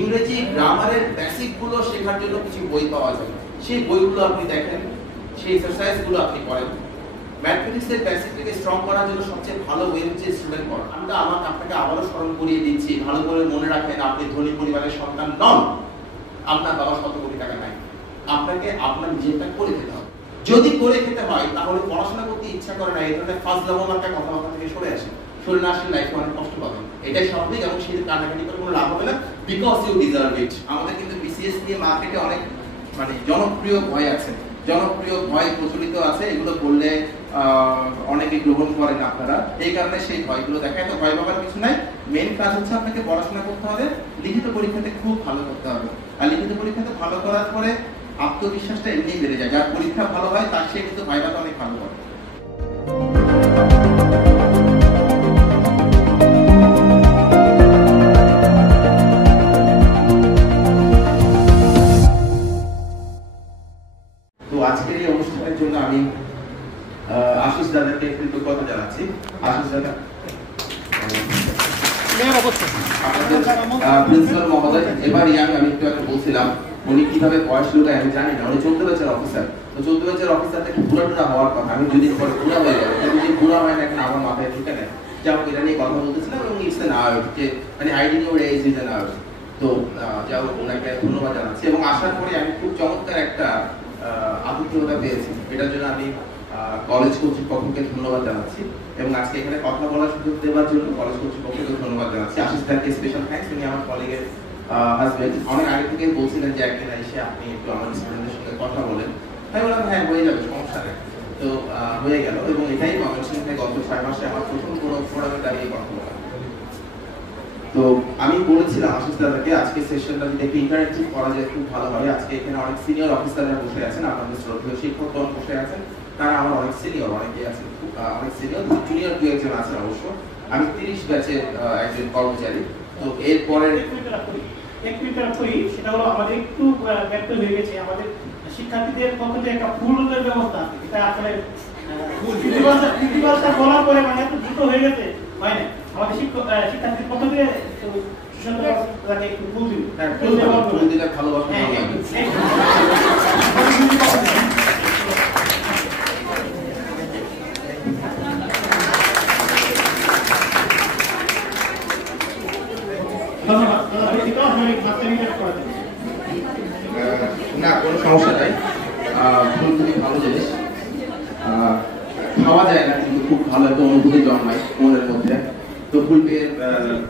ইংরেজি গ্রামারের বেসিক গুলো শেখার জন্য কিছু বই পাওয়া যায়, সেই বইগুলো আপনি দেখেন, সেই এক্সারসাইজ গুলো আপনি করেন। ম্যাথমেটিক্সের বেসিকটাকে স্ট্রং করার জন্য সবচেয়ে ভালো ওয়ে হচ্ছে স্টুডেন্ট পড়া। আমরা আপনাকে আবারও স্মরণ করিয়ে দিচ্ছি, ভালো করে মনে রাখেন, আপনি ধনী পরিবারের সন্তান নন, আপনার বাবা শত কোটি টাকা নাই, আপনাকে আপনার নিজেরটা করে খেতে হবে। যদি করে খেতে হয় তাহলে পড়াশোনা করতে ইচ্ছা করে না, এই ধরনের ফার্স্ট লেভেল একটা কথাবার্তা থেকে সরে আসেন, সরে না আসলে লাইফে অনেক কষ্ট পাবেন, এটাই স্বাভাবিক। এবং সেই কান্নাকাটি করে কোনো লাভ হবে না, বিকজ ইউ ডিজার্ভ ইট। আমাদের কিন্তু বিসিএস নিয়ে মার্কেটে অনেক জনপ্রিয় ভয় আছে, জনপ্রিয় ভয় প্রচলিত আছে, এগুলো বললে অনেকে গ্রহণ করেন আপনারা, এই কারণে সেই ভয়গুলো দেখায়। তো ভয় পাবার কিছু নাই, মেন কাজ হচ্ছে আপনাকে পড়াশোনা করতে হবে, লিখিত পরীক্ষাতে খুব ভালো করতে হবে। আর লিখিত পরীক্ষাতে ভালো করার পরে আত্মবিশ্বাসটা এমনি বেড়ে যায়, যার পরীক্ষা ভালো হয় তার সে কিন্তু ভাইভাতে অনেক ভালো করে। তো আজকের এই অনুষ্ঠানের জন্য আমি আশিস দাদাকে কৃতজ্ঞতা জানাচ্ছি। আশিস দাদা প্রিন্সিপাল মহোদয়, এবার আমি একটু আগে বলছিলাম উনি কিভাবে বয়স লুকায় আমি জানি না, উনি 14 ব্যাচের অফিসার। তো 14 ব্যাচের অফিসার থেকে বুড়া টুড়া হওয়ার কথা, আমি 2 দিন পরে বুড়া হয়ে যাবো, যদি বুড়া হয় না এখন আমার মাথায় ঢুকে নেয়। যাও এটা নিয়ে কথা বলতেছিলাম এবং ইটস এন আর্ট, যে hiding your age is an art. তো যাও ওনাকে ধন্যবাদ জানাচ্ছি এবং আসার পরে আমি খুব চমৎকার একটা আতিথ্যতা পেয়েছি, এটার জন্য আমি কলেজ কর্তৃপক্ষকে ধন্যবাদ জানাচ্ছি এবং আজকে এখানে কথা বলার সুযোগ দেওয়ার জন্য কলেজ কর্তৃপক্ষকে ধন্যবাদ জানাচ্ছি। আশিস দাকে স্পেশাল থ্যাঙ্কস, উনি আমার কলিগের হাজবেন্ড। অনেক আগে থেকে বলছিলেন যে একদিন এসে আপনি একটু আমার স্টুডেন্টদের সঙ্গে কথা বলেন, আমি বললাম হ্যাঁ হয়ে যাবে, সমস্যা নেই। তো হয়ে গেল এবং এটাই ময়মনসিংহে গত 6 মাসে আমার প্রথম কোনো ফোরামে দাঁড়িয়ে কথা বলা। তো আমি বলেছিলাম আশিস দাদাকে আজকে সেশনটা যদি একটু ইন্টারেক্টিভ করা যায় খুব ভালো হয়। আজকে এখানে অনেক সিনিয়র অফিসাররা বসে আছেন, আপনাদের শ্রদ্ধেয় শিক্ষকগণ বসে আছেন, তারা আমার অনেক সিনিয়র, অনেকে আছেন অনেক সিনিয়র, জুনিয়র 2-1 আছেন অবশ্য। আমি 30 ব্যাচের একজন কর্মচারী। তো এরপরে সেটা হলো আমাদের একটু ব্যর্থ হয়ে গেছে, আমাদের শিক্ষার্থীদের পক্ষ থেকে একটা ফুলের ব্যবস্থা আছে, এটা আসলে প্রিন্সিপালটা বলার পরে মানে এত দ্রুত হয়ে গেছে হয় না। আমাদের শিক্ষার্থীর পক্ষ থেকে একটু ফুল দিন, ফুল দিলে ভালোবাসা না, কোনো সমস্যা নাই। ফুল খুবই ভালো জিনিস, খাওয়া যায় না কিন্তু খুব ভালো একটা অনুভূতি জন্মায় মনের মধ্যে। তো ফুল পেয়ে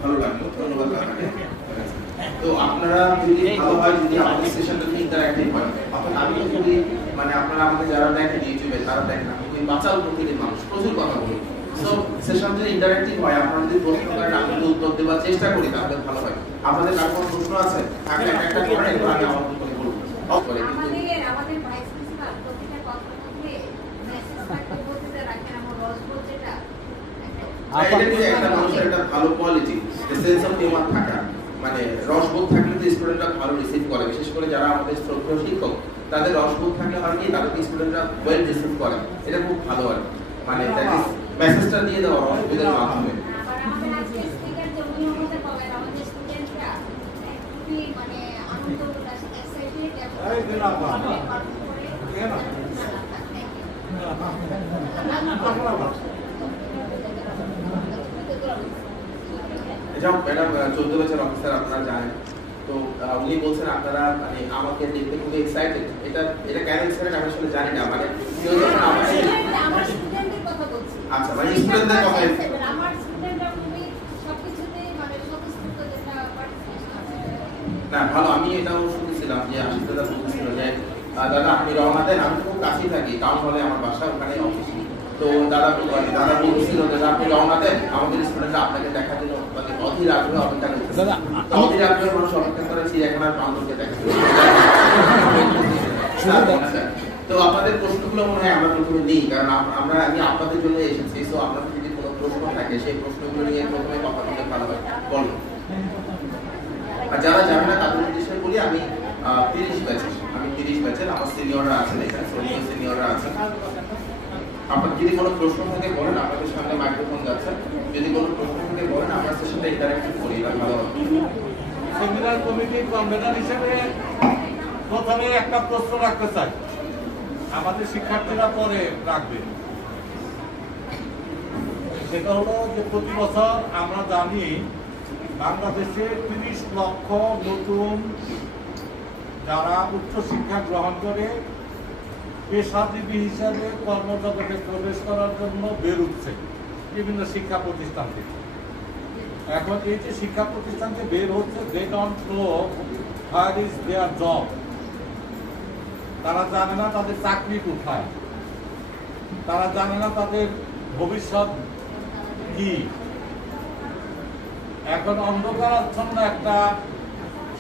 ভালো লাগলো, ধন্যবাদ আপনাকে। তো আপনারা যদি ভালো হয়, যদি আমাদের সেশনটা ইন্টারঅ্যাক্টিভ হয়, আমি যদি আপনারা আমাদের যারা দেখেন ইউটিউবে তারা দেখেন, আমি খুবই বাঁচাও প্রকৃতির মানুষ, প্রচুর কথা বলি। সো সেশন যদি ইন্টারঅ্যাক্টিভ হয়, আপনারা যদি প্রশ্ন করেন আমি যদি উত্তর দেওয়ার চেষ্টা করি তাহলে ভালো হয়। আপনাদের কার কোনো প্রশ্ন আছে থাকলে একটা করেন, এগুলো আমি আমার মতো করে বলবো। আমাদের ভাইস প্রিন্সিপাল প্রতিটা কথার মধ্যে মেসেজ থাকতে বলতে রাখেন আমার রসবোধ যেটা এটা কি একটা মানুষের একটা ভালো কোয়ালিটি, সেন্স অফ হিউমার থাকা, রসবোধ থাকলে তো স্টুডেন্টরা ভালো রিসিভ করে, বিশেষ করে যারা আমাদের শ্রদ্ধেয় শিক্ষক তাদের রসবোধ থাকলে হয় কি তাদের স্টুডেন্টরা ওয়েল রিসিভ করে, এটা খুব ভালো আর মেসেজটা দিয়ে দেওয়া রসবোধের মাধ্যমে। আমাদের আজকে স্পিকার জমির মধ্যে বলেন আমাদের স্টুডেন্টরা খুবই আনন্দ উল্লাস এক্সাইটেড ম্যাডাম 14 বছর অফিসার আপনারা জানেন। তো উনি বলছেন আপনারা আমাকে দেখতে খুবই এক্সাইটেড, এটা কেন এক্সাইটেড আমি আসলে জানি না, কেউ যখন আমাকে আমার স্টুডেন্টের কথা বলছি। আচ্ছা, স্টুডেন্টদের কথা আমার স্টুডেন্টরা খুবই সবকিছুতেই স্বতঃস্ফূর্ত যেটা না ভালো। আমি এটাও শুনেছিলাম যে আশিস দাদা বলছিল যে দাদা আপনি রওনা দেন, আমি তো খুব কাছেই থাকি, টাউন হলে আমার বাসা, ওখানে অফিস। তো দাদা বলছিল যে আপনি রওনা দেন, আমাদের স্টুডেন্টরা আপনাকে দেখার জন্য অধীর আগ্রহে অপেক্ষা করতেছে। অধীর আগ্রহে মানুষ অপেক্ষা করে চিড়িয়াখানার প্রান্তকে দেখা। তো আপনাদের প্রশ্নগুলো মনে হয় আমরা প্রথমে নিই, কারণ আমি আপনাদের জন্য এসেছি। তো আপনাদের যদি কোনো প্রশ্ন থাকে সেই প্রশ্নগুলো নিয়ে প্রথমে কথা বলতে ভালো হয়, বলুন। আর যারা জানে না তাদের উদ্দেশ্যে বলি আমি 30 ব্যাচের আমার সিনিয়ররা আছেন, এখানে সিনিয়ররা আছেন। আপনার যদি কোনো প্রশ্ন থাকে বলেন, আপনাদের সামনে মাইক্রোফোন যাচ্ছে, যদি কোনো প্রশ্ন থাকে বলেন, আমরা সেশনটা ইন্টারঅ্যাক্টিভ করি, এটা ভালো হবে। সেমিনার কমিটি কনভেনার হিসেবে প্রথমে একটা প্রশ্ন রাখতে চাই, আমাদের শিক্ষার্থীরা পরে রাখবে। সেটা হলো যে প্রতি বছর আমরা জানি বাংলাদেশে 30 লক্ষ নতুন যারা উচ্চশিক্ষা গ্রহণ করে পেশাজীবী হিসাবে কর্মজগতে প্রবেশ করার জন্য বের উঠছে বিভিন্ন শিক্ষা প্রতিষ্ঠান থেকে। এখন এই যে শিক্ষা প্রতিষ্ঠান থেকে বের হচ্ছে, they don't know where is their job. তারা জানে না তাদের চাকরি কোথায়, তারা জানে না তাদের ভবিষ্যৎ কি। এখন অন্ধকারাচ্ছন্ন একটা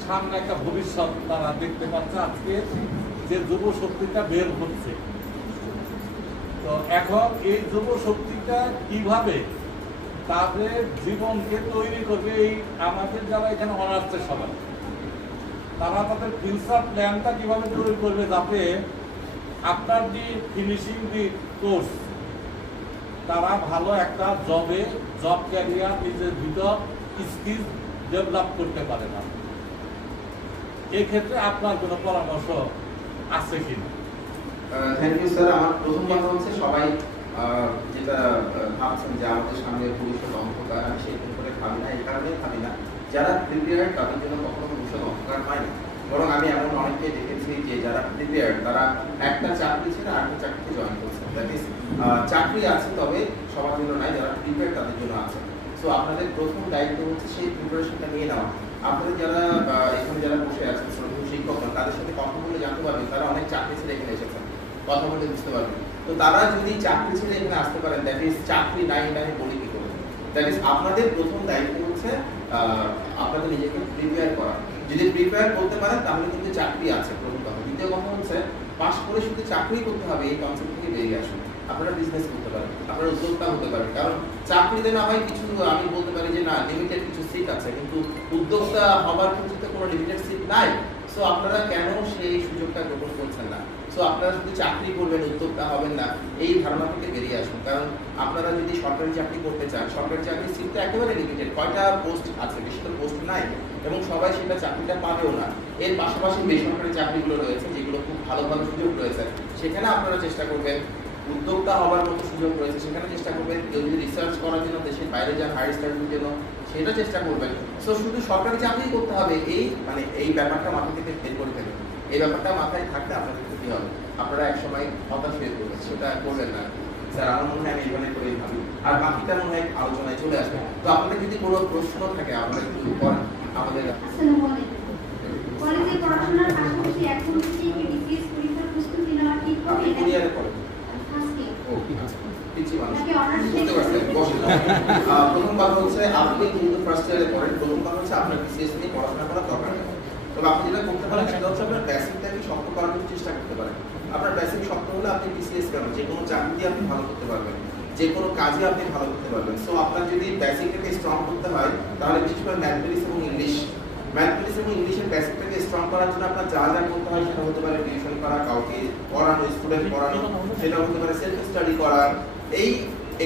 সামনে একটা ভবিষ্যৎ তারা দেখতে পাচ্ছে আজকে যে যুব শক্তিটা বের হচ্ছে। তো এখন এই যুব শক্তিটা কিভাবে তাদের জীবনকে তৈরি করবে, এই আমাদের যারা এখানে অনার্সে সবাই তারা তাদের ফিউচার প্ল্যানটা কিভাবে তৈরি করবে, যাতে আপনার যে ফিনিশিং দি কোর্স তারা ভালো একটা জব ক্যারিয়ার নিজের ভিতর স্কিল ডেভেলপ করতে পারে না। এক্ষেত্রে আপনার কোনো পরামর্শ আছে কিনা? Thank you sir. আমার প্রথম কথা হচ্ছে সবাই যেটা ভাবছেন যে আমাদের সামনে ভবিষ্যৎ অন্ধকার, আমি সেরকম করে ভাবি না। এই কারণে ভাবি না, যারা প্রিপেয়ার তাদের জন্য কখনো ভবিষ্যৎ অন্ধকার হয় না। বরং আমি এমন অনেককে দেখেছি যে যারা প্রিপেয়ার তারা একটা চাকরি ছেড়ে আরেকটা চাকরিতে জয়েন করছে। দ্যাট ইজ চাকরি আছে তবে সবার জন্য নাই, যারা প্রিপেয়ার তাদের জন্য আছে। সো আপনাদের প্রথম দায়িত্ব হচ্ছে সেই প্রিপারেশনটা নিয়ে নেওয়া। আপনাদের যারা এখানে যারা বসে আছেন শিক্ষকরা, তাদের সাথে কথা বলে জানতে পারবেন তারা অনেক চাকরি ছেড়ে এখানে এসেছেন, কথা বলে বুঝতে পারবেন। তো তারা যদি চাকরি ছেড়ে এখানে আসতে পারেন, দ্যাট ইজ চাকরি নাই, এটা আমি বলি কি করে। দ্যাট ইজ আপনাদের প্রথম দায়িত্ব হচ্ছে আপনাদের নিজেকে প্রিপেয়ার করা। যদি প্রিপেয়ার করতে পারেন তাহলে কিন্তু চাকরি আছে, প্রথম কথা। দ্বিতীয় কথা হচ্ছে পাস করে শুধু চাকরি করতে হবে এই কনসেপ্ট থেকে বেরিয়ে আসুন। আপনারা বিজনেস করতে পারেন, আপনারা উদ্যোক্তা হতে পারেন। কারণ চাকরিতে না হয় কিছু আমি বলতে পারি যে না লিমিটেড কিছু সিট আছে, কিন্তু উদ্যোক্তা হবার ক্ষেত্রে কোনো লিমিটেড সিট নাই। সো আপনারা কেন সেই সুযোগটা গ্রহণ করছেন না? সো আপনারা শুধু চাকরি করবেন, উদ্যোক্তা হবেন না, এই ধারণা থেকে বেরিয়ে আসুন। কারণ আপনারা যদি সরকারি চাকরি করতে চান, সরকারি চাকরির সিটটা একেবারে লিমিটেড, কয়টা পোস্ট আছে, বেশি তো পোস্ট নাই, এবং সবাই সেটা চাকরিটা পাবেও না। এর পাশাপাশি বেসরকারি চাকরিগুলো রয়েছে যেগুলো খুব ভালো ভালো সুযোগ রয়েছে, সেখানে আপনারা চেষ্টা করবেন। উদ্যোক্তা হওয়ার মতো সুযোগ রয়েছে, সেখানে চেষ্টা করবেন। কেউ যদি রিসার্চ করার জন্য দেশের বাইরে যান হায়ার স্টাডির জন্য, সেটা চেষ্টা করবেন। সো শুধু সরকারি চাকরি করতে হবে এই ব্যাপারটা মাথা থেকে বের করে ফেলবেন। এই ব্যাপারটা মাথায় থাকলে আপনাদের ক্ষতি হবে, আপনারা একসময় হতাশ হয়ে পড়বেন, সেটা করবেন না স্যার। আমার মনে হয় আমি এইভাবে করেই ভাবি, আর বাকিটা মনে হয় আলোচনায় চলে আসবে। তো আপনাদের যদি কোনো প্রশ্ন থাকে আপনারা একটু করেন আমাদের। কলেজে পড়াশোনার পাশাপাশি এখন কি বিসিএস পরীক্ষার প্রস্তুতি নেওয়া ঠিক হবে? আপনি কোন ইয়ারে পড়েন? প্রথম কথা হচ্ছে আপনি কিন্তু ফার্স্ট ইয়ারে পড়েন, প্রথম কথা হচ্ছে আপনার বিসিএস নিয়ে পড়াশোনা করার দরকার নেই। তবে আপনি যেটা করতে পারেন সেটা হচ্ছে আপনার বেসিকটাকে শক্ত করার জন্য চেষ্টা করতে পারেন। আপনার বেসিক শক্ত হলে আপনি বিসিএস কেন যে কোনো চাকরি আপনি ভালো করতে পারবেন, যে কোনো কাজে আপনি ভালো করতে পারবেন। সো আপনার যদি বেসিকটাকে স্ট্রং করতে হয় তাহলে বিশেষ করে ম্যাথমেটিক্স এবং ইংলিশের বেসিকটাকে স্ট্রং করার জন্য আপনার যা যা করতে হয় সেটা হতে পারে টিউশন করা, কাউকে পড়ানো, স্টুডেন্ট পড়ানো, সেটা হতে পারে সেলফ স্টাডি করা। এই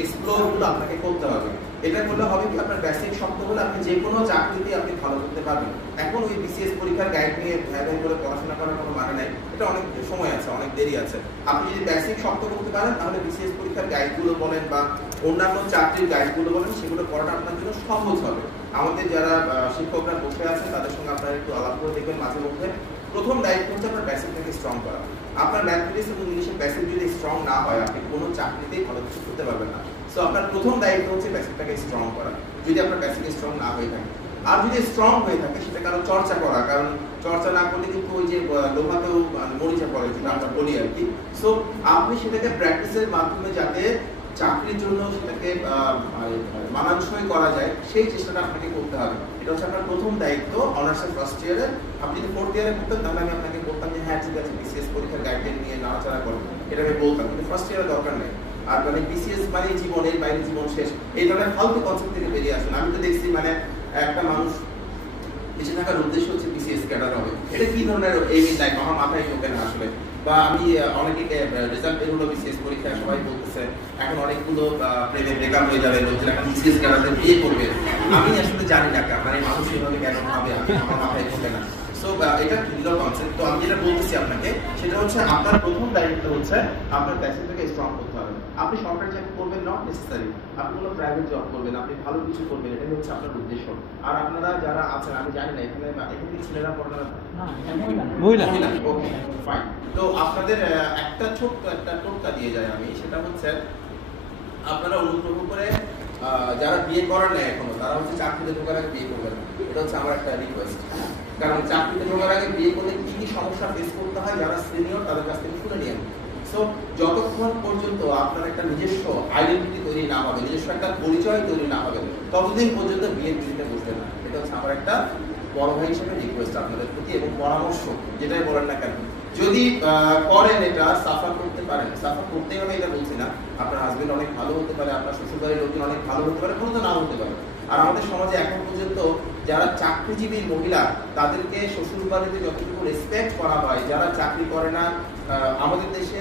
এক্সপ্লোরগুলো আপনাকে করতে হবে। এটা করলে হবে কি আপনার বেসিক শক্ত হলে আপনি যে কোনো চাকরিতে আপনি ভালো করতে পারবেন। এখন ওই বিসিএস পরীক্ষার গাইড নিয়ে ভ্যান করে পড়াশোনা করার কোনো মানে নাই, এটা অনেক সময় আছে, অনেক দেরি আছে। আপনি যদি বেসিক শক্ত করতে পারেন তাহলে বিসিএস পরীক্ষার গাইডগুলো বলেন বা অন্যান্য চাকরির গাইডগুলো বলেন, সেগুলো পড়াটা আপনার জন্য সহজ হবে। আমাদের যারা শিক্ষকরা বসে আছে তাদের সঙ্গে আপনারা একটু আলাপ করে দেখবেন মাঝে মধ্যে। প্রথম দায়িত্ব হচ্ছে আপনার বেসিকটাকে স্ট্রং করা। আপনার ম্যাথমেটিক্স এবং ইংলিশের বেসিক যদি স্ট্রং না হয় আপনি কোনো চাকরিতেই ভালো কিছু করতে পারবেন না। সো আপনার প্রথম দায়িত্ব হচ্ছে বেসিকটাকে স্ট্রং করা, যদি আপনার বেসিক স্ট্রং না হয়ে থাকে। আর যদি স্ট্রং হয়ে থাকে সেটা কারো চর্চা করা, কারণ চর্চা না করলে কিন্তু ওই যে লোহাতেও মরিচা পড়ে যেটা আমরা বলি আর কি। সো আপনি সেটাকে প্র্যাকটিসের মাধ্যমে যাতে চাকরির জন্য সেটাকে মানানসই করা যায় সেই চেষ্টাটা আপনাকে করতে হবে। এটা হচ্ছে আপনার প্রথম দায়িত্ব অনার্সের ফার্স্ট ইয়ারে। আপনি যদি ফোর্থ ইয়ারে করতেন তাহলে আমি আপনাকে বলতাম যে হ্যাঁ ঠিক আছে বিসিএস পরীক্ষার গাইডলাইন নিয়ে নাড়াচাড়া করবেন, এটা আমি বলতাম, কিন্তু ফার্স্ট ইয়ারে দরকার নেই। আর মানে বিসিএস মানে জীবনের বাইরে জীবন শেষ, এই ধরনের ফালতু কনসেপ্ট থেকে বেরিয়ে আসুন। আমি তো দেখছি মানে একটা মানুষ বেঁচে থাকার উদ্দেশ্য হচ্ছে বিসিএস ক্যাডার হবে, এটা কি ধরনের এইম লাইফ আমার মাথায় ঢোকে না আসলে। বা আমি অনেকে রেজাল্ট বের হলো বিসিএস পরীক্ষায়, সবাই বলতেছে করতেছে, এখন অনেকগুলো প্রেমে ব্রেকআপ হয়ে যাবে, লোকজন এখন বিসিএস ক্যাডারদের বিয়ে করবে। আমি আসলে জানি না মানে মানুষ এভাবে কেন ভাবে, আমার মাথায় ঢোকে না। সো এটা ভিন্ন কনসেপ্ট। তো আমি যেটা বলতেছি আপনাকে সেটা হচ্ছে আপনার প্রথম দায়িত্ব হচ্ছে আপনার প্যাশনটাকে স্ট্রং করতে হবে। আপনি সরকারি চাকরি করবেন নট নেসেসারি, আপনি কোনো প্রাইভেট জব করবেন, আপনি ভালো কিছু করবেন, এটাই হচ্ছে আপনার উদ্দেশ্য। আর আপনারা যারা আছেন আমি জানি না এখানে কি ছেলেরা পড়ে না, মহিলা, ওকে ফাইন। তো আপনাদের একটা ছোট্ট একটা টোটকা দিয়ে যায় আমি, সেটা হচ্ছে আপনারা অনুগ্রহ করে যারা বিয়ে করেন না এখনো, তারা হচ্ছে চাকরিতে ঢোকার আগে বিয়ে করবেন। এটা হচ্ছে আমার একটা রিকোয়েস্ট। কারণ চাকরিতে ঢোকার আগে বিয়ে করলে কি কি সমস্যা ফেস করতে হয় যারা সিনিয়র তাদের কাছ থেকে শুনে নিন। সো যতক্ষণ পর্যন্ত আপনার একটা নিজস্ব আইডেন্টিটি তৈরি না হবে, নিজস্ব একটা পরিচয় তৈরি না হবে, ততদিন পর্যন্ত বিয়ের পিড়িতে বসবে না। এটা হচ্ছে আমার একটা বড় ভাই হিসেবে রিকোয়েস্ট আপনাদের প্রতি এবং পরামর্শ, যেটাই বলেন না কেন। যদি করেন এটা সাফার করতে পারেন, সাফার করতেই হবে এটা বলছি না, আপনার হাজবেন্ড অনেক ভালো হতে পারে, আপনার শ্বশুরবাড়ির লোকজন অনেক ভালো হতে পারে, কোনো তো নাও হতে পারে। আর আমাদের সমাজে এখন পর্যন্ত যারা চাকরিজীবী মহিলা তাদেরকে শ্বশুরবাড়িতে যতটুকু রেসপেক্ট করা হয়, যারা চাকরি করে না আমাদের দেশে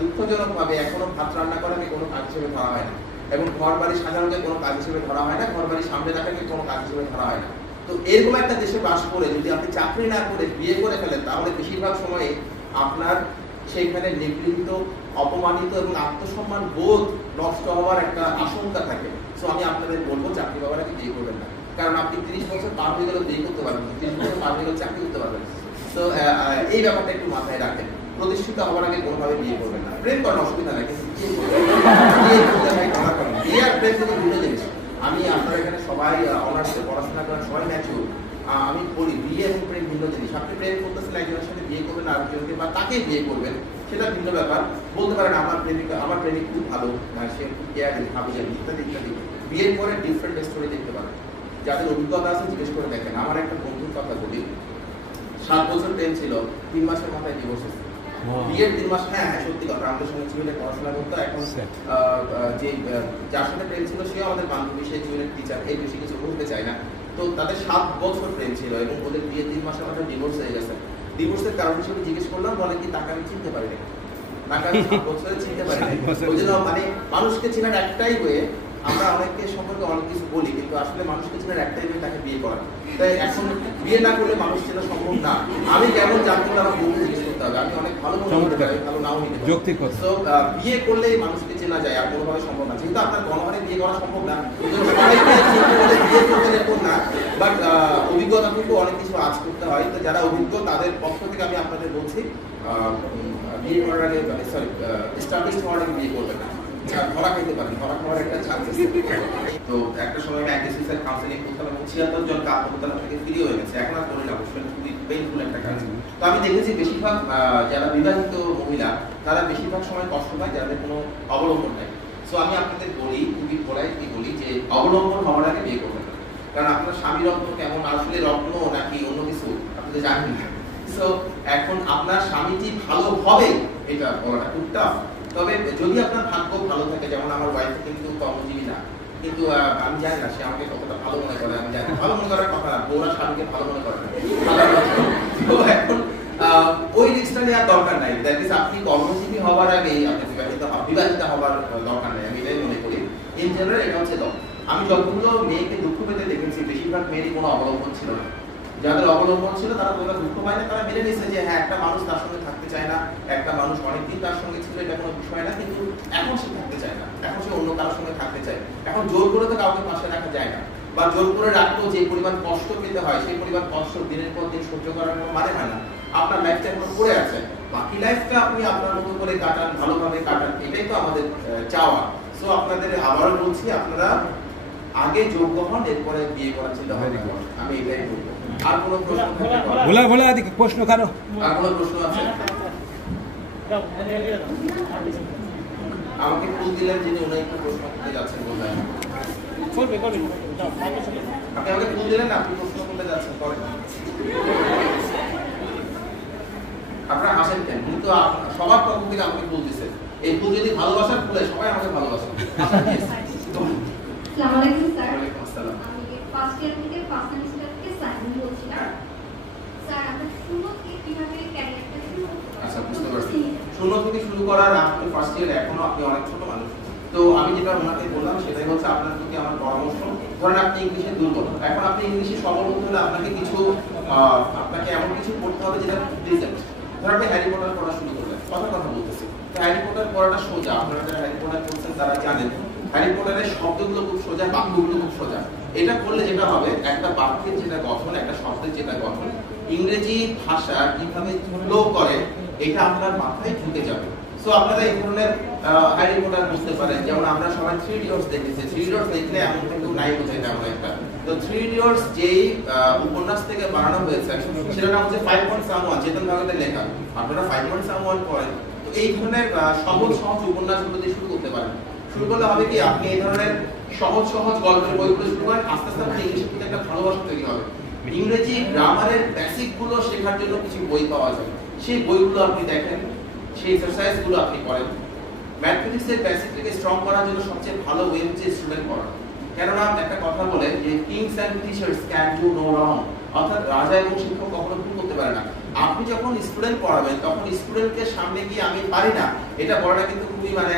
দুঃখজনকভাবে এখনো ভাত রান্না করাকে কোনো কাজ হিসেবে ধরা হয় না, এবং ঘর বাড়ি সাজানোকে কোনো কাজ হিসেবে ধরা হয় না, ঘর বাড়ি সামনে রাখাকে কোনো কাজ হিসেবে ধরা হয় না। তো এরকম একটা দেশে বাস করে যদি আপনি চাকরি না করে বিয়ে করে ফেলেন, তাহলে বেশিরভাগ সময়ে আপনার সেখানে নিগৃহীত, অপমানিত এবং আত্মসম্মান বোধ নষ্ট হওয়ার একটা আশঙ্কা থাকে। সো আমি আপনাদের বলবো চাকরি পাওয়ার আগে বিয়ে করবেন না, কারণ আপনি 30 বছর পার হয়ে গেলে বিয়ে করতে পারবেন, 30 বছর পার হয়ে গেলে চাকরি করতে পারবেন। তো এই ব্যাপারটা একটু মাথায় রাখেন। প্রতিষ্ঠিত হওয়ার আগে কোনোভাবে বিয়ে করবেন না। প্রেম করার অসুবিধা নাই, কিন্তু বিয়ে আর প্রেম কিন্তু দুটো জিনিস। আমি আপনার এখানে সবাই অনার্সে পড়াশোনা করেন, সবাই ম্যাচিউর। আমি বলি বিয়ে এবং প্রেম ভিন্ন জিনিস। আপনি প্রেম করতেছেন একজনের সাথে, বিয়ে করবেন আরেকজনকে বা তাকে বিয়ে করবেন, সেটা ভিন্ন ব্যাপার। বলতে পারেন আমার প্রেমিক খুব ভালো, সে খুব কেয়ারিং, হাবিজাবি ইত্যাদি ইত্যাদি। বিয়ের পরে ডিফারেন্ট স্টোরি দেখতে পারেন। যাদের অভিজ্ঞতা আছে জিজ্ঞেস করে দেখেন। আমার একটা বন্ধুর কথা বলি, 7 বছর প্রেম ছিল, 3 মাসের মাথায় ডিভোর্স হয়েছে। বিয়ের 3 মাস, হ্যাঁ সত্যি কথা, আমাদের সঙ্গে সিভিলে পড়াশোনা করতো। এখন যে যার সাথে প্রেম ছিল সে আমাদের বান্ধবী, সে সিভিলের টিচার, এই বেশি কিছু বলতে চাই না। তো তাদের 7 বছর প্রেম ছিল এবং ওদের বিয়ে 3 মাসের মাথায় ডিভোর্স হয়ে গেছে। ডিভোর্সের কারণ হিসেবে জিজ্ঞেস করলাম, বলে কি তাকে আমি চিনতে পারি না, তাকে আমি 7 বছরে চিনতে পারি না। ওই জন্য মানে মানুষকে চেনার একটাই ওয়ে, আমরা অনেকে সম্পর্কে অনেক কিছু বলি, কিন্তু আসলে মানুষকে চেনার একটাই ওয়ে তাকে বিয়ে করা। তাই এখন বিয়ে না করলে মানুষ চেনা সম্ভব না। আমি কেমন জানতে পারি আমার বন্ধু জিজ্ঞেস করতে হবে, আমি অনেক ভালো মনে হতে পারি, ভালো নাও নিতে পারি। তো বিয়ে করলে মানুষকে চেনা যায়, আর কোনোভাবে সম্ভব না। যেহেতু আপনার গণহারে বিয়ে করা সম্ভব না, বিয়ে করতে এরকম না, বাট অভিজ্ঞতা কিন্তু অনেক কিছু আজ করতে হয়। তো যারা অভিজ্ঞ তাদের পক্ষ থেকে আমি আপনাদের বলছি, বিয়ে করার আগে সরি এস্টাবলিশ হওয়ার আগে বিয়ে করবেন না। ধরা খাইতে পারেন, ধরা খাওয়ার একটা চান্স আছে। তো একটা সময় আমি একটা সুইসাইড কাউন্সেলিং করতাম এবং 76 জন আত্মহত্যা থেকে ফ্রি হয়ে গেছে। এখন আর করি না, অবশ্যই খুবই পেইনফুল একটা কাজ। তো আমি দেখেছি বেশিরভাগ যারা বিবাহিত মহিলা তারা বেশিরভাগ সময় কষ্ট পায় যাদের কোনো অবলম্বন নাই। সো আমি আপনাদের বলি, খুবই পোলাইটলি বলি যে অবলম্বন হওয়ার আগে বিয়ে করবেন না। কারণ আপনার স্বামী রত্ন কেমন, আসলে রত্ন নাকি অন্য কিছু আপনি তো জানেন না। সো এখন আপনার স্বামীটি ভালো হবে এটা বলাটা খুব টাফ। তবে যদি আপনার ভাগ্য ভালো থাকে, যেমন আমার ওয়াইফ কিন্তু কর্মজীবী না, কিন্তু আমি জানি না সে আমাকে কতটা ভালো মনে করে, আমি জানি ভালো মনে করার কথা, বউরা স্বামীকে ভালো মনে করে না। তো এখন ওই রিস্কটা নেওয়ার দরকার নাই। দ্যাট ইজ আপনি কর্মজীবী হওয়ার আগেই আপনি বিবাহিত হওয়ার দরকার নেই, আমি এটাই মনে করি। ইন জেনারেল এটা হচ্ছে তো আমি যতগুলো মেয়েকে দুঃখ পেতে দেখেছি, বেশিরভাগ মেয়েরই কোনো অবলম্বন ছিল না। যাদের অবলম্বন ছিল তারা তোমরা দুঃখ পায় না, তারা মেনে নিয়েছে যে হ্যাঁ একটা মানুষ তার সঙ্গে থাকতে চায় না, একটা মানুষ অনেকদিন তার সঙ্গে ছিল, এটা কোনো বিষয় না, কিন্তু এখন সে থাকতে চায় না, এখন সে অন্য কারোর সঙ্গে থাকতে চায়। এখন জোর করে তো কাউকে পাশে রাখা যায় না, বা জোর করে রাখলেও যে পরিমাণ কষ্ট পেতে হয় সেই পরিমাণ কষ্ট দিনের পর দিন সহ্য করার কোনো মানে হয় না। আপনার লাইফটা এখন পড়ে আছে, বাকি লাইফটা আপনি আপনার মতো করে কাটান, ভালোভাবে কাটান, এটাই তো আমাদের চাওয়া। সো আপনাদের আবারও বলছি, আপনারা আগে যোগ্য হন, এরপরে বিয়ে করার চিন্তা ভাবনা করুন, আমি এটাই বলবো। আর কোনো প্রশ্ন প্রশ্ন কারো আর কোনো প্রশ্ন আছে? আমাকে ফুল দিলেন যিনি, উনি একটু প্রশ্ন করতে যাচ্ছেন বোধহয়। আপনি আমাকে ফুল দিলেন না, আপনি প্রশ্ন করতে যাচ্ছেন, করেন। আপনারা হাসেন কেন? কিন্তু সবার পক্ষ থেকে আমাকে ফুল দিচ্ছে। এই ফুল যদি ভালোবাসার ফুলে, সবাই আমাকে ভালোবাসেন। আসসালামু আলাইকুম স্যার। ওয়ালাইকুম আসসালাম। আমি ফার্স্ট ইয়ার থেকে ফার্স্ট সেমিস্টার থেকে সাইন বলছিলাম। স্যার আপনি শুরু থেকে কিভাবে ক্যারিয়ারটা শুরু করতে? আচ্ছা, বুঝতে পারছি। শূন্য থেকে শুরু করার, আপনি ফার্স্ট ইয়ার, এখনো আপনি অনেক ছোট মানুষ। তো আমি যেটা ওনাকে বললাম সেটাই হচ্ছে আপনার প্রতি আমার পরামর্শ, ধরেন আপনি ইংলিশে দুর্বল, এখন আপনি ইংলিশে সবল হতে হলে আপনাকে কিছু আপনাকে এমন কিছু করতে হবে যেটা ডিসেন্ট। ধরেন আপনি হ্যারি পটার পড়া শুরু করলেন, কথা বলতেছি, তো হ্যারি পটার পড়াটা সোজা, আপনারা যারা হ্যারি পটার পড়ছেন তারা জানেন হ্যারি পটারের শব্দগুলো খুব সোজা, বাক্যগুলো খুব সোজা। এটা করলে যেটা হবে, একটা বাক্যের যেটা গঠন, একটা শব্দের যেটা গঠন, ইংরেজি ভাষা কিভাবে ফ্লো করে এটা আপনার মাথায় ঢুকে যাবে। সো আপনারা এই ধরনের হ্যারি পটার বুঝতে পারেন, যেমন আমরা সবাই 3 ইডিয়টস দেখেছি, 3 ইডিয়টস দেখলে এমন কিন্তু নাই বোঝে তেমন একটা। তো 3 ইডিয়টস যেই উপন্যাস থেকে বানানো হয়েছে সেটার নাম হচ্ছে 5.1, চেতন ভাগতের লেখা। আপনারা 5.1 পড়েন, তো এই ধরনের সহজ উপন্যাসগুলো দিয়ে শুরু করতে পারেন। শুরু করলে হবে কি, আপনি এই ধরনের সহজ গল্পের বইগুলো শুরু করেন, আস্তে আস্তে আপনার ইংলিশের প্রতি একটা ভালোবাসা তৈরি হবে। ইংরেজি গ্রামারের বেসিক গুলো শেখার জন্য কিছু বই পাওয়া যায়, সেই বইগুলো আপনি দেখেন, সেই এক্সারসাইজ গুলো আপনি করেন। ম্যাথমেটিক্সের বেসিকটাকে স্ট্রং করার জন্য সবচেয়ে ভালো ওয়ে হচ্ছে স্টুডেন্ট পড়া। কেননা একটা কথা বলে যে kings and teachers can do no wrong, অর্থাৎ রাজা এবং শিক্ষক কখনো ভুল করতে পারে না। আপনি যখন স্টুডেন্ট পড়াবেন তখন স্টুডেন্টকে সামনে গিয়ে আমি পারি না এটা বলাটা কিন্তু খুবই মানে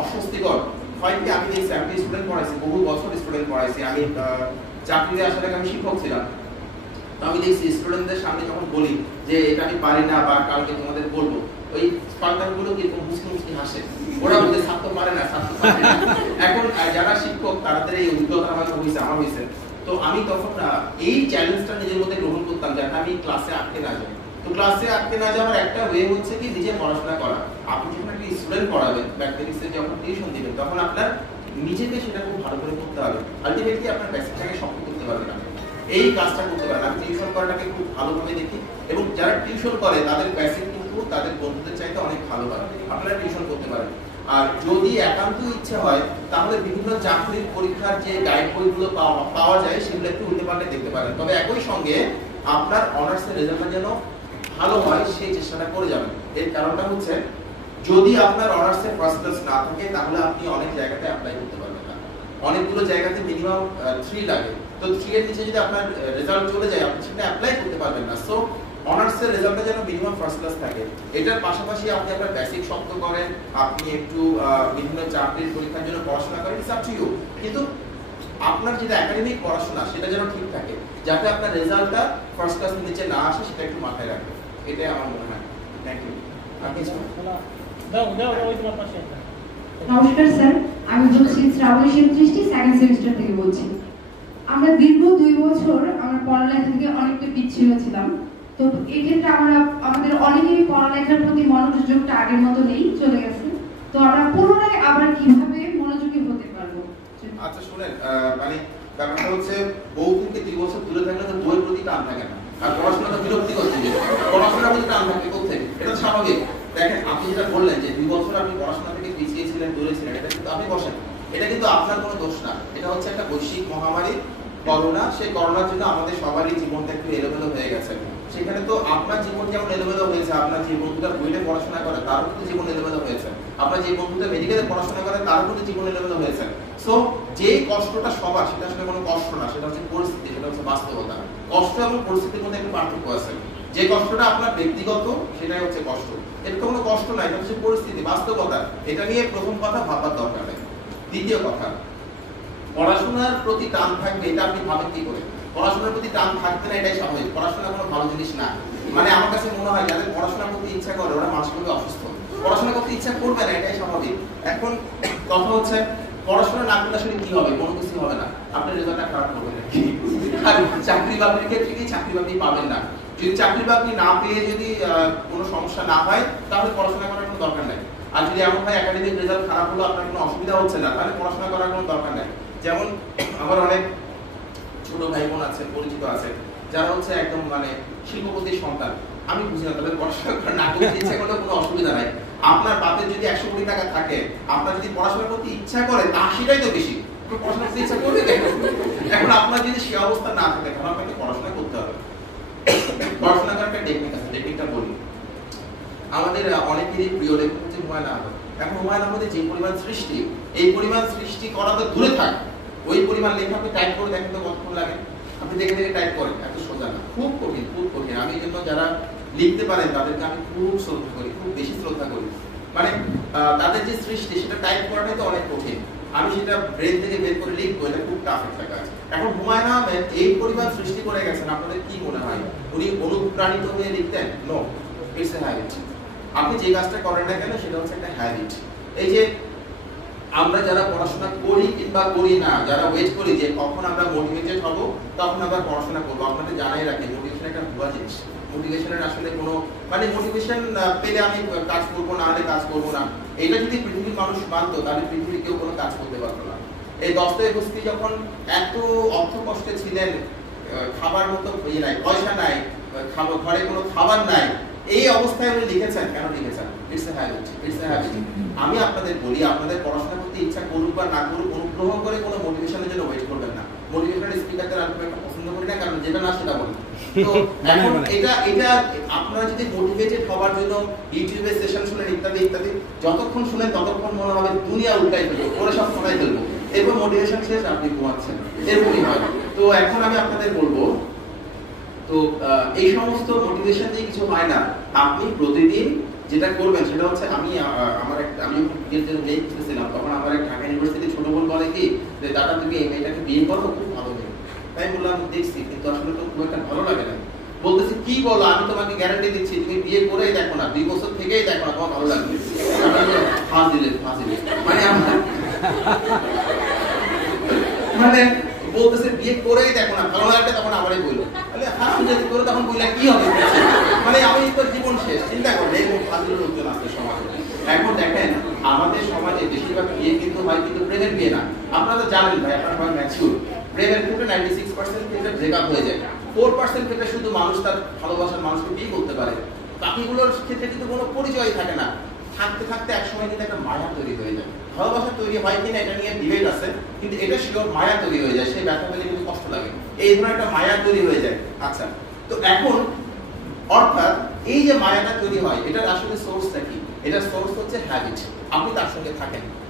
অস্বস্তিকর হয়। কি আমি দেখছি, আমি স্টুডেন্ট পড়াইছি, বহু বছর স্টুডেন্ট পড়াইছি, আমি চাকরিতে আসার আগে আমি শিক্ষক ছিলাম। তো আমি দেখছি স্টুডেন্টদের সামনে যখন বলি যে এটা আমি পারি না বা কালকে তোমাদের বলবো, ওই স্পার্টারগুলো কি মুসকি হাসে, ওরা বলতে ছাত্র পারে না, ছাত্র পারে না। এখন যারা শিক্ষক তাদের এই অভিজ্ঞতা আমার হয়েছে, আমার হয়েছে। তো আমি তখন এই চ্যালেঞ্জটা নিজের মধ্যে গ্রহণ করতাম যে আমি ক্লাসে আটকে না যাই। তো ক্লাসে আটকে না যাওয়ার একটা ওয়ে হচ্ছে কি নিজে পড়াশোনা করা। আপনি যখন একটা স্টুডেন্ট পড়াবেন, ম্যাথমেটিক্সে যখন টিউশন দিবেন, তখন আপনার নিজেকে সেটা খুব ভালো করে করতে হবে। আলটিমেটলি আপনার বেসিকটাকে শক্ত করতে পারবেন না, এই কাজটা করতে পারেন। আমি টিউশন করাটাকে খুব ভালোভাবে দেখি, এবং যারা টিউশন করে তাদের বেসিক কিন্তু তাদের বন্ধুদের চাইতে অনেক ভালো হয়। আপনারা টিউশন করতে পারেন। আর যদি একান্ত ইচ্ছে হয় তাহলে বিভিন্ন চাকরির পরীক্ষার যে গাইড বইগুলো পাওয়া যায় সেগুলো একটু উল্টে পাল্টে দেখতে পারেন। তবে একই সঙ্গে আপনার অনার্সের রেজাল্টটা যেন ভালো হয় সেই চেষ্টাটা করে যাবেন। এর কারণটা হচ্ছে, যদি আপনার অনার্সে ফার্স্ট ক্লাস না থাকে তাহলে আপনি অনেক জায়গাতে অ্যাপ্লাই করতে পারবেন না। অনেকগুলো জায়গাতে মিনিমাম 3 লাগে। তো 3 এর নিচে যদি আপনার রেজাল্ট চলে যায় আপনি সেটা অ্যাপ্লাই করতে পারবেন না। সো অনার্সের রেজাল্টটা যেন মিনিমাম ফার্স্ট ক্লাস থাকে। এটার পাশাপাশি আপনি আপনার বেসিক শক্ত করেন, আপনি একটু বিভিন্ন চাকরির পরীক্ষার জন্য পড়াশোনা করেন, ইটস আপ টু ইউ। কিন্তু আপনার যেটা একাডেমিক পড়াশোনা সেটা যেন ঠিক থাকে, যাতে আপনার রেজাল্টটা ফার্স্ট ক্লাসের নিচে না আসে, সেটা একটু মাথায় রাখবেন। এটাই আমার মনে হয়। Thank you. আপনি নমস্কার স্যার, আমি বলছি শ্রাবণী সেনদৃষ্টি, সেকেন্ড সেমিস্টার থেকে বলছি। আমরা দীর্ঘ 2 বছর আমরা পড়ালেখা থেকে অনেকটা পিছিয়ে ছিলাম। তো এই ক্ষেত্রে আমাদের অনেকেরই পড়ালেখার প্রতি মনোযোগটা আগের মতো নেই, চলে গেছে। তো আমরা পুনরায় আবার কিভাবে মনোযোগী হতে পারবো? আচ্ছা শুনেন, মানে ব্যাপারটা হচ্ছে বউ থেকে 2 বছর দূরে থাকলে তো বইয়ের প্রতি টান থাকে না, আর পড়াশোনা তো বিরক্তি করছে, পড়াশোনার প্রতি টান থাকে কোথেকে, এটা স্বাভাবিক। দেখেন আপনি যেটা বললেন যে 2 বছর আপনি পড়াশোনা থেকে পিছিয়ে ছিলেন, দূরে ছিলেন, এটা কিন্তু আপনি বসেন, এটা কিন্তু আপনার কোনো দোষ না। এটা হচ্ছে একটা বৈশ্বিক মহামারী করোনা। সেই করোনার জন্য আমাদের সবারই জীবনটা একটু এলোমেলো হয়ে গেছে। সেখানে তো আপনার জীবন যেমন এলোমেলো হয়েছে, আপনার যে বন্ধুটা বইতে পড়াশোনা করে তারও কিন্তু জীবন এলোমেলো হয়েছে, আপনার যে বন্ধুটা মেডিকেলে পড়াশোনা করে তারও কিন্তু জীবন এলোমেলো হয়েছে। সো যে কষ্টটা সবার, সেটা আসলে কোনো কষ্ট না, সেটা হচ্ছে পরিস্থিতি, সেটা হচ্ছে বাস্তবতা। কষ্ট এবং পরিস্থিতির মধ্যে একটু পার্থক্য আছে। যে কষ্টটা আপনার ব্যক্তিগত সেটাই হচ্ছে কষ্ট, এটা তো কোনো কষ্ট না, এটা হচ্ছে পরিস্থিতি, বাস্তবতা। এটা নিয়ে প্রথম কথা ভাবার দরকার নেই। দ্বিতীয় কথা, পড়াশোনার প্রতি টান থাকবে, এটা আপনি ভাবেন কি করে? পড়াশোনার প্রতি টান থাকবে না, এটাই স্বাভাবিক। পড়াশোনা কোনো ভালো জিনিস না। মানে আমার কাছে মনে হয় যাদের পড়াশোনা করতে ইচ্ছা করে ওরা মানসিকভাবে অসুস্থ, পড়াশোনা করতে ইচ্ছা করবে না, এটাই স্বাভাবিক। এখন কথা হচ্ছে পড়াশোনা না করলে আসলে কি হবে? কোনো কিছু হবে না, আপনার রেজাল্টটা খারাপ করবে না। আর চাকরি বাকরির ক্ষেত্রে কি চাকরি বাকরি পাবেন না। যদি চাকরি বাকরি না পেয়ে যদি কোনো সমস্যা না হয় তাহলে পড়াশোনা করার কোনো দরকার নাই। আর যদি এমন হয় একাডেমিক রেজাল্ট খারাপ হলো, আপনার কোনো অসুবিধা হচ্ছে না, তাহলে পড়াশোনা করার কোনো দরকার নাই। যেমন আমার অনেক ছোট ভাই বোন আছে, পরিচিত আছে, যারা হচ্ছে একদম মানে শিল্পপতির সন্তান। আমি বুঝি না তাদের পড়াশোনা করার না করতে ইচ্ছা করলে কোনো অসুবিধা নাই। আপনার বাপের যদি 100 কোটি টাকা থাকে, আপনার যদি পড়াশোনা করতে ইচ্ছা করে তা সেটাই তো বেশি, পড়াশোনা করতে ইচ্ছা করবে কেন? এখন আপনার যদি সে অবস্থা না থাকে তাহলে আপনাকে পড়াশোনা করতে হবে। পড়াশোনা করার একটা টেকনিক আছে, টেকনিকটা বলি। আমাদের অনেকেরই প্রিয় লেখক হচ্ছে হুমায়ুন আহমেদ। এখন হুমায়ুন আহমেদের যে পরিমাণ সৃষ্টি, এই পরিমাণ সৃষ্টি করা তো দূরে থাক, ওই পরিমাণ লেখা আপনি টাইপ করে দেখেন তো কতক্ষণ লাগে? আপনি দেখে দেখে টাইপ করেন, এত সোজা না, খুব কঠিন, খুব কঠিন। আমি এই জন্য যারা লিখতে পারেন তাদেরকে আমি খুব শ্রদ্ধা করি, খুব বেশি শ্রদ্ধা করি। মানে তাদের যে সৃষ্টি সেটা টাইপ করাটাই তো অনেক কঠিন। আমি সেটা ব্রেন থেকে বের করে লিখবো, এটা খুব টাফ একটা কাজ। এখন হুমায়ুন আহমেদ এই পরিমাণ সৃষ্টি করে গেছেন, আপনাদের কি মনে হয় উনি অনুপ্রাণিত হয়ে লিখতেন? No, it's a habit. আপনি যে কাজটা করেন না কেন সেটা হচ্ছে একটা হ্যাবিট। এই যে আমরা যারা পড়াশোনা করি কিংবা করি না, যারা ওয়েট করি যে কখন আমরা মোটিভেটেড হব তখন আমরা পড়াশোনা করবো, আপনাদের জানাই রাখি মোটিভেশন একটা ভুয়া জিনিস। মোটিভেশনের আসলে কোনো মানে মোটিভেশন পেলে আমি কাজ করবো না হলে কাজ করবো না, এটা যদি পৃথিবীর মানুষ মানতো তাহলে পৃথিবীর কেউ কোনো কাজ করতে পারতো না। এই দস্তয়েভস্কি যখন এত অর্থ কষ্টে ছিলেন, খাবার মতো ইয়ে নাই, পয়সা নাই, ঘরে কোনো খাবার নাই, এই অবস্থায় উনি লিখেছেন। কেন লিখেছেন? It's a habit, it's a habit. আমি আপনাদের বলি, আপনাদের পড়াশোনা করতে ইচ্ছা করুক বা না করুক, অনুগ্রহ করে কোনো মোটিভেশনের জন্য ওয়েট করবেন না। মোটিভেশনাল স্পিকারদের আমি একটা পছন্দ করি না, কারণ যেটা না সেটা বলি। তো এখন এটা আপনারা যদি মোটিভেটেড হওয়ার জন্য ইউটিউবে সেশন শুনেন ইত্যাদি ইত্যাদি, যতক্ষণ শুনেন ততক্ষণ মনে হবে দুনিয়া উল্টাই ফেলবো, করে সব শোনাই ফেলবো, এরপর মোটিভেশন শেষ, আপনি ঘুমাচ্ছেন, এরকমই হয়। তো এখন আমি আপনাদের বলবো, তো এই সমস্ত মোটিভেশন দিয়ে কিছু হয় না। আপনি প্রতিদিন যেটা করবেন সেটা হচ্ছে, আমি মেয়ে খুঁজতেছিলাম, তখন আমার এক ঢাকা ইউনিভার্সিটি ছোট বোন বলে কি যে দাদা তুমি এই মেয়েটাকে বিয়ে করো, খুব ভালো মেয়ে। তাই বললাম দেখছি, কিন্তু আসলে তো খুব একটা ভালো লাগে না। বলতেছি কি বলো, আমি তোমাকে গ্যারান্টি দিচ্ছি তুমি বিয়ে করেই দেখো না, 2 বছর থেকেই দেখো না, তোমার ভালো লাগবে। ফাজিলে মানে বলতেছে বিয়ে করেই দেখো না, ভালো লাগবে, তখন আমারই বললো যদি করে তখন বললে কি হবে, মানে আমি তো জীবন শেষ। চিন্তা করেন এরকম ফাজিলের লোকজন আছে সমাজে। এখন দেখেন আমাদের সমাজে বেশিরভাগ বিয়ে কিন্তু হয় কিন্তু প্রেমের বিয়ে না। আপনারা তো জানেন ভাই, আপনারা সবাই ম্যাচিউর। প্রেমের ক্ষেত্রে 96% ক্ষেত্রে ব্রেকআপ হয়ে যায়, 4% ক্ষেত্রে শুধু মানুষ তার ভালোবাসার মানুষকে বিয়ে করতে পারে। বাকিগুলোর ক্ষেত্রে কিন্তু কোনো পরিচয় থাকে না। থাকতে থাকতে একসময় কিন্তু একটা মায়া তৈরি হয়ে যায়। ভালোবাসা তৈরি হয় কিনা এটা নিয়ে ডিবেট আছে, কিন্তু এটা শিওর মায়া তৈরি হয়ে যায়। সেই ব্যথা পেলে কিন্তু কষ্ট লাগে, এই ধরনের একটা মায়া তৈরি হয়ে যায়। আচ্ছা, তো এখন অর্থাৎ এই যে মায়াটা তৈরি হয় এটার আসলে সোর্সটা কি? এটার সোর্স হচ্ছে হ্যাবিট। আপনি তার সঙ্গে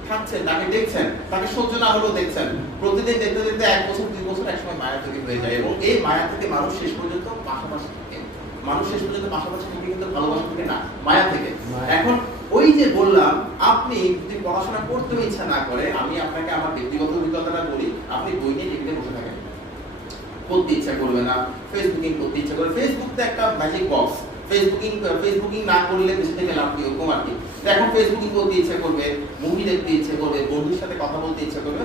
থাকছেন, তাকে দেখছেন, তাকে সহ্য না হলেও দেখছেন, প্রতিদিন দেখতে দেখতে 1 বছর 2 বছর একসময় মায়া তৈরি হয়ে যায়, এবং এই মায়া থেকে মানুষ শেষ পর্যন্ত পাশাপাশি থাকে। মানুষ শেষ পর্যন্ত পাশাপাশি থাকে কিন্তু ভালোবাসা থেকে না, মায়া থেকে। এখন ওই যে বললাম, আপনি যদি পড়াশোনা করতে ইচ্ছা না করে, আমি আপনাকে আমার ব্যক্তিগত অভিজ্ঞতাটা বলি, আপনি বই নিয়ে টেবিলে বসে থাকেন, করতে ইচ্ছা করবে না, ফেসবুকিং করতে ইচ্ছা করে, ফেসবুক তো একটা ম্যাজিক বক্স, ফেসবুকিং না করলে বেশি থেকে লাভ কি ওরকম আর কি। এখন ফেসবুকিং করতে ইচ্ছা করবে, মুভি দেখতে ইচ্ছা করবে, বন্ধুর সাথে কথা বলতে ইচ্ছা করবে,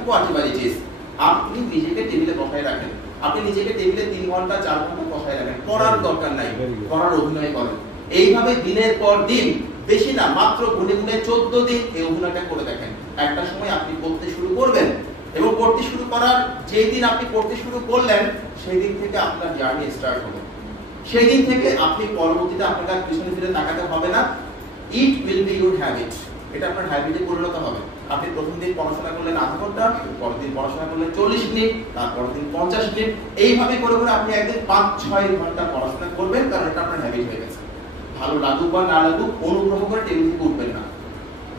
আপনি নিজেকে টেবিলে বসায় রাখেন। আপনি নিজেকে টেবিলে 3 ঘন্টা 4 ঘন্টা বসায় রাখেন, পড়ার দরকার নাই, পড়ার অভিনয় করেন। এইভাবে দিনের পর দিন, বেশি না মাত্র গুনে গুনে 14 দিন এই অভিনয়টা করে দেখেন। একটা সময় আপনি পড়তে শুরু করবেন, এবং পড়তে শুরু করার যেই দিন আপনি পড়তে শুরু করলেন সেই দিন থেকে আপনার জার্নি স্টার্ট হবে। সেই দিন থেকে আপনি পরবর্তীতে আপনার পিছনে ফিরে তাকাতে হবে না। It will be your habit, এটা আপনার হ্যাবিটে পরিণত হবে। আপনি প্রথম দিন পড়াশোনা করলেন আধা ঘন্টা, পরের দিন পড়াশোনা করলেন 40 মিনিট, তারপরের দিন 50 মিনিট, এইভাবে করে করে আপনি একদিন 5-6 ঘন্টা পড়াশোনা করবেন, কারণ এটা আপনার হ্যাবিট হয়ে গেছে। ভালো লাগুক বা না লাগুক, অনুগ্রহ করে টেবিল থেকে উঠবেন না।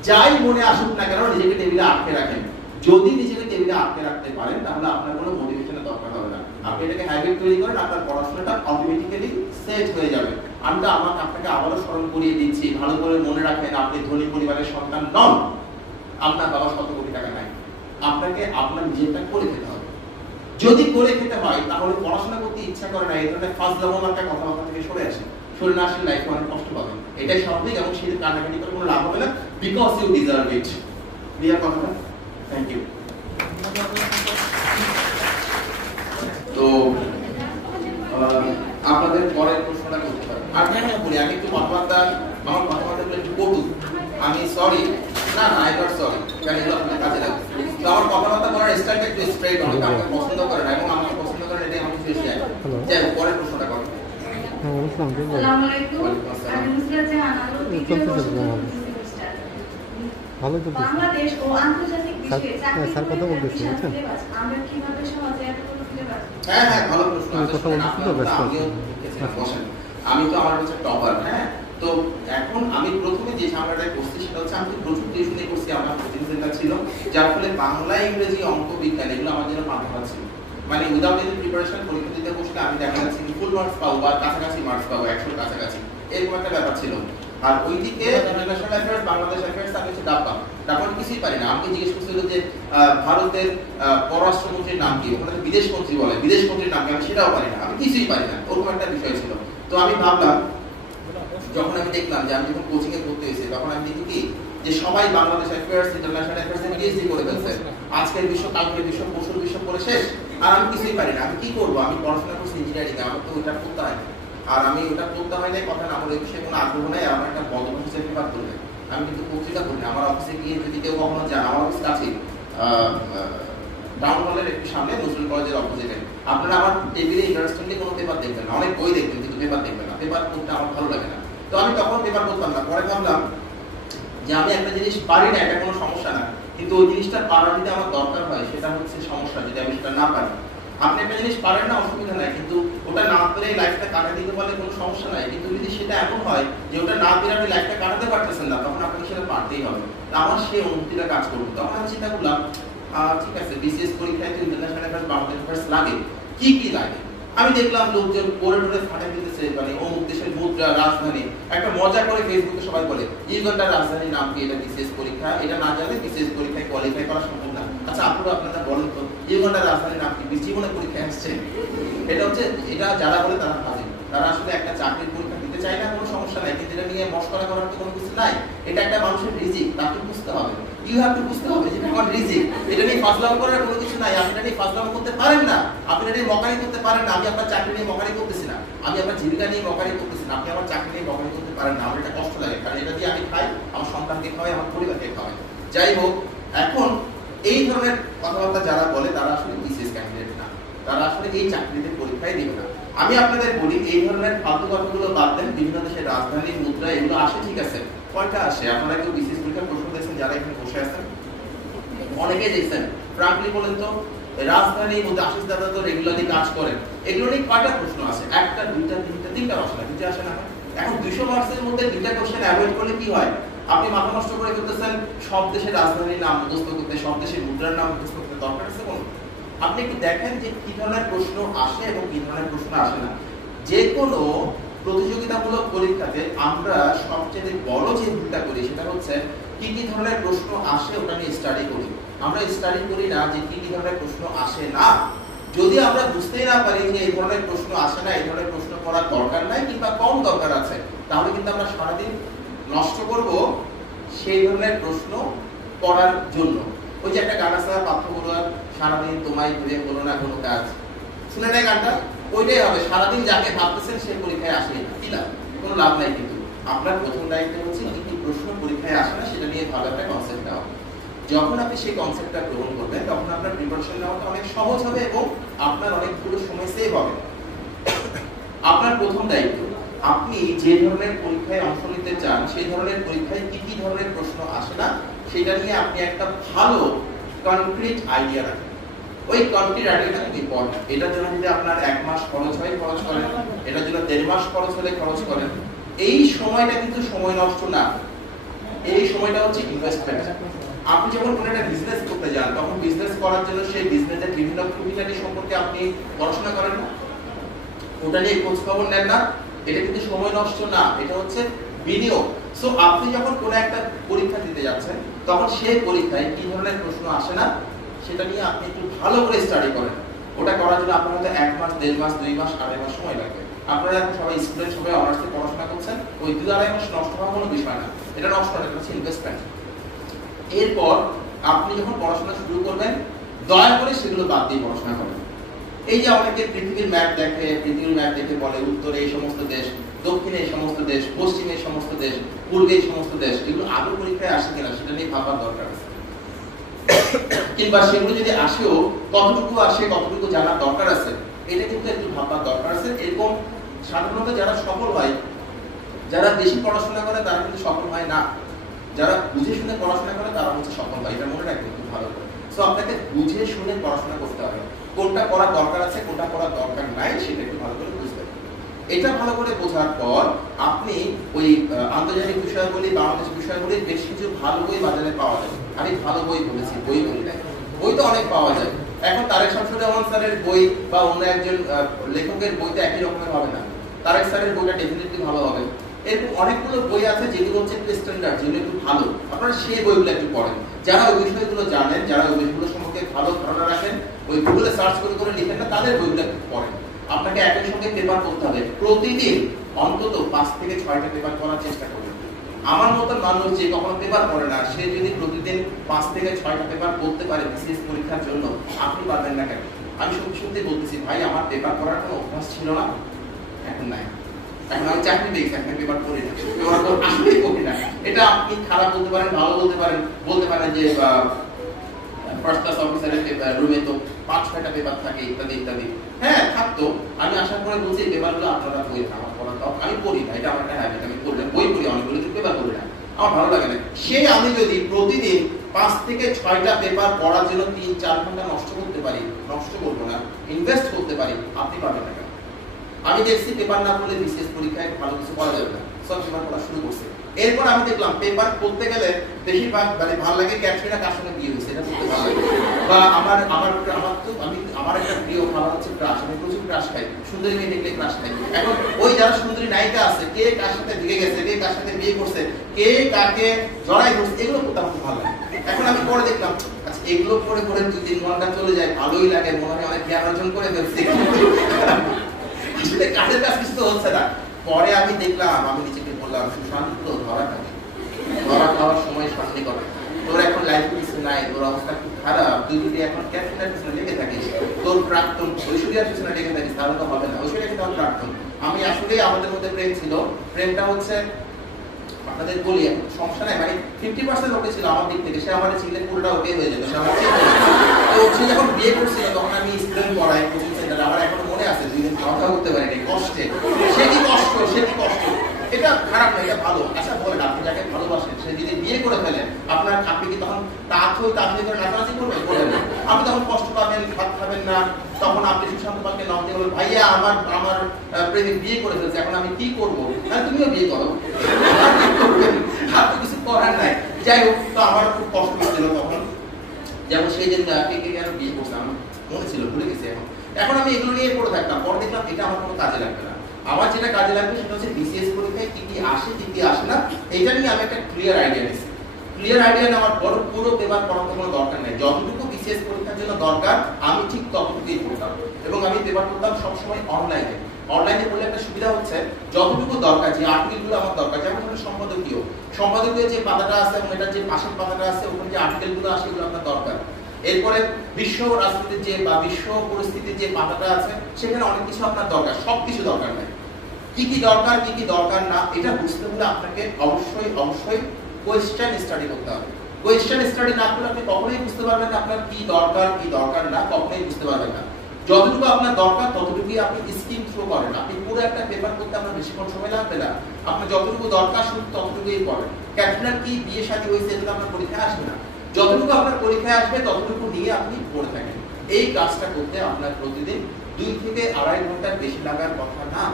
যাই মনে আসুক না কেন নিজেকে টেবিলে আটকে রাখেন। যদি নিজেকে টেবিলে আটকে রাখতে পারেন তাহলে আপনার কোনো মোটিভেশনের দরকার হবে না। আপনি এটাকে হ্যাবিট তৈরি করেন, আপনার পড়াশোনাটা অটোমেটিক্যালি সেট হয়ে যাবে। আমি তো আপনাকে আবারও স্মরণ করিয়ে দিচ্ছি, ভালো করে মনে রাখেন, আপনি ধনী পরিবারের সন্তান নন, আপনার বাবা 100 কোটি টাকা নাই। আপনাকে আপনার নিজেরটা করে খেতে হবে। যদি করে খেতে হয় তাহলে পড়াশোনা করতে ইচ্ছা করে না, এই ধরনের ফাজলামো একটা কথাবার্তা থেকে সরে আসেন। সরে না আসলে লাইফে অনেক কষ্ট পাবেন, এটাই স্বাভাবিক, এবং সেটা কান্নাকাটি করে কোনো লাভ হবে না, because you deserve it. Clear কথাটা? Thank you. তো আপনাদের পরের প্রশ্নটা করতে পারেন। আর হ্যাঁ বলি, আমি একটু কথাবার্তা, আমার কথাবার্তাগুলো একটু কটু, আমি সরি। না আই নট সরি, কারণ এগুলো আপনার কাজে লাগবে। তো আমার কথাবার্তা বলার স্টাইলটা একটু স্ট্রেট, অনেকে আমাকে পছন্দ করেন এবং আমাকে পছন্দ করেন, এটাই আমাকে বেশি যায়। যাই হোক, পরের প্রশ্নটা করেন। আসসালামু আলাইকুম, আমি নুসরাত জাহান, দ্বিতীয় বর্ষ সেমিস্টার। বাংলাদেশ ও আন্তর্জাতিক বিষয়ে স্যার কথা বলতেছেন, আমরা কিভাবে সমাজে এতগুলো সিলেবাস? হ্যাঁ ভালো প্রশ্ন। আমি তো আমার হচ্ছে টপার। হ্যাঁ, তো এখন আমি প্রথমে যে ঝামেলাটা করছি সেটা হচ্ছে আমি প্রচুর টিউশনি করছি, আমার কোচিং সেন্টার ছিল, যার ফলে বাংলা, ইংরেজি, অঙ্ক, বিজ্ঞান এগুলো আমার জন্য পাঠা ছিল। মানে উইদাউট এনি প্রিপারেশন পরীক্ষা দিতে বসলে আমি দেখা যাচ্ছে ফুল মার্কস পাবো বা কাছাকাছি মার্কস পাবো, 100 কাছাকাছি, এরকম একটা ব্যাপার ছিল। আর ওইদিকে ইন্টারন্যাশনাল অ্যাফেয়ার্স, বাংলাদেশ অ্যাফেয়ার্স আর হচ্ছে ডাব্বা। ডাব্বা কিছুই পারি না। আমাকে জিজ্ঞেস করছিল যে ভারতের পররাষ্ট্রমন্ত্রীর নাম কি, ওখানে বিদেশ মন্ত্রী বলে, বিদেশ মন্ত্রীর নাম কি, আমি সেটাও পারি না, আমি কিছুই পারি না, ওরকম একটা বিষয় ছিল। তো আমি ভাবলাম, যখন আমি দেখলাম যে আমি যখন কোচিং এ ভর্তি হয়েছি, তখন আমি দেখি কি যে সবাই বাংলাদেশ অ্যাফেয়ার্স, ইন্টারন্যাশনাল অ্যাফেয়ার্স এ পিএইচডি করে ফেলছে, আজকের বিশ্ব, কালকের বিশ্ব, পরশুর বিশ্ব পড়ে শেষ, আর আমি কিছুই পারি না। আমি কি করবো? আমি পড়াশোনা করছি ইঞ্জিনিয়ারিং, আমার তো ওইটা করতে হয় না। আর আমি ওটা করতে হয় নাই কথা না, আমার এই বিষয়ে কোনো আগ্রহ নাই। আমার একটা বদভূষে পেপার করবে, আমি কিন্তু পত্রিকা করি না। আমার অফিসে গিয়ে যদি কেউ কখনো যান, আমার অফিস আছে টাউন হলের একটু সামনে, নজরুল কলেজের অপোজিটে। আপনারা আমার টেবিলে ইন্টারেস্টিংলি কোনো পেপার দেখবেন না, অনেক বই দেখবেন কিন্তু পেপার দেখবেন না, পেপার পড়তে আমার ভালো লাগে না। তো আমি তখন পেপার পড়তাম না। পরে ভাবলাম যে আমি একটা জিনিস পারি না, এটা কোনো সমস্যা না, কিন্তু ওই জিনিসটা পারার যদি আমার দরকার হয়, সেটা হচ্ছে সমস্যা যদি আমি সেটা না পারি। আপনি একটা জিনিস পারেন না, অসুবিধা নাই, কিন্তু ওটা না পেরে লাইফটা কাটিয়ে দিতে পারলে কোনো সমস্যা নাই। কিন্তু যদি সেটা এমন হয় যে ওটা না পেরে আপনি লাইফটা কাটাতে পারতেছেন না, তখন আপনাকে সেটা পারতেই হবে। আমার সেই অনুভূতিটা কাজ করবে। তখন আমি চিন্তা করলাম, ঠিক আছে, বিসিএস পরীক্ষায় তো ইন্টারন্যাশনাল অ্যাফেয়ার্স, বাংলাদেশ অ্যাফেয়ার্স লাগে, কি কি লাগে আমি দেখলাম। লোকজন পড়ে পড়ে ফাটে দিতেছে, মানে অমুক দেশের মুদ্রা, রাজধানী। একটা মজা করে ফেসবুকে সবাই বলে ইউগান্ডার রাজধানীর নাম কি, এটা বিসিএস পরীক্ষা, এটা না জানলে বিসিএস পরীক্ষায় কোয়ালিফাই করা সম্ভব না। আচ্ছা আপনারা বলেন তো, ইউগান্ডার রাজধানীর নাম কি? জীবনে পরীক্ষায় আসছে? এটা হচ্ছে, এটা যারা বলে তারা ফাজিল, তারা আসলে একটা চাকরির পরীক্ষা দিতে চায় না, কোনো সমস্যা নাই, কিন্তু এটা নিয়ে মশকরা করার তো কোনো কিছু নাই। এটা একটা মানুষের রিজিক, তাকে বুঝতে হবে, ইউ হ্যাভ টু বুঝতে হবে যেটা আমার রিজিক। এটা নিয়ে ফাজলাম করার কোনো কিছু নাই। আপনি এটা নিয়ে ফাজলাম করতে পারেন না, আপনি এটা নিয়ে মকারি করতে পারেন না। আমি আপনার চাকরি নিয়ে মকারি করতেছি না, আমি আপনার জীবিকা নিয়ে মকারি করতেছি না, আপনি আমার চাকরি নিয়ে মকারি করতে পারেন না। আমার এটা কষ্ট লাগে, কারণ এটা দিয়ে আমি খাই, আমার সন্তানকে খাওয়াই, আমার পরিবারকে খাওয়াই। যাই হোক, এখন এই ধরনের কথাবার্তা যারা বলে তারা আসলে বিসিএস ক্যান্ডিডেট না, তারা আসলে এই চাকরিতে পরীক্ষায় দিবে না। আমি আপনাদের বলি, এই ধরনের ফালতু কথাগুলো বাদ দেন। বিভিন্ন দেশের রাজধানী, মুদ্রা, এগুলো আসে, ঠিক আছে, কয়টা আসে? আপনারা কেউ বিসিএস পরীক্ষার প্রশ্ন দিয়েছেন যারা এখানে বসে আছেন? অনেকে দিয়েছেন। ফ্রাঙ্কলি বলেন তো, রাজধানী, মুদ্রা, আশিস দাদা তো রেগুলারলি কাজ করেন, এগুলো নিয়ে কয়টা প্রশ্ন আসে? একটা, দুইটা, তিনটা, তিনটা আসে না, দুইটা আসে না। এখন 200 মার্কসের মধ্যে দুইটা কোশ্চেন অ্যাভয়েড করলে কি হয়? আপনি মাথা নষ্ট করে ফেলতেছেন সব দেশের রাজধানীর নাম মুখস্থ করতে, সব দেশের মুদ্রার নাম মুখস্থ করতে। দরকার আছে কোনো? আপনি একটু দেখেন যে কি ধরনের প্রশ্ন আসে এবং কি ধরনের প্রশ্ন আসে না। যে কোনো প্রতিযোগিতামূলক পরীক্ষাতে আমরা সবচেয়ে বড় যে ভুলটা করি সেটা হচ্ছে কি কি ধরনের প্রশ্ন আসে ওটা নিয়ে স্টাডি করি। আমরা স্টাডি করি না যে কি কি ধরনের প্রশ্ন আসে না। যদি আমরা বুঝতেই না পারি যে এই ধরনের প্রশ্ন আসে না, এই ধরনের প্রশ্ন করার দরকার নাই কিংবা কম দরকার আছে, তাহলে কিন্তু আমরা সারাদিন নষ্ট করব সেই ধরনের প্রশ্ন করার জন্য। ওই যে একটা গান আছে, পাঠ্যগুলোর সারাদিন তোমায় ঘুরে বলো না কোনো কাজ, শুনে নেয় গানটা? ওইটাই হবে, সারাদিন যাকে ভাবতেছেন সে পরীক্ষায় আসে না, কি লাভ? কোনো লাভ নাই। কিন্তু আপনার প্রথম দায়িত্ব হচ্ছে কি কি প্রশ্ন পরীক্ষায় আসে না সেটা নিয়ে ভালো একটা কনসেপ্ট দেওয়া। যখন আপনি সেই কনসেপ্টটা গ্রহণ করবেন তখন আপনার প্রিপারেশন নেওয়াটা অনেক সহজ হবে এবং আপনার অনেকগুলো সময় সেভ হবে। আপনার প্রথম দায়িত্ব, আপনি যে ধরনের পরীক্ষায় অংশ নিতে চান সেই ধরনের পরীক্ষায় কি কি ধরনের প্রশ্ন আসে না সেটা নিয়ে আপনি একটা ভালো কনক্রিট আইডিয়া রাখেন। ওই কনক্রিট আইডিয়াটা খুব ইম্পর্টেন্ট। এটার জন্য যদি আপনার 1 মাস খরচ হয় খরচ করেন, এটার জন্য 1.5 মাস খরচ হলে খরচ করেন। এই সময়টা কিন্তু সময় নষ্ট না, এই সময়টা হচ্ছে ইনভেস্টমেন্ট। আপনি যখন কোনো একটা বিজনেস করতে যান তখন বিজনেস করার জন্য সেই বিজনেসের বিভিন্ন খুঁটিনাটি সম্পর্কে আপনি পড়াশোনা করেন না, ওটা নিয়ে খোঁজ খবর নেন না, এটা কিন্তু সময় নষ্ট না, এটা হচ্ছে বিনিয়োগ। সো আপনি যখন কোনো একটা পরীক্ষা দিতে যাচ্ছেন তখন সেই পরীক্ষায় কি ধরনের প্রশ্ন আসে না সেটা নিয়ে আপনি একটু ভালো করে স্টাডি করেন। ওটা করার জন্য আপনার হয়তো 1 মাস, 1.5 মাস, 2 মাস, 2.5 মাস সময় লাগবে। আপনারা এখন সবাই স্টুডেন্ট, সবাই অনার্সে পড়াশোনা করছেন, ওই 2-2.5 মাস নষ্ট হওয়ার কোনো বিষয় না, এটা নষ্ট না, এটা হচ্ছে ইনভেস্টমেন্ট। এরপর আপনি যখন পড়াশোনা শুরু করবেন দয়া করে সেগুলো বাদ দিয়ে পড়াশোনা করবেন। এই যে অনেকে পৃথিবীর ম্যাপ দেখে, পৃথিবীর ম্যাপ দেখে বলে উত্তরে এই সমস্ত দেশ, দক্ষিণে এই সমস্ত দেশ, পশ্চিমে এই সমস্ত দেশ, পূর্বে এই সমস্ত দেশ, এগুলো আদৌ পরীক্ষায় আসে কিনা সেটা নিয়ে ভাবার দরকার আছে। কিংবা সেগুলো যদি আসেও কতটুকু আসে, কতটুকু জানার দরকার আছে, এটা কিন্তু একটু ভাববার দরকার আছে। এরকম সাধারণত যারা সফল হয়, যারা বেশি পড়াশোনা করে তারা কিন্তু সফল হয় না, যারা বুঝে শুনে পড়াশোনা করে তারা হচ্ছে সফল হয়। এটা মনে রাখবেন খুব ভালো করে। সো আপনাকে বুঝে শুনে পড়াশোনা করতে হবে, কোনটা করার দরকার আছে, কোনটা করার দরকার নাই সেটা একটু ভালো করে বুঝবেন। এটা ভালো করে বোঝার পর আপনি ওই আন্তর্জাতিক বিষয়গুলি, বাংলাদেশ বিষয়গুলি বেশ কিছু ভালো বই বাজারে পাওয়া যায়। আমি ভালো বই বলেছি, বই বলি না, বই তো অনেক পাওয়া যায়। এখন তারেক শামসুর রহমান স্যারের বই বা অন্য একজন লেখকের বইটা একই রকমের হবে না। তারেক স্যারের বইটা ডেফিনেটলি ভালো হবে, এরকম অনেকগুলো বই আছে যেগুলো হচ্ছে একটু স্ট্যান্ডার্ড, যেগুলো একটু ভালো, আপনারা সেই বইগুলো একটু পড়েন। যারা ওই বিষয়গুলো জানেন, যারা ওই বিষয়গুলো সম্পর্কে ভালো ধারণা রাখেন, ওই গুগলে সার্চ করে করে লিখেন না, তাদের বইগুলো একটু পড়েন। আপনাকে একই সঙ্গে পেপার করতে হবে, প্রতিদিন অন্তত 5 থেকে 6টা পেপার করার চেষ্টা করবেন। আমার মতন মানুষ যে কখনো পেপার পড়ে না, সে যদি প্রতিদিন 5 থেকে 6টা পেপার করতে পারে বিসিএস পরীক্ষার জন্য, আপনি পারবেন না কেন? আমি সত্যি সত্যি বলতেছি ভাই, আমার পেপার পড়ার কোনো অভ্যাস ছিল না, এখন নাই। এখন আমি চাকরি পেয়েছি, এখন পেপার পড়ি না, পেপার আসলেই পড়ি না। এটা আপনি খারাপ বলতে পারেন, ভালো বলতে পারেন যে ফার্স্ট ক্লাস অফিসারের রুমে তো 5-6টা পেপার থাকে ইত্যাদি ইত্যাদি। হ্যাঁ থাকতো, আমি আসার পরে বলছি পেপারগুলো আপনারা বই না, আমার পড়া তো আমি পড়ি না, এটা আমার একটা হ্যাবিট, আমি পড়লে বই পড়ি অনেকগুলো, কিন্তু পেপার পড়ি না, আমার ভালো লাগে না। সেই আমি যদি প্রতিদিন 5 থেকে 6টা পেপার পড়ার জন্য 3-4 ঘন্টা নষ্ট করতে পারি, নষ্ট করবো না, ইনভেস্ট করতে পারি, আপনি পারবেন না কেন? আমি দেখছি পেপার না পড়লে বিসিএস পরীক্ষায় ভালো কিছু করা যাবে না, সব পেপার পড়া শুরু করছে। এরপর আমি দেখলাম পেপার পড়তে গেলে বেশিরভাগ মানে ভালো লাগে ক্যাটরিনা কার সঙ্গে বিয়ে হয়েছে, এটা পড়তে ভালো লাগে। বা আমার একটা প্রিয় খাবার হচ্ছে ক্রাশ, আমি প্রচুর ক্রাশ খাই, সুন্দরী মেয়ে দেখলে ক্রাশ খাই। এখন ওই যারা সুন্দরী নায়িকা আছে, কে কার সাথে বিয়ে গেছে, কে কার সাথে বিয়ে করছে, কে কাকে জড়াই করছে, এগুলো পড়তে আমার খুব ভালো লাগে। এখন আমি পরে দেখলাম আচ্ছা এগুলো পড়ে 2-3 ঘন্টা চলে যায়, ভালোই লাগে, মনে হয় অনেক জ্ঞান অর্জন করে ফেলছি, আসলে কাজের কাজ কিছু তো হচ্ছে না। পরে আমি দেখলাম, আমি নিজেকে বললাম সুশান্ত ধরা খাওয়ার সময় শান্তি করে, তোর এখন লাইফ কিছু নাই, তোর অবস্থা খুব খারাপ, তুই যদি এখন ক্যাটরিনার পিছনে লেগে থাকিস, তোর প্রাক্তন ঐশ্বরিয়ার পিছনে লেগে থাকিস, তাহলে তো হবে না। ঐশ্বরিয়া কিন্তু আমার প্রাক্তন। আমি আসলে আমাদের মধ্যে প্রেম ছিল, প্রেমটা হচ্ছে আপনাদের বলি সমস্যা নাই, মানে 50% ওকে ছিল আমার দিক থেকে, সে আমার ছিল পুরোটা ওকে হয়ে যেত, সে আমার তো সে যখন বিয়ে করছিল তখন আমি স্টুডেন্ট পড়াই কোচিং সেন্টারে, আমার এখনো মনে আছে 2 দিন কথা বলতে পারিনি কষ্টে, সে কি কষ্ট, এটা খারাপ না, এটা ভালো। আচ্ছা বলেন, আপনি যাকে ভালোবাসেন সে যদি বিয়ে করে ফেলেন, আপনি কি তখন তাড়াতাড়ি করে নাচানাচি করবেন? করবেন না। আপনি তখন কষ্ট পাবেন, ভাত খাবেন না, তখন আপনি সুশান্ত পালকে নাম দিয়ে বলবেন ভাইয়া আমার প্রেমিক বিয়ে করে ফেলছে, এখন আমি কি করবো? হ্যাঁ তুমিও বিয়ে করো, আর তো কিছু করার নাই। যাই হোক, তো আমার খুব কষ্ট হচ্ছিল তখন, যেমন সেই দিন কেন বিয়ে করছে আমার মনে ছিল, ভুলে গেছি। এখন আমি এগুলো নিয়ে পড়ে থাকতাম, পরে দেখলাম এটা আমার কোনো কাজে লাগবে না। আমার যেটা কাজে লাগবে সেটা হচ্ছে বিসিএস পরীক্ষায় কি কি আসে, কি কি আসে না, এটা নিয়ে আমি একটা ক্লিয়ার আইডিয়া নিয়েছি। ক্লিয়ার আইডিয়া নেওয়ার পর পুরো পেপার পড়ার কোনো দরকার নেই, যতটুকু বিসিএস পরীক্ষার জন্য দরকার আমি ঠিক ততটুকুই পড়তাম, এবং আমি পেপার পড়তাম সবসময় অনলাইনে। অনলাইনে পড়লে একটা সুবিধা হচ্ছে যতটুকু দরকার, যে আর্টিকেলগুলো আমার দরকার, যেমন ধরুন সম্পাদকীয় যে পাতাটা আছে এবং এটা যে পাশের পাতাটা আছে, ওখানে যে আর্টিকেলগুলো আসে এগুলো আপনার দরকার। এরপরে বিশ্ব রাজনীতির যে বা বিশ্ব পরিস্থিতির যে পাতাটা আছে, সেখানে অনেক কিছু আপনার দরকার, সবকিছু দরকার নেই। কি কি দরকার, কি কি দরকার না, এটা বুঝতে হলে আপনাকে অবশ্যই কোয়েশ্চেন স্টাডি করতে হবে। কোয়েশ্চেন স্টাডি না করলে আপনি কখনোই বুঝতে পারবেন না আপনার কি দরকার না, কখনোই বুঝতে পারবেন না। যতটুকু আপনার দরকার ততটুকুই আপনি স্কিম থ্রো করেন, আপনি পুরো একটা পেপার করতে আপনার বেশিক্ষণ সময় লাগবে না, আপনার যতটুকু দরকার শুধু ততটুকুই পড়েন। ক্যাটরিনার কি বিয়ে শাদী হয়েছে এটা আপনার পরীক্ষায় আসবে না, যতটুকু আপনার পরীক্ষায় আসবে ততটুকু নিয়ে আপনি পড়ে থাকেন। এই কাজটা করতে আপনার প্রতিদিন 2 থেকে 2.5 ঘন্টার বেশি লাগার কথা না।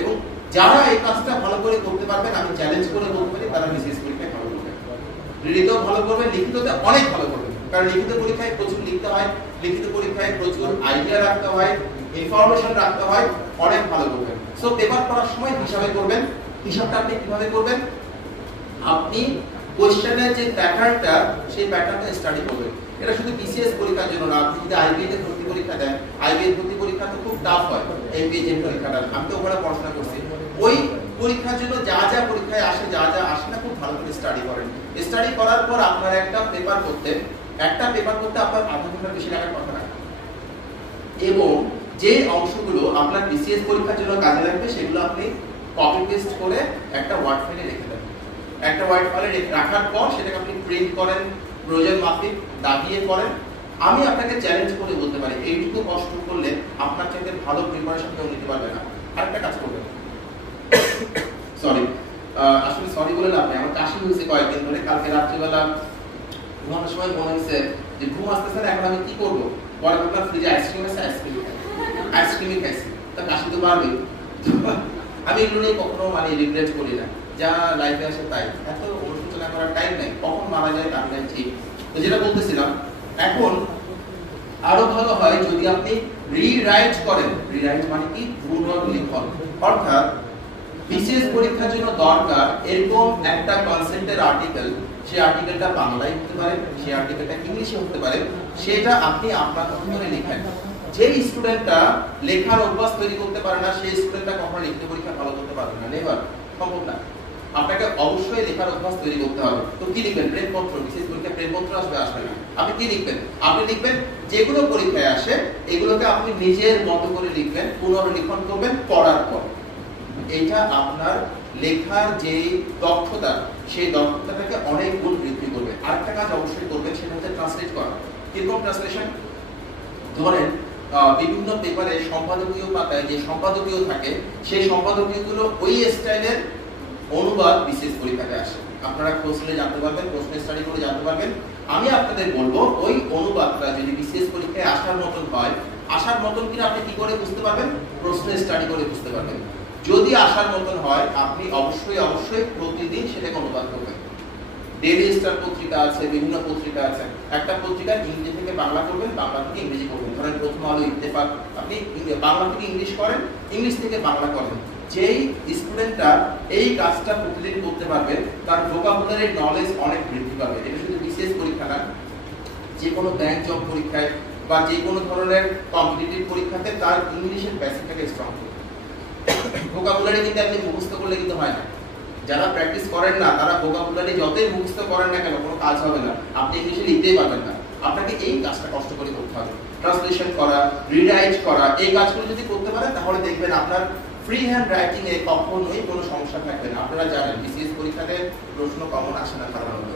এবং যারা এই কাজটা ভালো করে করতে পারবেন, আমি চ্যালেঞ্জ করে বলতে পারি তারা বিসিএস পরীক্ষায় ভালো করবেন, লিখিতেও ভালো করবেন, লিখিততে অনেক ভালো করবেন। কারণ লিখিত পরীক্ষায় প্রচুর লিখতে হয়, লিখিত পরীক্ষায় প্রচুর আইডিয়া রাখতে হয়, ইনফরমেশন রাখতে হয়, অনেক ভালো করবেন। সো পেপার পড়ার সময় হিসাবে করবেন। হিসাবটা আপনি কিভাবে করবেন? আপনি কোশ্চেনের যে প্যাটার্নটা, সেই প্যাটার্নটা স্টাডি করবেন। এটা শুধু বিসিএস পরীক্ষার জন্য না, আপনি যদি আইবিএ তে ভর্তি পরীক্ষা দেন, আইবিএ ভর্তি পরীক্ষা তো খুব টাফ হয়, এমবিএ যে পরীক্ষাটা, আমি তো ওখানে পড়াশোনা করছি, ওই পরীক্ষার জন্য যা পরীক্ষায় আসে, যা আসে না, খুব ভালো করে স্টাডি করেন। স্টাডি করার পর আপনার একটা পেপার করতে আপনার আধা ঘন্টার বেশি লাগার কথা না, এবং যে অংশগুলো আপনার বিসিএস পরীক্ষার জন্য কাজে লাগবে সেগুলো আপনি কপি পেস্ট করে একটা ওয়ার্ড ফাইলে রেখে দেন। একটা ওয়ার্ড ফাইলে রাখার পর সেটাকে আপনি প্রিন্ট করেন, প্রয়োজন মাফিক দাবিয়ে করেন। আমি আপনাকে চ্যালেঞ্জ করে বলতে পারি এইটুকু কষ্ট করলে আপনার চাইতে ভালো প্রিপারেশন কেউ নিতে পারবে না। আরেকটা কাজ করবেন, আসলে সরি বলে লাভ নেই, আমার কাশি হয়েছে কয়েকদিন ধরে। কালকে রাত্রিবেলা ঘুমানোর সময় মনে হয়েছে যে ঘুম আসতেছে না, এখন আমি কি করবো? পরে আপনার ফ্রিজে আইসক্রিম আছে, আইসক্রিমই খাইছি, তা কাশি তো পারবে। আমি এগুলো নিয়ে কখনো রিগ্রেট করি না, যা লাইফে আসে তাই, এত অনুশোচনা করার টাইম নেই, কখন মারা যায় তার নাই ঠিক। তো যেটা বলতেছিলাম, এখন আরো ভালো হয় যদি আপনি রিরাইট করেন। রিরাইট মানে কি? পুনর্লিখন। অর্থাৎ বিসিএস পরীক্ষার জন্য দরকার এরকম একটা কনসেপ্টের আর্টিকেল, সেই আর্টিকেলটা বাংলায় হতে পারে, সেই আর্টিকেলটা ইংলিশে হতে পারে, সেটা আপনি আপনার মতো করে লিখেন। যে স্টুডেন্টটা লেখার অভ্যাস তৈরি করতে পারে না, সেই স্টুডেন্টটা কখনো লিখতে পরীক্ষা ভালো করতে পারবে না, নেভার, সম্ভব না। আপনাকে অবশ্যই লেখার অভ্যাস তৈরি করতে হবে। তো কি লিখবেন? প্রেমপত্র। বিশেষ পরীক্ষা প্রেমপত্র আসবে না। আপনি কি লিখবেন? আপনি লিখবেন যেগুলো পরীক্ষায় আসে এগুলোকে আপনি নিজের মতো করে লিখবেন, পুনর্লিখন করবেন পড়ার পর। এটা আপনার লেখার যে দক্ষতা, সেই দক্ষতাটাকে অনেক গুণ বৃদ্ধি করবে। আরেকটা কাজ অবশ্যই করবেন, সেটা হচ্ছে ট্রান্সলেট করা। কিরকম ট্রান্সলেশন? ধরেন বিভিন্ন পেপারে সম্পাদকীয় পাতায় যে সম্পাদকীয় থাকে, সেই সম্পাদকীয়গুলো ওই স্টাইলের অনুবাদ বিশেষ পরীক্ষাতে আসে। আপনারা কোশ্চেনে জানতে পারবেন, প্রশ্ন স্টাডি করে জানতে পারবেন। আমি আপনাদের বলবো ওই অনুবাদটা যদি বিশেষ পরীক্ষায় আসার মতন হয়, আসার মতন কিনা আপনি কি করে বুঝতে পারবেন? প্রশ্ন স্টাডি করে বুঝতে পারবেন। যদি আসার মতন হয়, আপনি অবশ্যই প্রতিদিন সেটাকে অনুবাদ করবেন। ডেইলি স্টার পত্রিকা আছে, বিভিন্ন পত্রিকা আছে, একটা পত্রিকা ইংরেজি থেকে বাংলা করবেন, বাংলা থেকে ইংরেজি করবেন। ধরেন প্রথম আলো, ইত্তেফাক, আপনি বাংলা থেকে ইংলিশ করেন, ইংলিশ থেকে বাংলা করেন। যেই স্টুডেন্টটা এই কাজটা প্রতিদিন করতে পারবে, তার ভোকাবুলারি নলেজ অনেক বৃদ্ধি পাবে। এটা শুধু বিশেষ পরীক্ষা না, যে কোনো ব্যাংক জব পরীক্ষায় বা যে কোনো ধরনের কম্পিটিটিভ পরীক্ষাতে তার ইংলিশের বেসিকটাকে স্ট্রং করবে। ভোকাবুলারি কিন্তু আপনি মুখস্থ করলে কিন্তু হয় না। যারা প্র্যাকটিস করেন না, তারা ভোকাবুলারি যতই মুখস্থ করেন না কেন, কোনো কাজ হবে না। আপনি ইংলিশে লিখতেই পারবেন না। আপনাকে এই কাজটা কষ্ট করে করতে হবে। ট্রান্সলেশন করা, রিরাইট করা, এই কাজগুলো যদি করতে পারেন, তাহলে দেখবেন আপনার ফ্রি হ্যান্ড রাইটিং এ কখনোই কোনো সমস্যা থাকবে না। আপনারা জানেন বিসিএস পরীক্ষাতে প্রশ্ন কমন আসে না সাধারণত,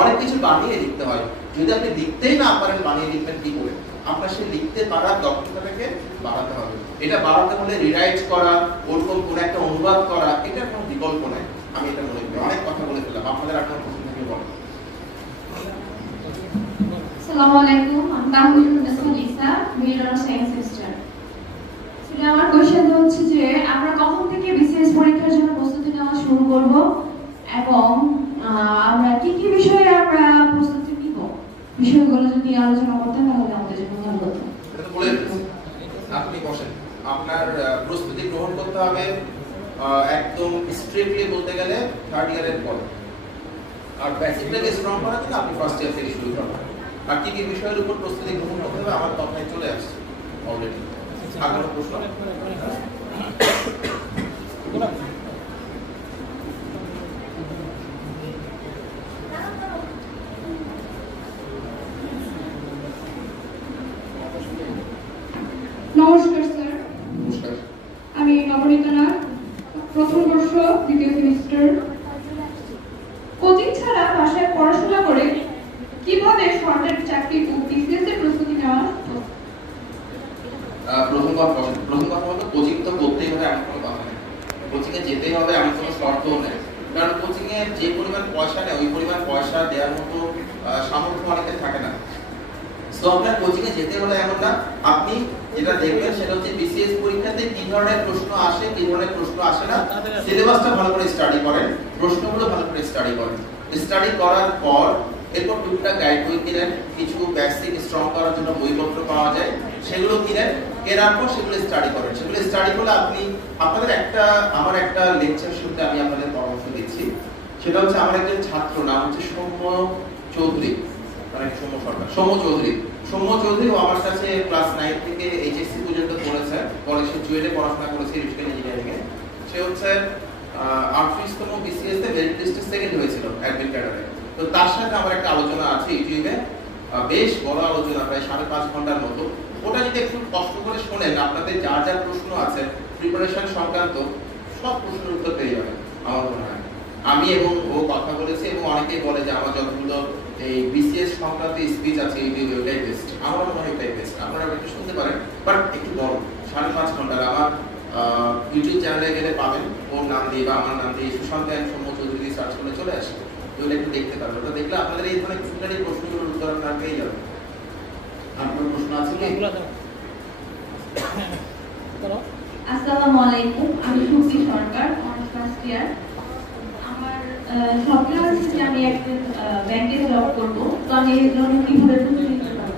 অনেক কিছু বানিয়ে লিখতে হয়। যদি আপনি লিখতেই না পারেন, বানিয়ে লিখবেন কি করে? আপনার সেই লিখতে পারার দক্ষতাটাকে বাড়াতে হবে। এটা বাড়াতে হলে রিরাইট করা, ওরকম কোন একটা অনুবাদ করা, এটার কোনো বিকল্প নাই। আমি এটা মনে করি। অনেক কথা বলে ফেললাম, আপনাদের আর কোনো প্রশ্ন থাকলে বলেন। আসসালামু আলাইকুম, আমি তাহমিদুন্নেছা লিসা, মিডল সায়েন্স সেমিস্টার। আসলে আমার কোশ্চেন হচ্ছে যে আমরা কখন থেকে বিসিএস পরীক্ষার জন্য প্রস্তুতি নেওয়া শুরু করব এবং আমরা কি কি বিষয়ে আমরা প্রস্তুতি নিব, বিষয়গুলো যদি আলোচনা করতে তাহলে আমাদের জন্য ভালো হতো। এটা তো বলে দিচ্ছি, আপনি বসেন। আপনার প্রস্তুতি গ্রহণ করতে হবে একদম স্ট্রিক্টলি বলতে গেলে থার্ড ইয়ারের পরে। আর বেসিকটাকে স্ট্রং করার জন্য আপনি ফার্স্ট ইয়ার থেকে শুরু করবেন। আর কি কি বিষয়ের উপর প্রস্তুতি গ্রহণ করতে হবে আমার কথায় চলে আসছে অলরেডি। আর কোনো প্রশ্ন? নমস্কার স্যার, নমস্কার। আমি নবনীতা নাথ, প্রথম বর্ষ, দ্বিতীয় সেমিস্টার। কোচিং ছাড়া বাসায় পড়াশোনা করে কিভাবে সরকারি চাকরি ও বিসিএস এর প্রস্তুতি নেওয়া? প্রথম কথা হলো কোচিং তো করতেই হবে এমন কোনো কথা নেই। কোচিং এ যেতেই হবে এমন কোনো শর্তও নেই। কারণ কোচিং এ যে পরিমাণ পয়সা নেয়, ওই পরিমাণ পয়সা দেওয়ার মতো সামর্থ্য অনেকের থাকে না। সো আপনার কোচিং এ যেতে হলে এমন না। আপনি যেটা দেখবেন সেটা হচ্ছে বিসিএস পরীক্ষাতে কি ধরনের প্রশ্ন আসে, কি ধরনের প্রশ্ন আসে না, সিলেবাসটা ভালো করে স্টাডি করেন, প্রশ্নগুলো ভালো করে স্টাডি করেন। স্টাডি করার পর এরপর টুকটাক গাইড বই কিনেন, কিছু বেসিক স্ট্রং করার জন্য বইপত্র পাওয়া যায়, সেগুলো কিনেন। কেনার পর সেগুলো স্টাডি করেন। সেগুলো স্টাডি করলে আপনি আপনাদের আমার একটা লেকচার শুনতে আমি আপনাদের পরামর্শ দিচ্ছি। সেটা হচ্ছে আমার একজন ছাত্র, নাম হচ্ছে সৌম্য চৌধুরী, মানে সৌম্য চৌধুরী। ও আমার কাছে ক্লাস 9 থেকে এইচএসসি পর্যন্ত পড়েছে। পরে সে জুয়েলে পড়াশোনা করেছে ইলেকট্রিক্যাল ইঞ্জিনিয়ারিং এ। সে হচ্ছে 38তম বিসিএস তে মেরিট লিস্টে সেকেন্ড হয়েছিল অ্যাডমিন ক্যাডারে। তো তার সাথে আমার একটা আলোচনা আছে ইউটিউবে, বেশ বড় আলোচনা, প্রায় 5.5 ঘন্টার মতো। ওটা যদি একটু কষ্ট করে শোনেন, আপনাদের যা প্রশ্ন আছে প্রিপারেশন সংক্রান্ত সব প্রশ্নের উত্তর পেয়ে যাবেন আমার মনে হয়। আমি এবং ও কথা বলেছি, এবং অনেকেই বলে যে আমার যতগুলো এই বিসিএস সংক্রান্ত স্পিচ আছে ইউটিউবে ওটাই বেস্ট। আমার মনে হয় ওটাই বেস্ট। আপনারা একটু শুনতে পারেন, বাট একটু বড়, 5.5 ঘন্টার। আমার ইউটিউব চ্যানেলে গেলে পাবেন, ওর নাম দিয়ে বা আমার নাম দিয়ে সুশান্ত এন্ড সৌম্য চৌধুরী সার্চ করলে চলে আসে। ওগুলো একটু দেখতে পারবেন। ওটা দেখলে আপনাদের এই ধরনের কিছুটারই প্রশ্নগুলোর উত্তর আপনারা পেয়ে যাবেন। আপনার প্রশ্ন আছে কি? আসসালামু আলাইকুম, আমি সুফি সরকার, অনার্স ফার্স্ট ইয়ার। আমার স্বপ্ন আছে যে আমি একটা ব্যাংকে জব করব। তো আমি এর জন্য কিভাবে প্রস্তুতি নিতে পারব?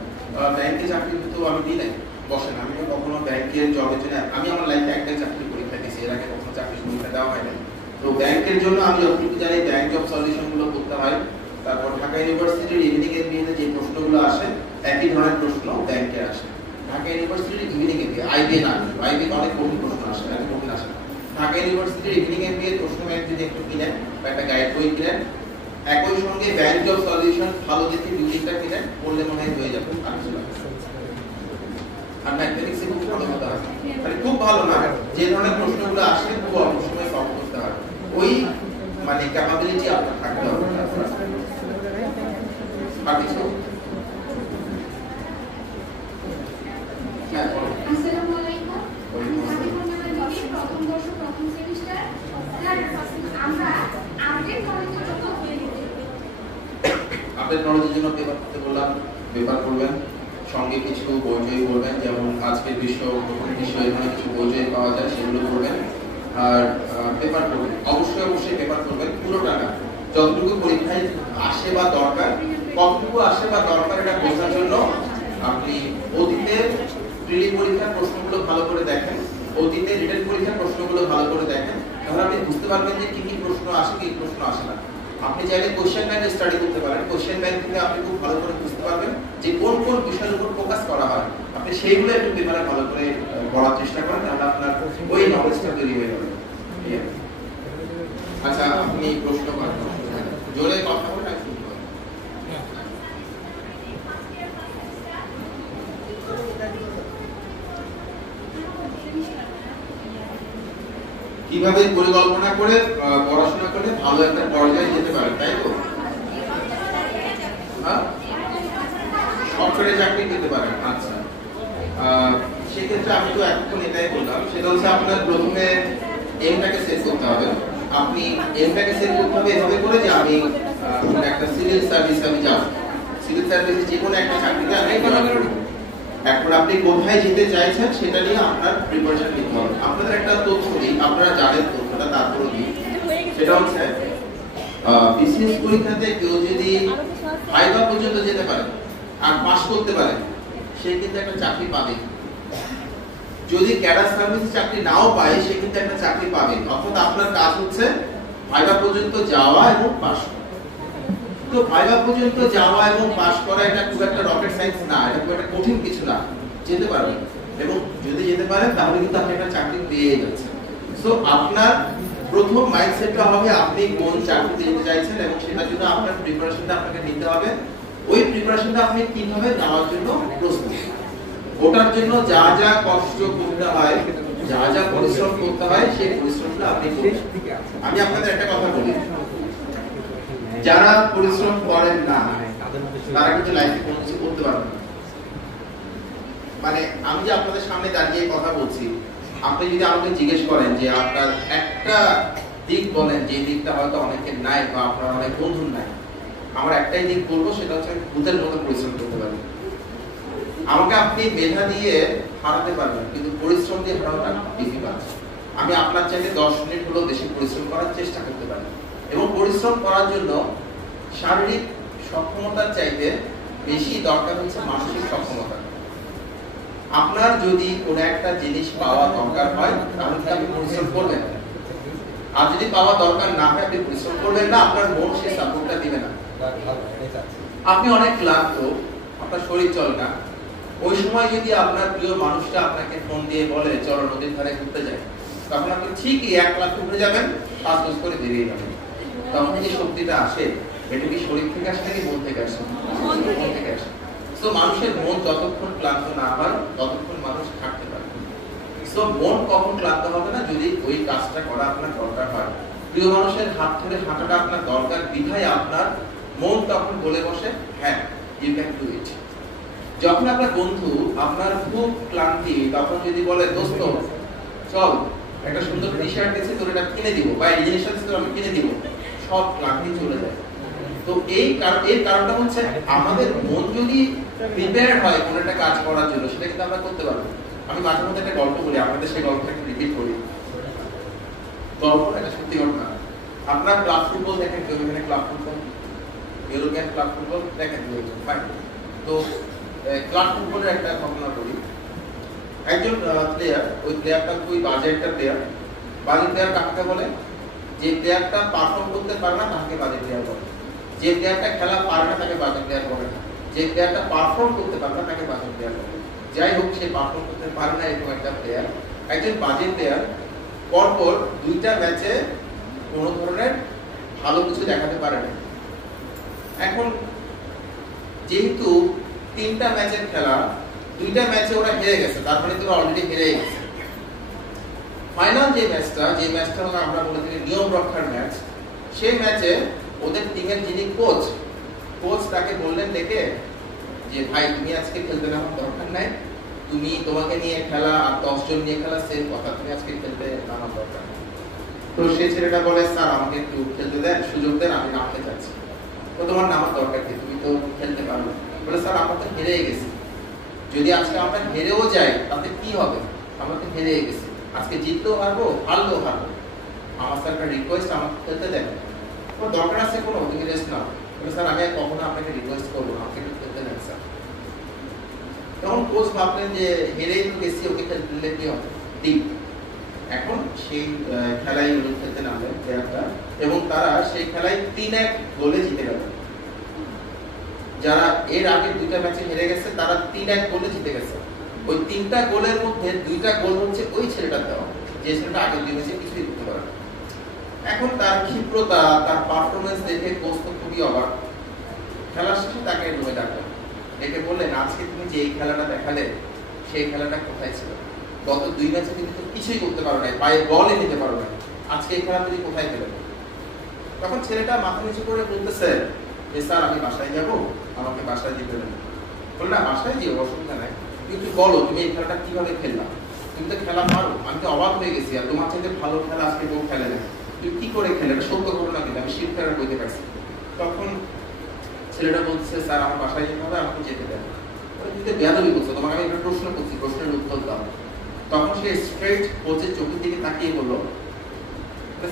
ব্যাংকে চাকরি তো আমি দিই নাই, বসেন। আমি কখনো ব্যাংকের জবের জন্য, আমি আমার লাইফে একটা চাকরি পরীক্ষা দিয়েছি, এর আগে কখনো চাকরি পরীক্ষা দেওয়া হয় না। তো ব্যাংকের জন্য আমি যতটুকু জানি ব্যাংক জব সলিউশন গুলো করতে হয়। তারপর ঢাকা ইউনিভার্সিটির ইভিনিং এমবিএতে যে প্রশ্নগুলো আসে একই ধরনের প্রশ্ন ব্যাংকে আসে। ঢাকা ইউনিভার্সিটির ইভিনিং এমবিএ আইবি না, আইবি অনেক কঠিন প্রশ্ন আসে, এত কঠিন আসে না। ঢাকা ইউনিভার্সিটির ইভিনিং এমবিএ প্রশ্ন ব্যাংক যদি একটু কিনেন বা একটা গাইড বই কিনেন, একই সঙ্গে ব্যাংক জব সলিউশন ভালো দেখে 2-3টা কিনেন, পড়লে মনে হয় হয়ে যাবে। আর ম্যাথমেটিক্সে খুব ভালো হতে হবে, মানে খুব ভালো না, যে ধরনের প্রশ্নগুলো আসে খুব অল্প সময় সলভ করতে হবে, ওই মানে ক্যাপাবিলিটি আপনার থাকতে হবে। আর কিছু আসসালামু আলাইকুম। আমি প্রথম বর্ষ প্রথম সেমিস্টার। আমরা আপডেট নলেজের জন্য আপডেট নলেজের জন্য পেপার করতে বললাম, পেপার করবেন, সঙ্গে কিছু বই করবেন, যেমন আজকের বিষয় প্রথম বিষয় এখানে কিছু বই পাওয়া যায় সেগুলো করবেন। আর পেপার করবেন, অবশ্যই পেপার করবেন, পুরোটা না, যতটুকু পরীক্ষায় আসে বা দরকার, কতটুকু আসে বা দরকার এটা বোঝার জন্য আপনি অতীতে প্রিলি পরীক্ষার প্রশ্নগুলো ভালো করে দেখেন, অতীতে রিটেন পরীক্ষার প্রশ্নগুলো ভালো করে দেখেন, তাহলে আপনি বুঝতে পারবেন যে কি প্রশ্ন আসে কি প্রশ্ন আসে না। আপনি চাইলে কোশ্চেন ব্যাংক স্টাডি করতে পারেন, কোশ্চেন ব্যাংক থেকে আপনি খুব ভালো করে বুঝতে পারবেন যে কোন কোন বিষয়ের উপর ফোকাস করা হয়। আপনি সেইগুলো একটু পেপারে ভালো করে পড়ার চেষ্টা করেন, তাহলে আপনার ওই নলেজটা তৈরি হয়ে যাবে। আচ্ছা, আপনি প্রশ্ন করেন, জোরে কথা বলেন, আমি শুনতে পারি। কিভাবে পরিকল্পনা করে পড়াশোনা করলে ভালো একটা পর্যায়ে যেতে পারে, তাই তো? সফটওয়্যারে চাকরি পেতে পারেন। আচ্ছা, সেক্ষেত্রে আমি তো এখন এটাই বললাম, সেটা হচ্ছে আপনার প্রথমে এমটাকে সেট করতে হবে। আপনি এমটাকে সেট করতে হবে এভাবে করে যে আমি একটা সিভিল সার্ভিসে আমি যাব, সিভিল সার্ভিসে যে কোনো একটা চাকরিতে আমি করব। এখন আপনি কোথায় যেতে চাইছেন সেটা নিয়ে আপনার প্রিপারেশন নিতে হবে। আপনাদের একটা তথ্য দিই, আপনারা জানেন তথ্যটা, তারপরে দিই। সেটা হচ্ছে বিসিএস পরীক্ষাতে কেউ যদি ভাইভা পর্যন্ত যেতে পারে আর পাস করতে পারে, সে কিন্তু একটা চাকরি পাবে। যদি ক্যাডার সার্ভিস চাকরি নাও পায়, সে কিন্তু একটা চাকরি পাবে। অর্থাৎ আপনার কাজ হচ্ছে ভাইভা পর্যন্ত যাওয়া এবং পাস করা। তো ভাইভা পর্যন্ত যাওয়া এবং পাস করা এটা খুব একটা রকেট সায়েন্স না, এটা খুব একটা কঠিন কিছু না, যেতে পারবেন। এবং যদি যেতে পারেন তাহলে কিন্তু আপনি একটা চাকরি পেয়ে যাচ্ছেন। সো আপনার প্রথম মাইন্ডসেটটা হবে আপনি কোন চাকরিতে যেতে চাইছেন এবং সেটার জন্য আপনার প্রিপারেশনটা আপনাকে নিতে হবে। ওই প্রিপারেশনটা আপনি কিভাবে নেওয়ার জন্য প্রস্তুত, ওটার জন্য যা যা কষ্ট করতে হয়, যা যা পরিশ্রম করতে হয়, সেই পরিশ্রমটা আপনি করবেন। আমি আপনাদের একটা কথা বলি, যারা পরিশ্রম করেন না তারা কিন্তু লাইফে কোনো কিছু করতে পারবেন না। মানে আমি যে আপনাদের সামনে দাঁড়িয়ে কথা বলছি, আপনি যদি আমাকে জিজ্ঞেস করেন যে আপনার একটা দিক বলেন যে দিকটা হয়তো অনেকের নাই বা আপনার অনেক বন্ধুর নাই, আমার একটাই দিক বলবো, সেটা হচ্ছে ভূতের মতো পরিশ্রম করতে পারবেন। আমাকে আপনি মেধা দিয়ে হারাতে পারবেন, কিন্তু পরিশ্রম দিয়ে হারানোটা ডিফিকাল্ট। আমি আপনার চাইতে 10 মিনিট হলেও বেশি পরিশ্রম করার চেষ্টা করতে পারি, এবং পরিশ্রম করার জন্য শারীরিক সক্ষমতার চাইতে বেশি দরকার হচ্ছে মানসিক সক্ষমতা। আপনার যদি কোনো একটা জিনিস পাওয়া দরকার হয় তাহলে আপনি পরিশ্রম করবেন, আর যদি পাওয়া দরকার না হয় আপনি পরিশ্রম করবেন না, আপনার মন সেই সাপোর্টটা দিবে না। আপনি অনেক ক্লান্ত, আপনার শরীর চলে না, ওই সময় যদি আপনার প্রিয় মানুষটা আপনাকে ফোন দিয়ে বলে চলো নদীর ধারে ঘুরতে যাই, তখন আপনি ঠিকই 1 লাখ ঘুরে যাবেন, 5 বছর করে বেরিয়ে যাবেন। তখন যে শক্তিটা আসে, এটা কি শরীর থেকে আসে নাকি মন থেকে আসে? মন থেকে আসে। তো মানুষের মন যতক্ষণ ক্লান্ত না হয় ততক্ষণ মানুষ থাকতে পারে। তো মন কখন ক্লান্ত হবে না? যদি ওই কাজটা করা আপনার দরকার হয়, প্রিয় মানুষের হাত ধরে হাঁটাটা আপনার দরকার, বিধায় আপনার মন তখন বলে বসে হ্যাঁ ইউ ক্যান ডু ইট। যখন আপনার বন্ধু আপনার খুব ক্লান্তি, তখন যদি বলে দোস্ত চল একটা সুন্দর টি শার্ট দিয়েছি তোর এটা কিনে দিব, বা এই জিনিসটা তোর আমি কিনে দিব, সব ক্লান্তি চলে যায়। তো এর কারণটা হচ্ছে আমাদের মন যদি প্রিপেয়ার হয় কোনো একটা কাজ করার জন্য, সেটা কিন্তু আমরা করতে পারবো। আমি মাঝে মধ্যে একটা গল্প বলি, আপনাদের সেই গল্পটা একটু রিপিট করি। গল্প একটা সত্যি ঘটনা। আপনারা ক্লাব ফুটবল দেখেন, কেউ এখানে club football, European club football দেখেন? তো ক্লাব ফুটবলের একটা ঘটনা বলি। একজন প্লেয়ার, ওই প্লেয়ারটা খুবই বাজে একটা প্লেয়ার। বাজে প্লেয়ার কাকে বলে? যে প্লেয়ারটা পারফর্ম করতে পারে না তাকে বাজে প্লেয়ার বলে, যে প্লেয়ারটা খেলা পারে না তাকে বাজে প্লেয়ার বলে না, যে প্লেয়ারটা পারফর্ম করতে পারে না তাকে বাজে প্লেয়ার বলে। যাই হোক, সে পারফর্ম করতে পারে না এরকম একটা প্লেয়ার, একজন বাজে প্লেয়ার পরপর 2টা ম্যাচে কোনো ধরনের ভালো কিছু দেখাতে পারে না। এখন যেহেতু 3টা ম্যাচের খেলা, 2টা ম্যাচে ওরা হেরে গেছে, তার মানে তো অলরেডি হেরে গেছে। ফাইনাল যে ম্যাচটা হলো আমরা বলে থাকি নিয়ম রক্ষার ম্যাচ, সেই ম্যাচে ওদের টিমের যিনি কোচ তাকে বললেন ডেকে যে ভাই তুমি আজকে খেলতে আমার দরকার নাই, তুমি তোমাকে নিয়ে খেলা আর 10 জন নিয়ে খেলা সেম কথা, তুমি আজকে খেলতে আমার দরকার। তো সেই ছেলেটা বলে স্যার আমাকে একটু খেলতে দেন, সুযোগ দেন, আমি নামতে চাচ্ছি। তো তোমার নামার দরকার কি, তুমি তো খেলতে পারো না। বলে স্যার আমরা তো হেরে গেছি, যদি আজকে আমরা হেরেও যাই তাতে কি হবে, আমরা তো হেরে গেছি, আজকে জিতলেও হারবো হারলেও হারবো, আমার স্যার একটা রিকোয়েস্ট আমাকে খেলতে দেন। ওর দরকার আছে কোনো, তুমি রেস্ট নাও। বলে স্যার আমি কখনো আপনাকে রিকোয়েস্ট করবো, আমাকে একটু খেলতে দেন স্যার। তখন কোচ ভাবলেন যে হেরেই তো গেছি, ওকে খেলতে দিলে কি হবে, দিন। এখন সেই খেলায় খেলতে নামলেন প্লেয়ারটা এবং তারা সেই খেলায় 3-1 গোলে জিতে গেল। যারা এর আগে 2টা ম্যাচে হেরে গেছে তারা 3-1 গোলে জিতে গেছে। ওই 3টা গোলের মধ্যে 2টা গোল হচ্ছে ওই ছেলেটার দেওয়া, যে ছেলেটা আগের 2 ম্যাচে কিছুই করতে পারে না। এখন তার ক্ষিপ্রতা, তার পারফরমেন্স দেখে কোচ তো খুবই অবাক। খেলা শেষে তাকে রুমে ডাকলেন, ডেকে বললেন আজকে তুমি যে এই খেলাটা দেখালে সেই খেলাটা কোথায় ছিল, গত 2 ম্যাচে তুমি তো কিছুই করতে পারো না, পায়ে বলই নিতে পারো না, আজকে এই খেলা তুমি কোথায় খেলে? তখন ছেলেটা মাথা নিচু করে বলতেছে যে স্যার আমি বাসায় যাব, আমাকে বাসায় যেতে দেন। বলল না বাসায় যেও, অসুবিধা নাই, কিন্তু বলো তুমি এই খেলাটা কিভাবে খেললা, তুমি তো খেলা পারো। আমি তো অবাক হয়ে গেছি, আর তোমার চাইতে ভালো খেলা আজকে কেউ খেলে না, তুমি কি করে খেলে, এটা সত্য ঘটনা কিন্তু আমি শিক্ষার বইতে পারছি। তখন ছেলেটা বলছে স্যার আমার বাসায় যেতে হবে, আমাকে যেতে দেন। বেয়াদবি করছো, তোমাকে আমি একটা প্রশ্ন করছি, প্রশ্নের উত্তর দাও। তখন সে স্ট্রেট কোচের চোখের দিকে তাকিয়ে বলল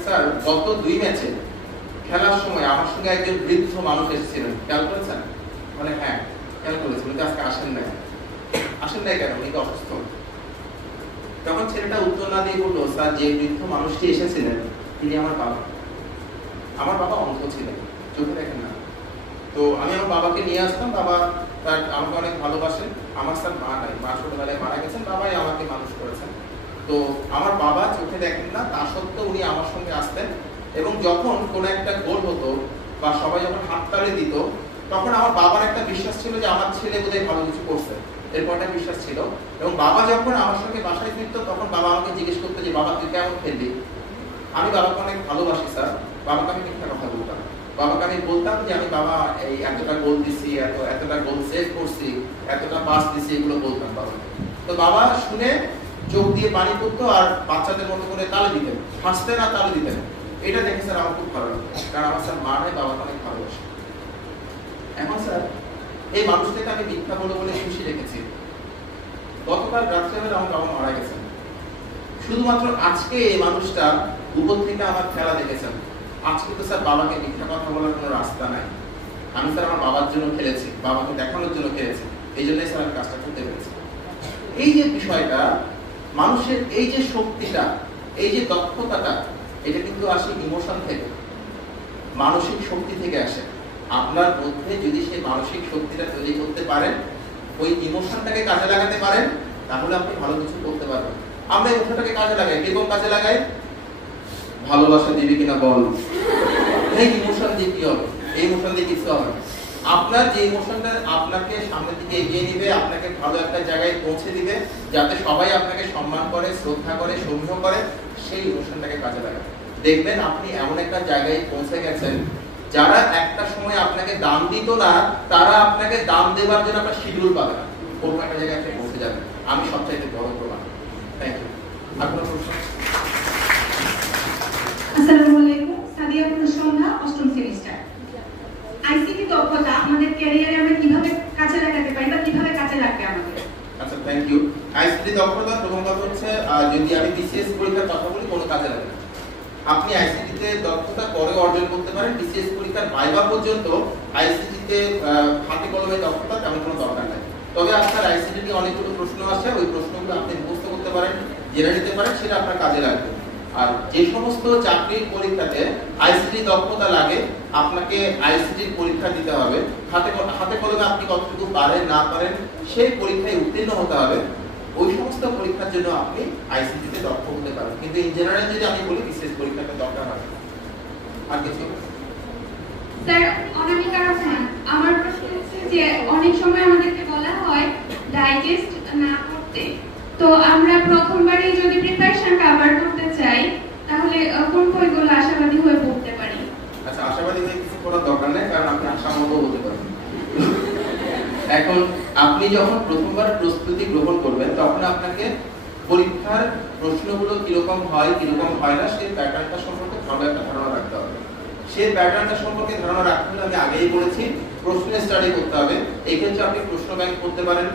স্যার গত 2 ম্যাচে খেলার সময় আমার সঙ্গে একজন বৃদ্ধ মানুষ এসেছিলেন, খেয়াল করেছেন? মানে হ্যাঁ খেয়াল করেছি, কিন্তু আজকে আসেন নাই কেন, উনি তো অসুস্থ। তখন ছেলেটা উত্তর না দিয়ে বললো স্যার যে বৃদ্ধ মানুষটি এসেছিলেন তিনি আমার বাবা অন্ধ ছিলেন, চোখে দেখেন না। তো আমি আমার বাবাকে নিয়ে আসতাম, বাবা তার আমাকে অনেক ভালোবাসেন। আমার স্যার মা নাই, মা ছোটবেলায় মারা গেছেন, বাবাই আমাকে মানুষ করেছেন। তো আমার বাবা চোখে দেখেন না, তা সত্ত্বেও উনি আমার সঙ্গে আসতেন এবং যখন কোনো একটা গোল হতো বা সবাই যখন হাততালি দিত তখন আমার বাবার একটা বিশ্বাস ছিল যে আমার ছেলে বোধহয় ভালো কিছু করছে, এরপর একটা বিশ্বাস ছিল। এবং বাবা যখন আমার সঙ্গে বাসায় ফিরত তখন বাবা আমাকে জিজ্ঞেস করতো যে বাবা তুই কেমন খেলবি। আমি বাবাকে অনেক ভালোবাসি স্যার, বাবাকে আমি মিথ্যা কথা বলতাম, বাবাকে আমি বলতাম যে আমি বাবা এই এতটা গোল দিছি, এতটা গোল সেভ করছি, এতটা পাস দিছি, এগুলো বলতাম বাবা। তো বাবা শুনে চোখ দিয়ে পানি পড়তো আর বাচ্চাদের মতো করে তালে দিতেন, হাসতেন আর তালে দিতেন। এটা দেখে স্যার আমার খুব ভালো লাগে, কারণ আমার স্যার মা নয়, বাবাকে অনেক ভালোবাসে। এখন স্যার এই মানুষটাকে আমি মিথ্যা বলে খুশি রেখেছি। গতকাল রাত্রেবেলা আমার বাবা মারা গেছেন, শুধুমাত্র আজকে এই মানুষটা উপর থেকে আমার খেলা দেখেছেন। আজকে তো স্যার বাবাকে মিথ্যা কথা বলার কোনো রাস্তা নাই। আমি স্যার আমার বাবার জন্য খেলেছি, বাবাকে দেখানোর জন্য খেলেছি, এই জন্যই স্যার আমি কাজটা করতে পেরেছি। এই যে বিষয়টা, মানুষের এই যে শক্তিটা, এই যে দক্ষতাটা, এটা কিন্তু আসে ইমোশন থেকে, মানসিক শক্তি থেকে আসে। আপনার মধ্যে যদি সেই মানসিক শক্তিটা তৈরি করতে পারেন, ওই ইমোশনটাকে কাজে লাগাতে পারেন, তাহলে আপনি ভালো কিছু করতে পারবেন। আমরা ইমোশনটাকে কাজে লাগাই, কিরকম কাজে লাগাই? ভালোবাসা দিবি কিনা বল, এই ইমোশন দিয়ে কি হবে? এই ইমোশন দিয়ে কিছু হবে। আপনার যে ইমোশনটা আপনাকে সামনের দিকে এগিয়ে নিবে, আপনাকে ভালো একটা জায়গায় পৌঁছে দিবে, যাতে সবাই আপনাকে সম্মান করে, শ্রদ্ধা করে, সমীহ করে, সেই ইমোশনটাকে কাজে লাগান। দেখবেন আপনি এমন একটা জায়গায় পৌঁছে গেছেন, যারা একটা সময় আপনাকে দাম দিত না, তারা আপনাকে দাম দেওয়ার জন্য আপনার শিডিউল পাবে না, কোনো একটা জায়গায় আপনি পৌঁছে যাবেন। আমি সবচাইতে বড় প্রমাণ। Thank you. আপনার প্রশ্ন? আসসালামু আলাইকুম, সাদিয়া সন্ধ্যা, 8ম সেমিস্টার। আইসিটি দক্ষতা আমাদের ক্যারিয়ারে আমরা কিভাবে কাজে লাগাতে পারি বা কিভাবে কাজে লাগবে আমাদের? আচ্ছা, থ্যাংক ইউ। আইসিটি দক্ষতা প্রথম কথা হচ্ছে, যদি আমি বিসিএস পরীক্ষার কথা বলি, কোনো কাজে লাগে না। আপনি আইসিটিতে দক্ষতা পরে অর্জন করতে পারেন, বিসিএস পরীক্ষার ভাইভা পর্যন্ত আইসিটিতে হাতে কলমে দক্ষতা তেমন কোনো দরকার নাই। তবে আপনার আইসিটি অনেকগুলো প্রশ্ন আসে, ওই প্রশ্নগুলো আপনি মুখস্থ করতে পারেন, জেনে নিতে পারেন, সেটা আপনার কাজে লাগবে। আর যে সমস্ত চাকরির পরীক্ষাতে আইসিটি দক্ষতা লাগে আপনাকে আইসিটির পরীক্ষা দিতে হবে, হাতে কলমে আপনি কতটুকু পারেন না পারেন সেই পরীক্ষায় উত্তীর্ণ হতে হবে। ওই সমস্ত পরীক্ষার জন্য আপনি আইসিটিতে দক্ষ হতে পারেন, কিন্তু ইন জেনারেল যদি আমি বলি বিশেষ পরীক্ষাটা দরকার হয়। আর কিছু স্যার, অনামিকা রহমান, আমার প্রশ্ন হচ্ছে যে অনেক সময় আমাদেরকে বলা হয় ডাইজেস্ট না করতে, তো আমরা প্রথমবারই যদি প্রিপারেশন কভার করতে চাই তাহলে কোন বইগুলো আশাবাদী হয়ে পড়তে পারি? আচ্ছা, আশাবাদী হয়ে কিছু করার দরকার নেই, কারণ আপনি আশামত হতে পারেন। এখন আপনি যখন প্রথমবার প্রস্তুতি গ্রহণ করবেন তখন আপনাকে পরীক্ষার প্রশ্নগুলো কিরকম হয় কিরকম হয় না সেই প্যাটার্নটা সম্পর্কে ভালো একটা ধারণা রাখতে হবে। সেই প্যাটার্নটা সম্পর্কে ধারণা রাখতে হলে আমি আগেই বলেছি প্রশ্ন স্টাডি করতে হবে। এই ক্ষেত্রে আপনি প্রশ্ন ব্যাংক করতে পারেন,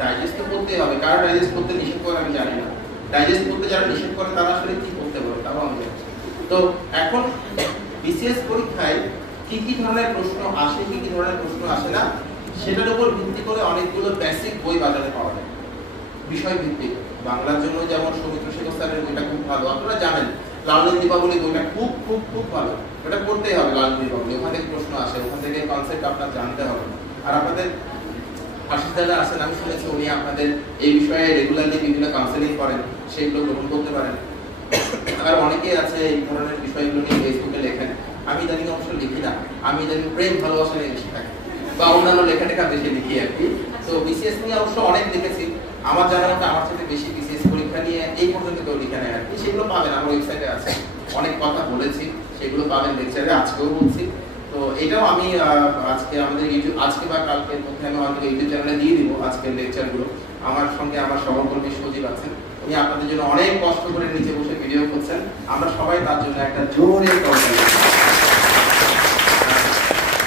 ডাইজেস্ট তো করতেই হবে। কারা ডাইজেস্ট করতে নিষেধ করে আমি জানি না, ডাইজেস্ট করতে যারা নিষেধ করে তারা আসলে কি করতে পারে তাও আমি জানি। তো এখন বিসিএস পরীক্ষায় কি কি ধরনের প্রশ্ন আসে কি কি ধরনের প্রশ্ন আসে না সেটার উপর ভিত্তি করে অনেকগুলো বেসিক বই বাজারে পাওয়া যায় বিষয় ভিত্তিক। বাংলার জন্য যেমন সৌমিত্র শেখর স্যারের বইটা খুব ভালো, আপনারা জানেন। লালন দীপাবলি বইটা খুব খুব খুব ভালো, এটা পড়তেই হবে। লালন দীপাবলি, ওখান থেকে প্রশ্ন আসে, ওখান থেকে কনসেপ্ট আপনার জানতে হবে। আর আপনাদের আশিস দাদা আছেন, আমি শুনেছি উনি আপনাদের এই বিষয়ে রেগুলারলি বিভিন্ন কাউন্সেলিং করেন, সেগুলো গ্রহণ করতে পারেন। আর অনেকেই আছে এই ধরনের বিষয়গুলো নিয়ে ফেসবুকে লেখেন। আমি ইদানিং অবশ্য লিখি না, আমি ইদানিং প্রেম ভালোবাসা নিয়ে লিখে থাকি বা অন্যান্য লেখাটেখা বেশি লিখি আর কি। তো বিসিএস নিয়ে অবশ্য অনেক লিখেছি, আমার জানা মতো আমার সাথে বেশি বিসিএস পরীক্ষা নিয়ে এই পর্যন্ত কেউ লিখে নেয় আর কি। সেগুলো পাবেন আমার ওয়েবসাইটে আছে, অনেক কথা বলেছি সেগুলো পাবেন লেকচারে, আজকেও বলছি। তো এটাও আমি আজকে আমাদের ইউটিউব আজকে বা কালকের মধ্যে আমি আমাদের ইউটিউব চ্যানেলে দিয়ে দিব আজকের লেকচারগুলো। আমার সঙ্গে আমার সহকর্মী সজীব আছেন, উনি আপনাদের জন্য অনেক কষ্ট করে নিচে বসে ভিডিও করছেন। আমরা সবাই তার জন্য একটা জোরে করছি।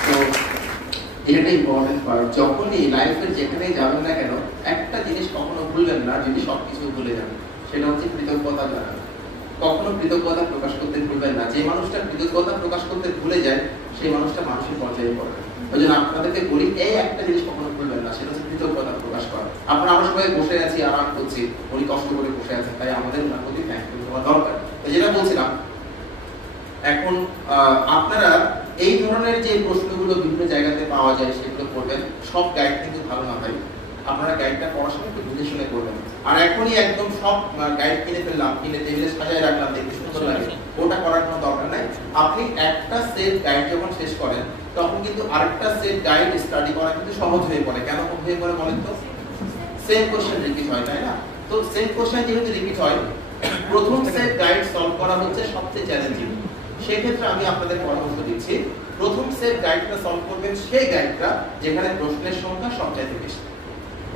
তো এটা ইম্পর্টেন্ট পার্ট। যখনই লাইফের যেখানেই যাবেন না কেন একটা জিনিস কখনো ভুলবেন না, যদি সবকিছু ভুলে যান, সেটা হচ্ছে কৃতজ্ঞতা জানান। কখনো কৃতজ্ঞতা প্রকাশ করতে ভুলবেন না। যে মানুষটা কৃতজ্ঞতা প্রকাশ করতে ভুলে যায় সেই মানুষটা মানুষের পর্যায়ে পড়ে। ওই জন্য আপনাদেরকে বলি এই একটা জিনিস কখনো ভুলবেন না, সেটা হচ্ছে কৃতজ্ঞতা প্রকাশ করা। আমরা সবাই বসে আছি, আরাম করছি, উনি কষ্ট করে বসে আছেন, তাই আমাদের ওনার প্রতি থ্যাঙ্কফুল হওয়া দরকার। যেটা বলছিলাম, এখন আপনারা এই ধরনের যে প্রশ্নগুলো বিভিন্ন জায়গাতে পাওয়া যায় সেগুলো করবেন। সব গাইড কিন্তু ভালো না ভাই, আপনারা গাইডটা পড়ার সময় একটু বুঝে শুনে করবেন। আর এখনই একদম সব গাইড কিনে ফেললাম, কিনে টেবিলে সাজায় রাখলাম, দেখতে সুন্দর লাগে, ওটা করার কোনো দরকার নাই। আপনি একটা সেট গাইড যখন শেষ করেন তখন কিন্তু আরেকটা সেট গাইড স্টাডি করা কিন্তু সহজ হয়ে পড়ে। কেন হয়ে পড়ে বলেন তো? সেম কোশ্চেন রিপিট হয়, তাই না? তো সেম কোশ্চেন যেহেতু রিপিট হয়, প্রথম সেট গাইড সলভ করা হচ্ছে সবচেয়ে চ্যালেঞ্জিং। সেই ক্ষেত্রে আমি আপনাদের পরামর্শ দিচ্ছি, প্রথম সেট গাইডটা সলভ করবেন সেই গাইডটা যেখানে প্রশ্নের সংখ্যা সবচেয়ে বেশি।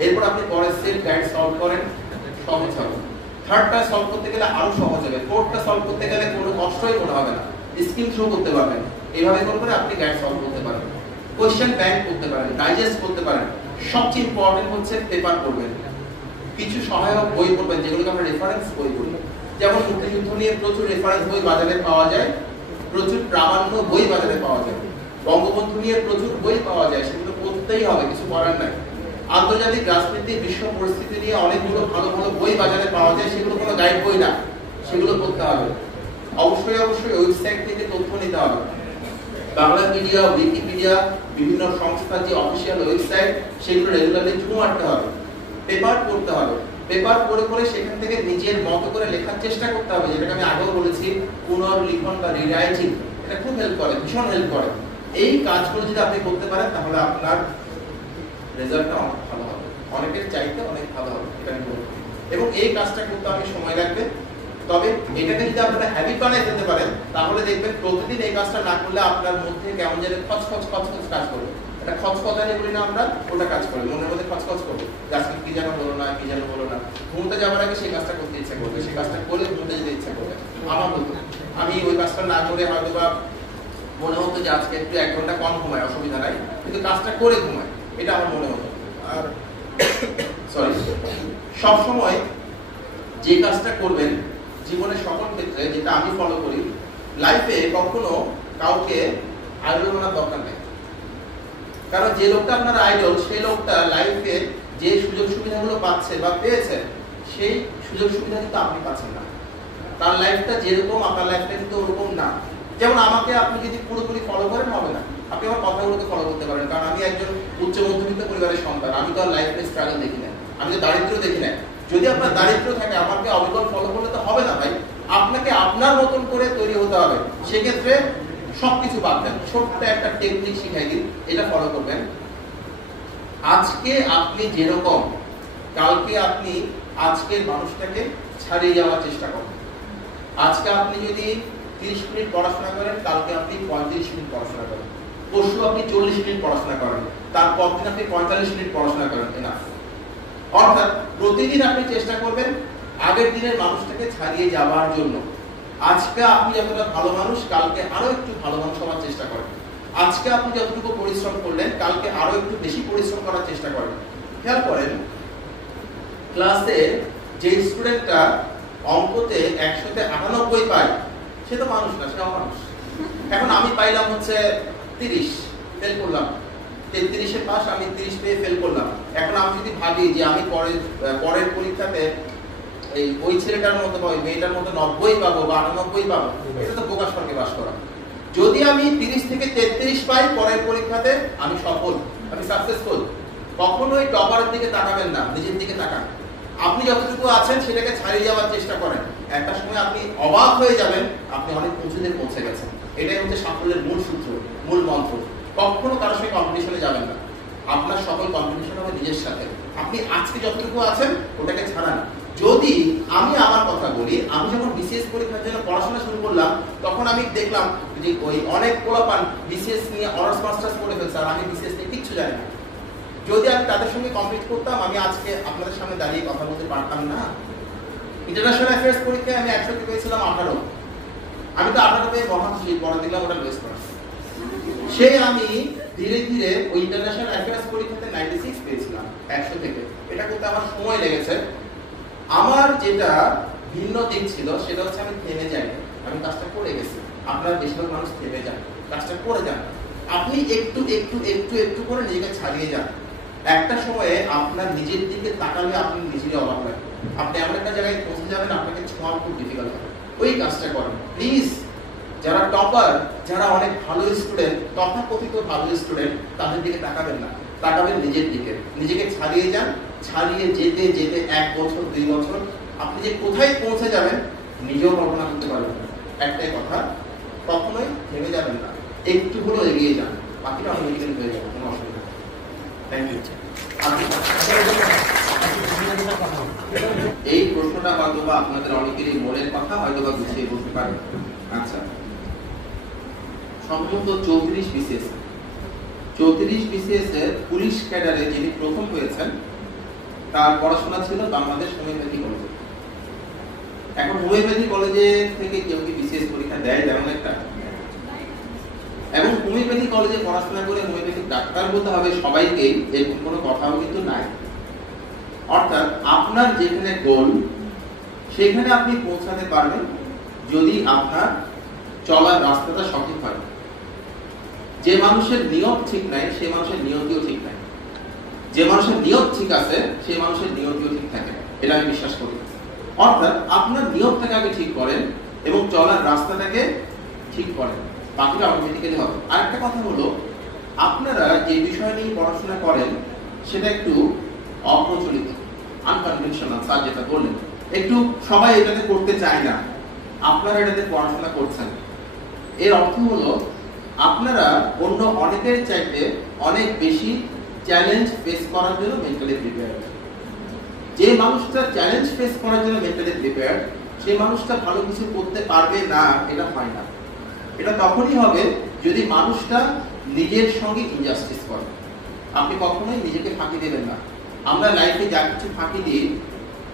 এরপর আপনি পরের সেট গাইড সলভ করেন, সহজ হবে। থার্ডটা সলভ করতে গেলে আরো সহজ হবে। ফোর্থটা সলভ করতে গেলে কোনো কষ্টই মনে হবে না, স্কিল থ্রো করতে পারবেন। এইভাবে করে আপনি গাইড সলভ করতে পারবেন, কোশ্চেন ব্যাংক করতে পারেন, ডাইজেস্ট করতে পারেন। সবচেয়ে ইম্পর্টেন্ট হচ্ছে পেপার পড়বেন, কিছু সহায়ক বই পড়বেন যেগুলোকে আমরা রেফারেন্স বই বলি। যেমন মুক্তিযুদ্ধ নিয়ে প্রচুর রেফারেন্স বই বাজারে পাওয়া যায়, প্রচুর প্রামাণ্য বই বাজারে পাওয়া যায়। বঙ্গবন্ধু নিয়ে প্রচুর বই পাওয়া যায়, সেগুলো পড়তেই হবে, কিছু করার নাই। আন্তর্জাতিক রাজনীতি, বিশ্ব পরিস্থিতি নিয়ে অনেকগুলো ভালো ভালো বই বাজারে পাওয়া যায়, সেগুলো কোনো গাইড বই না, সেগুলো পড়তে হবে। অবশ্যই ওয়েবসাইট থেকে তথ্য নিতে হবে। বাংলাপিডিয়া, উইকিপিডিয়া, বিভিন্ন সংস্থার যে অফিসিয়াল ওয়েবসাইট সেগুলো রেগুলারলি চুমু মারতে হবে। পেপার পড়তে হবে, পেপার পড়ে সেখান থেকে নিজের মতো করে লেখার চেষ্টা করতে হবে, যেটাকে আমি আগেও বলেছি পুনর্লিখন বা রিরাইটিং। এটা খুব হেল্প করে, ভীষণ হেল্প করে। এই কাজগুলো যদি আপনি করতে পারেন তাহলে আপনার রেজাল্টটা অনেক ভালো হবে, অনেকের চাইতে অনেক ভালো হবে, এটা আমি বলবো। এবং এই কাজটা করতে অনেক সময় লাগবে, তবে এটাকে যদি আপনারা হ্যাবিট বানায় ফেলতে পারেন তাহলে দেখবেন প্রতিদিন এই কাজটা না করলে আপনার মধ্যে কেমন যেন খচখচ কাজ করবে। এটা খচখচানি বলি না আমরা, ওটা কাজ করবে, মনের মধ্যে খচখচ করবে, আজকে কি যেন বলো না, কি যেন বলো না। ঘুমতে যাওয়ার আগে সেই কাজটা করতে ইচ্ছা করবে, সেই কাজটা করে ঘুমতে যেতে ইচ্ছা করবে। আমার হতো, আমি ওই কাজটা না করে হয়তো বা মনে হতো যে আজকে একটু 1 ঘন্টা কম ঘুমায়, অসুবিধা নাই, কিন্তু কাজটা করে ঘুমায়, এটা আমার মনে হতো। আর সবসময় যে কাজটা করবেন জীবনের সকল ক্ষেত্রে, যেটা আমি ফলো করি, লাইফে কখনো কাউকে আইডল বানার দরকার নেই। কারণ যে লোকটা আপনার আইডল, সেই লোকটা লাইফে যে সুযোগ সুবিধাগুলো পাচ্ছে বা পেয়েছে, সেই সুযোগ সুবিধা কিন্তু আপনি পাচ্ছেন না। তার লাইফটা যেরকম আপনার লাইফটা কিন্তু ওরকম না। যেমন আমাকে আপনি যদি পুরোপুরি ফলো করেন হবে না, আপনি আমার কথাগুলোকে ফলো করতে পারেন, কারণ আমি একজন উচ্চ মধ্যবিত্ত পরিবারের সন্তান। আমি তো আর লাইফে স্ট্রাগল দেখি না, আমি তো দারিদ্র দেখি না। যদি আপনার দারিদ্র থাকে আমাকে অবিকল ফলো করলে তো হবে না ভাই, আপনাকে আপনার মতন করে তৈরি হতে হবে। সেক্ষেত্রে সবকিছু বাদ দেন, ছোট্ট একটা টেকনিক শিখাই দিন, এটা ফলো করবেন। আজকে আপনি যেরকম, কালকে আপনি আজকের মানুষটাকে ছাড়িয়ে যাওয়ার চেষ্টা করেন। আজকে আপনি যদি 30 মিনিট পড়াশোনা করেন, কালকে আপনি 35 মিনিট পড়াশোনা করেন, পরশু আপনি 40 মিনিট পড়াশোনা করেন, তারপর দিন আপনি 45 মিনিট পড়াশোনা করেন। এনাফ। অর্থাৎ প্রতিদিন আপনি চেষ্টা করবেন আগের দিনের মানুষটাকে ছাড়িয়ে যাওয়ার জন্য। আজকে আপনি যতটা ভালো মানুষ, কালকে আরো একটু ভালো মানুষ হওয়ার চেষ্টা করেন। আজকে আপনি যতটুকু পরিশ্রম করলেন, কালকে আরো একটু বেশি পরিশ্রম করার চেষ্টা করেন। খেয়াল করেন, ক্লাসে যে স্টুডেন্টটা অঙ্কতে 100তে 98 পায়, সে তো মানুষ না, সে অমানুষ। এখন আমি পাইলাম হচ্ছে 30, ফেল করলাম। 33-এ পাস, আমি 30 পেয়ে ফেল করলাম। এখন আমি যদি ভাবি যে আমি পরের পরীক্ষাতে এই ওই ছেলেটার মতো বা ওই মেয়েটার মতো 90 পাবো বা 98 পাবো, এটা তো বোকা সরকে বাস করা। যদি আমি 30 থেকে 33 পাই পরের পরীক্ষাতে, আমি সফল, আমি সাকসেসফুল। কখনোই টপারের দিকে তাকাবেন না, নিজের দিকে তাকান। আপনি যতটুকু আছেন সেটাকে ছাড়িয়ে যাওয়ার চেষ্টা করেন। একটা সময় আপনি অবাক হয়ে যাবেন, আপনি অনেক উঁচুতে পৌঁছে গেছেন। এটাই হচ্ছে সাফল্যের মূল সূত্র, মূল মন্ত্র। কখনো কারোর সঙ্গে কম্পিটিশনে যাবেন না, আপনার সকল কম্পিটিশন হবে নিজের সাথে। আপনি আজকে যতটুকু আছেন ওটাকে ছাড়ান। যদি আমি আমার কথা বলি, আমি যখন বিসিএস পরীক্ষার জন্য পড়াশোনা শুরু করলাম, তখন আমি দেখলাম যে ওই অনেক পোলাপান বিসিএস নিয়ে অনার্স মাস্টার্স করে ফেলছে, আর আমি বিসিএস নিয়ে কিচ্ছু জানি না। যদি আমি তাদের সঙ্গে কমপ্লিট করতাম, আমি আজকে আপনাদের সামনে দাঁড়িয়ে কথা বলতে পারতাম না। ইন্টারন্যাশনাল অ্যাফেয়ার্স পরীক্ষায় আমি 100 পেয়েছিলাম 18। আমি তো 18 পেয়ে মহা খুশি, পরে দেখলাম ওটা লুজ করা। সে আমি ধীরে ধীরে ওই ইন্টারন্যাশনাল অ্যাফেয়ার্স পরীক্ষাতে 96 পেয়েছিলাম 100 থেকে। এটা করতে আমার সময় লেগেছে। আমার যেটা ভিন্ন দিক ছিল সেটা হচ্ছে আমি থেমে যাই, আমি কাজটা করে গেছি। আপনারা বেশিরভাগ মানুষ থেমে যান, কাজটা করে যান। আপনি একটু একটু একটু একটু করে নিজেকে ছাড়িয়ে যান। একটা সময়ে আপনার নিজের দিকে তাকালে আপনি নিজেরই অবাক লাগবে। আপনি এমন একটা জায়গায় পৌঁছে যাবেন, আপনাকে ছোঁয়া খুব ডিফিকাল্ট হবে। ওই কাজটা করেন প্লিজ। যারা টপার, যারা অনেক ভালো স্টুডেন্ট, তথাকথিত ভালো স্টুডেন্ট, তাদের দিকে তাকাবেন না, তাকাবেন নিজের দিকে। নিজেকে ছাড়িয়ে যান। ছাড়িয়ে যেতে যেতে 1 বছর 2 বছর আপনি যে কোথায় পৌঁছে যাবেন নিজেও কল্পনা করতে পারবেন না। একটাই কথা, কখনোই থেমে যাবেন না, একটু হলেও এগিয়ে যান, বাকিটা অটোমেটিক্যালি হয়ে যাবে, কোনো অসুবিধা নেই। Thank you. এই প্রশ্নটা হয়তো বা আপনাদের অনেকেরই মনের কথা, হয়তো বা গুছিয়ে বলতে পারেন। আচ্ছা, সম্ভবত 34 বিসিএস, 34 বিসিএস এর পুলিশ ক্যাডারে যিনি প্রথম হয়েছেন, তার পড়াশোনা ছিল বাংলাদেশ হোমিওপ্যাথি কলেজে। এখন হোমিওপ্যাথি কলেজে থেকে কেউ কি বিসিএস পরীক্ষা দেয় তেমন একটা? এবং হোমিওপ্যাথি কলেজে পড়াশোনা করে হোমিওপ্যাথিক ডাক্তার বলতে হবে সবাইকে, এরকম কোনো কথাও কিন্তু নাই। অর্থাৎ আপনার যেখানে গোল সেখানে আপনি পৌঁছাতে পারবেন যদি আপনার চলার রাস্তাটা সঠিক হয়। যে মানুষের নিয়ত ঠিক নাই, সে মানুষের নিয়তিও ঠিক নাই। যে মানুষের নিয়ত ঠিক আছে, সেই মানুষের নিয়তিও ঠিক থাকে, এটা আমি বিশ্বাস করি। অর্থাৎ আপনার নিয়তটাকে আগে ঠিক করেন এবং চলার রাস্তাটাকে ঠিক করেন, বাকিটা অটোমেটিক্যালি হবে। আরেকটা কথা হলো, আপনারা যে বিষয় নিয়ে পড়াশোনা করেন সেটা একটু অপ্রচলিত, আনকনভেনশনাল। স্যার যেটা বললেন, একটু সবাই এটাতে করতে চায় না, আপনারা এটাতে পড়াশোনা করছেন। এর অর্থ হলো আপনারা অন্য অনেকের চাইতে অনেক বেশি চ্যালেঞ্জ ফেস করার জন্য মেন্টালি প্রিপেয়ার্ড। যে মানুষটা চ্যালেঞ্জ ফেস করার জন্য মেন্টালি প্রিপেয়ার্ড, সেই মানুষটা ভালো কিছু করতে পারবে না, এটা হয় না। এটা তখনই হবে যদি মানুষটা নিজের সঙ্গে ইনজাস্টিস করে। আপনি কখনোই নিজেকে ফাঁকি দেবেন না। আমরা লাইফে যা কিছু ফাঁকি দিই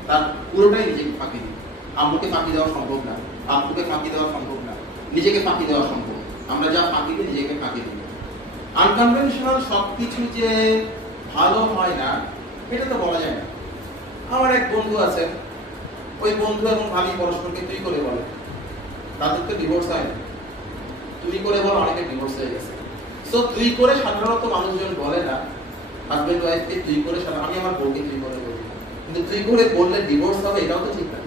তার পুরোটাই নিজেকে ফাঁকি দিই। আম্মুকে ফাঁকি দেওয়া সম্ভব না, আব্বুকে ফাঁকি দেওয়া সম্ভব না, নিজেকে ফাঁকি দেওয়া সম্ভব। আমরা যা ফাঁকি দিই নিজেকে ফাঁকি দিই। আনকনভেনশনাল সবকিছু যে ভালো হয় না এটা তো বলা যায় না। আমার এক বন্ধু আছে, ওই বন্ধু এবং আমি পরস্পরকে তুই করে বলে, তাদের তো ডিভোর্স হয় না। তুই করে বলে অনেকে ডিভোর্স হয়ে গেছে। সো তুই করে সাধারণত মানুষজন বলে না, হাজবেন্ড ওয়াইফকে তুই করে, আমি আমার বউকে তুই করে বলি, কিন্তু তুই করে বললে ডিভোর্স হবে এটাও তো ঠিক না।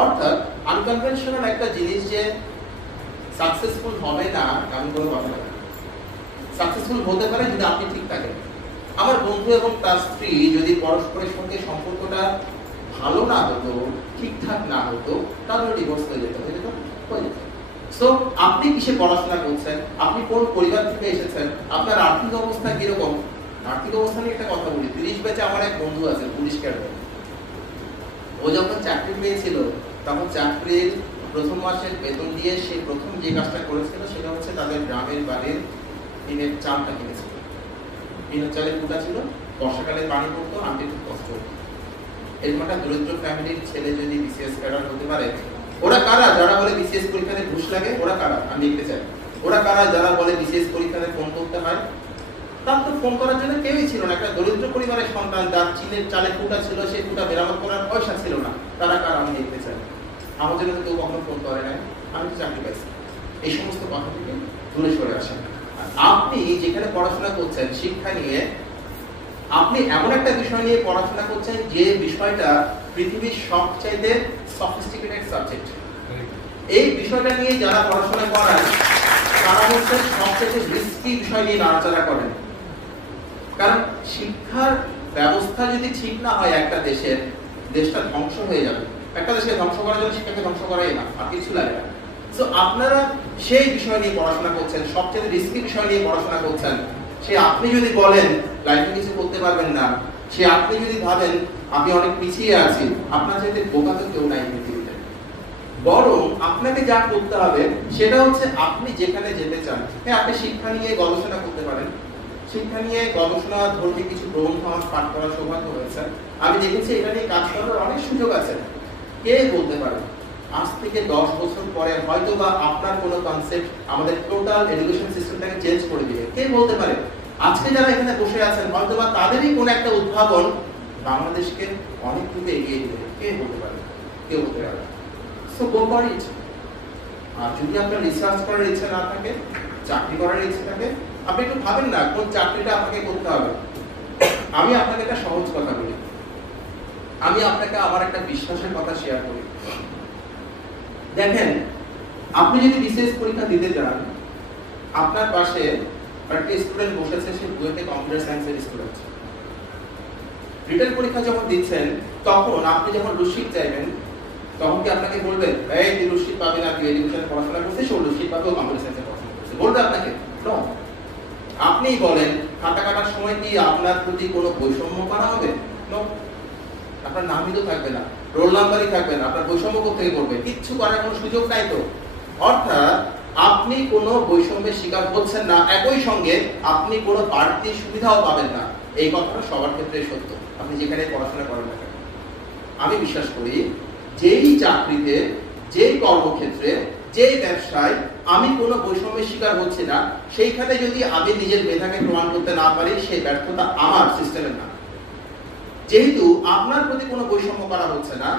অর্থাৎ আনকনভেনশনাল একটা জিনিস যে সাকসেসফুল হবে না এমন কোনো কথা না। সাকসেসফুল হতে পারে যদি আপনি ঠিক থাকেন। আমার বন্ধু এবং তার স্ত্রী যদি পরস্পরের সঙ্গে সম্পর্কটা ভালো না হতো, ঠিকঠাক না হতো, তাহলে ডিভোর্স হয়ে যেত। সো আপনি কিসে পড়াশোনা করছেন, আপনি কোন পরিবার থেকে এসেছেন, আপনার আর্থিক অবস্থা কিরকম। আর্থিক অবস্থা নিয়ে একটা কথা বলি, 30 ব্যাচে আমার এক বন্ধু আছে পুলিশ ক্যাডার। ও যখন চাকরি পেয়েছিল তখন চাকরির প্রথম মাসের বেতন দিয়ে সে প্রথম যে কাজটা করেছিল সেটা হচ্ছে তাদের গ্রামের বাড়ির টিনের চালটা কিনেছিল। টিনের চালের কুটা ছিল, বর্ষাকালে পানি পড়তো, আনতে খুব কষ্ট হতো। এরকম একটা দরিদ্র ফ্যামিলির ছেলে যদি বিসিএস ক্যাডার হতে পারে, ওরা কারা যারা বলে বিসিএস পরীক্ষাতে ঘুষ লাগে? ওরা কারা? আমি লিখতে চাই, ওরা কারা যারা বলে বিসিএস পরীক্ষাতে ফোন করতে হয়? তার তো ফোন করার জন্য কেউই ছিল না। একটা দরিদ্র পরিবারের সন্তান, যার চিনের চালের কুটা ছিল, সেই কুটা মেরামত করার পয়সা ছিল না, তারা কারা? আমি লিখতে চাই। আমার জন্য তো কেউ কখনো ফোন করে নাই, আমি তো চাকরি পাইছি। এই সমস্ত কথা থেকে দূরে সরে আসেন। আপনি যেখানে পড়াশোনা করছেন শিক্ষা নিয়ে, আপনি এমন একটা বিষয় নিয়ে পড়াশোনা করছেন যে বিষয়টা পৃথিবীর সবচাইতে সফিস্টিকেটেড সাবজেক্ট। এই বিষয়টা নিয়ে যারা পড়াশোনা করেন তারা হচ্ছে সবচেয়ে রিস্কি বিষয় নিয়ে নাড়াচাড়া করেন। কারণ শিক্ষার ব্যবস্থা যদি ঠিক না হয় একটা দেশের, দেশটা ধ্বংস হয়ে যাবে। একটা দেশকে ধ্বংস করার জন্য শিক্ষাকে ধ্বংস করাই না, আর কিছু লাগে না। সো আপনারা সেই বিষয় নিয়ে পড়াশোনা করছেন, সবচেয়ে রিস্কি বিষয় নিয়ে পড়াশোনা করছেন। সে আপনি যদি বলেন লাইফে কিছু করতে পারবেন না, সে আপনি যদি ভাবেন আমি অনেক পিছিয়ে আছি, আপনার চাইতে বোকা তো কেউ নাই পৃথিবীতে। বরং আপনাকে যা করতে হবে সেটা হচ্ছে আপনি যেখানে যেতে চান। হ্যাঁ, আপনি শিক্ষা নিয়ে গবেষণা করতে পারেন। শিক্ষা নিয়ে গবেষণা ধর্মী কিছু গ্রন্থ আমার পাঠ করার সৌভাগ্য হয়েছে। আমি দেখেছি এটা নিয়ে কাজ করার অনেক সুযোগ আছে। কে বলতে পারে আজ থেকে 10 বছর পরে হয়তো বা আপনার কোনো কনসেপ্ট আমাদের টোটাল এডুকেশন সিস্টেমটাকে চেঞ্জ করে দিবে? কে বলতে পারে? আজকে যারা এখানে বসে আছেন হয়তো বা তাদেরই কোনো একটা উদ্ভাবন বাংলাদেশকে অনেক দূরে এগিয়ে দিবে। কে বলতে পারে? কেউ বলতে পারে। So go for it. আর যদি আপনার রিসার্চ করার ইচ্ছা না থাকে, চাকরি করার ইচ্ছা থাকে, আপনি একটু ভাবেন না কোন চাকরিটা আপনাকে করতে হবে। আমি আপনাকে একটা সহজ কথা বলি, আমি আপনাকে আমার একটা বিশ্বাসের কথা শেয়ার করি। দেখেন, আপনি যদি বিসিএস পরীক্ষা দিতে যান, আপনার পাশে একটা স্টুডেন্ট বসেছে, সে বুয়েটে কম্পিউটার সায়েন্সের স্টুডেন্ট। রিটেন পরীক্ষা যখন দিচ্ছেন তখন আপনি যখন রুশিদ চাইবেন তখন কি আপনাকে বলবে এই তুই রুশিদ পাবি না, তুই এডুকেশন পড়াশোনা করছিস, ও রুশিদ পাবে, ও কম্পিউটার সায়েন্সে পড়াশোনা করছে? বলবে আপনাকে? নো। আপনিই বলেন খাতা কাটার সময় কি আপনার প্রতি কোনো বৈষম্য করা হবে? নো। আপনার নামই তো থাকবে না, রোল নাম্বারই থাকবে না, আপনার বৈষম্য কোথেকে করবে? কিচ্ছু করার কোনো সুযোগ নাই তো। অর্থাৎ আপনি কোনো বৈষম্যের শিকার হচ্ছেন না, একই সঙ্গে আপনি কোনো বাড়তি সুবিধাও পাবেন না। এই কথাটা সবার ক্ষেত্রে সত্য, আপনি যেখানে পড়াশোনা করেন না কেন। আমি বিশ্বাস করি যেই চাকরিতে, যেই কর্মক্ষেত্রে, যেই ব্যবসায় আমি কোনো বৈষম্যের শিকার হচ্ছি না, সেইখানে যদি আমি নিজের মেধাকে প্রমাণ করতে না পারি, সেই ব্যর্থতা আমার, সিস্টেমের না। যেহেতু আপনার প্রতি কোনো বৈষম্য করা হচ্ছে না,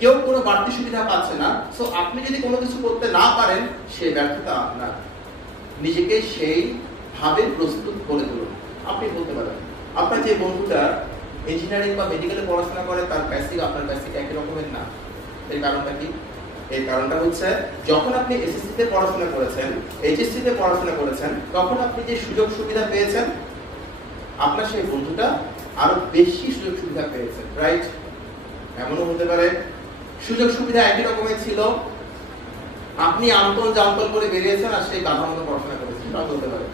কেউ কোনো বাড়তি সুবিধা পাচ্ছে না, সো আপনি যদি কোনো কিছু করতে না পারেন, সেই ব্যর্থতা আপনার। নিজেকে সেই ভাবে প্রস্তুত করে তুলুন। আপনি বলতে পারেন আপনার যে বন্ধুটা ইঞ্জিনিয়ারিং বা মেডিকেলে পড়াশোনা করে তার বেসিক আপনার বেসিক একই রকমের না। এর কারণটা কি? এর কারণটা হচ্ছে যখন আপনি এসএসসি তে পড়াশোনা করেছেন, এইচএসসি তে পড়াশোনা করেছেন, তখন আপনি যে সুযোগ সুবিধা পেয়েছেন, আপনার সেই বন্ধুটা আরো বেশি সুযোগ সুবিধা পেয়েছে, রাইট? এমনও হতে পারে সুযোগ সুবিধা একই রকমের ছিল, আপনি আমতল জামতল করে বেরিয়েছেন আর সেই গাধার মতো পড়াশোনা করেছেন, সেটাও হতে পারে।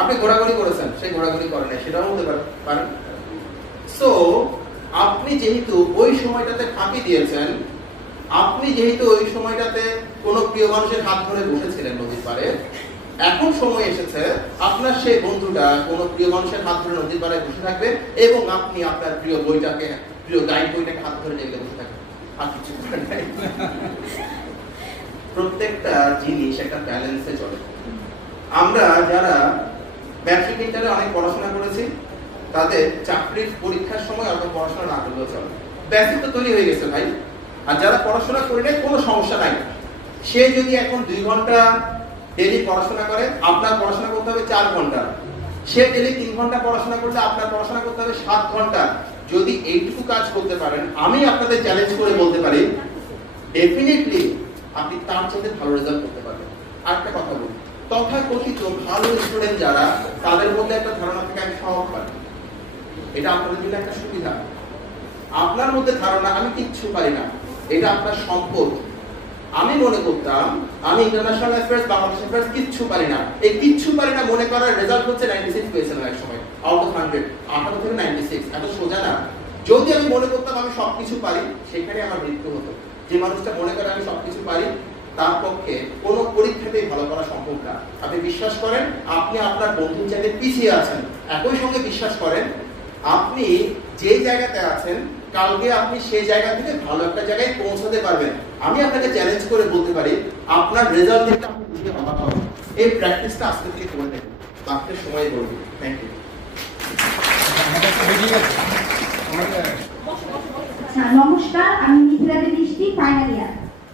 আপনি ঘোরাঘুরি করেছেন, সেই ঘোরাঘুরি করেন নাই, সেটাও হতে পারে। সো আপনি যেহেতু ওই সময়টাতে ফাঁকি দিয়েছেন, আপনি যেহেতু ওই সময়টাতে কোনো প্রিয় মানুষের হাত ধরে বসেছিলেন নদীর পাড়ে, এখন সময় এসেছে আপনার সেই বন্ধুটা কোনো প্রিয় মানুষের হাত ধরে নদীর পাড়ে বসে থাকবে এবং আপনি আপনার প্রিয় বইটাকে, প্রিয় গাইড বইটাকে হাত ধরে লেগে বসে থাকবেন। আর কিছু করার নাই। প্রত্যেকটা জিনিস একটা ব্যালেন্সে চলে। আমরা যারা ম্যাট্রিক ইন্টারে অনেক পড়াশোনা করেছি, তাদের চাকরির পরীক্ষার সময় অত পড়াশোনা না করলেও চলে, বেসিক তো তৈরি হয়ে গেছে ভাই। আর যারা পড়াশোনা করে নেয় কোনো সমস্যা নাই, সে যদি এখন 2 ঘন্টা ডেইলি পড়াশোনা করে, আপনার পড়াশোনা করতে হবে 4 ঘন্টা। সে ডেইলি 3 ঘন্টা পড়াশোনা করলে আপনার পড়াশোনা করতে হবে 7 ঘন্টা। যদি এইটুকু কাজ করতে পারেন, আমি আপনাদের চ্যালেঞ্জ করে বলতে পারি ডেফিনেটলি আপনি তার চাইতে ভালো রেজাল্ট করতে পারবেন। আরেকটা কথা বলি, তথাকথিত ভালো স্টুডেন্ট যারা, তাদের মধ্যে একটা ধারণা থাকে আমি সব পারি। এটা আপনাদের জন্য একটা সুবিধা। আপনার মধ্যে ধারণা আমি কিচ্ছু পারি না, এটা আপনার সম্পদ। আমি মনে করতাম আমি ইন্টারন্যাশনাল অ্যাফেয়ার্স, বাংলাদেশ অ্যাফেয়ার্স কিচ্ছু পারি না। এই কিচ্ছু পারি না মনে করার রেজাল্ট হচ্ছে 96 পেয়েছিলাম এক সময়, আউট অফ 100, 18 থেকে 96। এত সোজা না। যদি আমি মনে করতাম আমি সবকিছু পারি, সেখানে আমার মৃত্যু হতো। যে মানুষটা মনে করে আমি সবকিছু পারি, তার পক্ষে কোনো পরীক্ষাতেই ভালো করা সম্ভব না। আপনি বিশ্বাস করেন আপনি আপনার বন্ধুর চাইতে পিছিয়ে আছেন, একই সঙ্গে বিশ্বাস করেন আপনি যে জায়গাতে আছেন কালকে আপনি সেই জায়গা থেকে ভালো একটা জায়গায় পৌঁছাতে পারবেন। আমি আপনাকে চ্যালেঞ্জ করে বলতে পারি আপনার রেজাল্ট দেখতে আপনি বুঝে অবাক হবেন। এই প্র্যাকটিসটা আজকে থেকে করে দেখুন, আপনার সময় বলবো। Thank you. নমস্কার, আমি মিথিলাদের দৃষ্টি, ফাইনাল ইয়ার।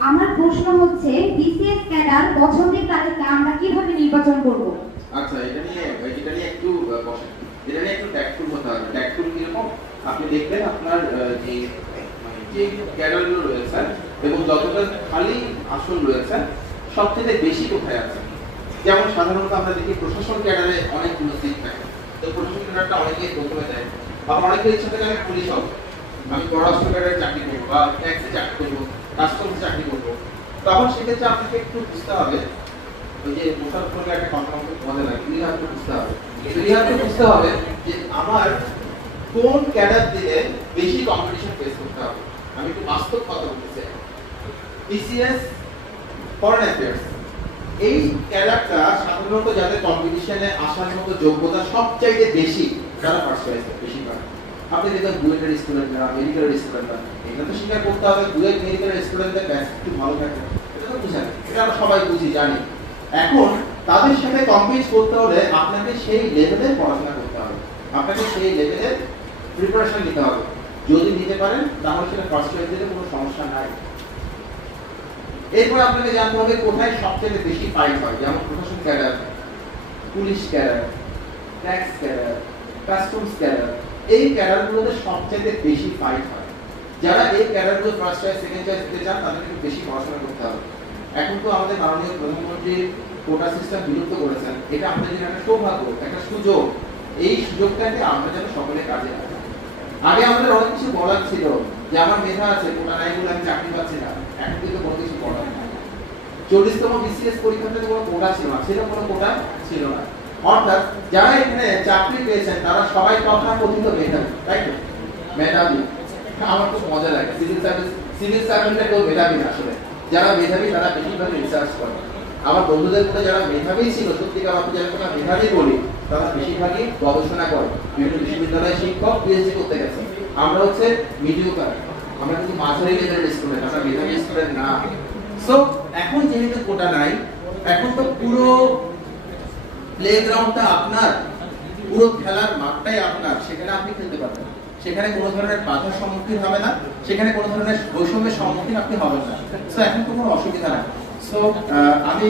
আমার প্রশ্ন হচ্ছে বিসিএস ক্যাডার পছন্দের তালিকা আমরা কিভাবে নির্বাচন করব? আচ্ছা, এটা নিয়ে একটু বসেন, এটা নিয়ে একটু ট্যাক্টফুল হতে হবে। ট্যাক্টফুল কিরকম? আপনি দেখবেন আপনার যে ক্যাডারগুলো রয়েছে এবং যতটা খালি আসন রয়েছে সবচেয়ে বেশি কোথায় আছে। যেমন সাধারণত আমরা দেখি প্রশাসন ক্যাডারে অনেকগুলো সিট থাকে, তো প্রশাসন ক্যাডারটা অনেকেই প্রথমে দেয়। আবার অনেকের ইচ্ছা থাকে আমি পুলিশ হব, আমি পররাষ্ট্র ক্যাডারে চাকরি করবো বা ট্যাক্সে চাকরি করবো, কাস্টমসে চাকরি করবো। তখন সেক্ষেত্রে আপনাকে একটু বুঝতে হবে, ওই যে মোশারফ করিমের একটা কথা তোমাদের লাগে, বুঝতে হবে যে আমার কোন ক্যাডার দিয়ে বেশি কম্পিটিশন ফেস করতে হবে। আমি একটু বাস্তব কথা বলতে চাই। বিসিএস ফরেন অ্যাফেয়ার্স, এই ক্যাডারটা সাধারণত যাদের কম্পিটিশনে আসার মতো যোগ্যতা সবচাইতে বেশি, তারা ফার্স্ট হয়েছে বেশিরভাগ। আপনি দেখবেন বুয়েটের স্টুডেন্টরা, মেডিকেলের স্টুডেন্টরা, এটা তো স্বীকার করতে হবে বুয়েট মেডিকেলের স্টুডেন্টদের ব্যাচ একটু ভালো থাকে, এটা তো বুঝেন, এটা আমরা সবাই বুঝি জানি। এখন তাদের সাথে কম্পিট করতে হলে আপনাকে সেই লেভেলে পড়াশোনা করতে হবে, আপনাকে সেই লেভেলে প্রিপারেশন নিতে হবে। যদি নিতে পারেন তাহলে সেটা ফার্স্ট ইয়ার দিলে কোনো সমস্যা নাই। এরপর আপনাকে জানতে হবে কোথায় সবচেয়ে বেশি ফাইট হয়, যেমন প্রশাসন cadre, police cadre, tax cadre, customs cadre. এই ক্যাডারগুলোতে সবচেয়ে বেশি ফাইট হয়। যারা এই ক্যাডারগুলো ফার্স্ট চয়েস, সেকেন্ড চয়েস দিতে চান তাদেরকে একটু বেশি পড়াশোনা করতে হবে। এখন তো আমাদের মাননীয় প্রধানমন্ত্রী কোটা সিস্টেম বিলুপ্ত করেছেন, এটা আমাদের জন্য একটা সৌভাগ্য, একটা সুযোগ। এই সুযোগটাকে আমরা যেন সকলে কাজে লাগাই। আগে আমাদের অনেক কিছু বলার ছিল যে আমার মেধা আছে, কোটা নাই বলে আমি চাকরি পাচ্ছি না, এখন কিন্তু কোনো কিছু বলার নেই। 40তম বিসিএস পরীক্ষাতে কোনো কোটা ছিল না, সেটা কোনো কোটা ছিল না। অর্থাৎ যারা এখানে চাকরি পেয়েছেন তারা সবাই তথাকথিত মেধাবী, তাই তো? মেধাবী। আমার খুব মজা লাগে, সিভিল সার্ভিসটা কেউ মেধাবী না আসলে। যারা মেধাবী তারা বেশিরভাগ রিসার্চ করে। আমার বন্ধুদের মধ্যে যারা মেধাবী ছিল, সত্যিকার অর্থে যারা আমরা মেধাবী বলি, তারা বেশিরভাগই গবেষণা করে, বিভিন্ন বিশ্ববিদ্যালয়ে শিক্ষক, পিএইচডি করতে গেছে। আমরা হচ্ছে মিডিওকার, আমরা কিন্তু মাঝারি লেভেলের স্টুডেন্ট, আমরা মেধাবী স্টুডেন্ট না। সো এখন যেহেতু কোটা নাই, এখন তো পুরো প্লেগ্রাউন্ডটা আপনার, পুরো খেলার মাঠটাই আপনার, সেখানে আপনি খেলতে পারবেন। সেখানে কোনো ধরনের বাধার সম্মুখীন হবে না, সেখানে কোনো ধরনের বৈষম্যের সম্মুখীন আপনি হবেন না। সো এখন তো কোনো অসুবিধা নাই। সো আমি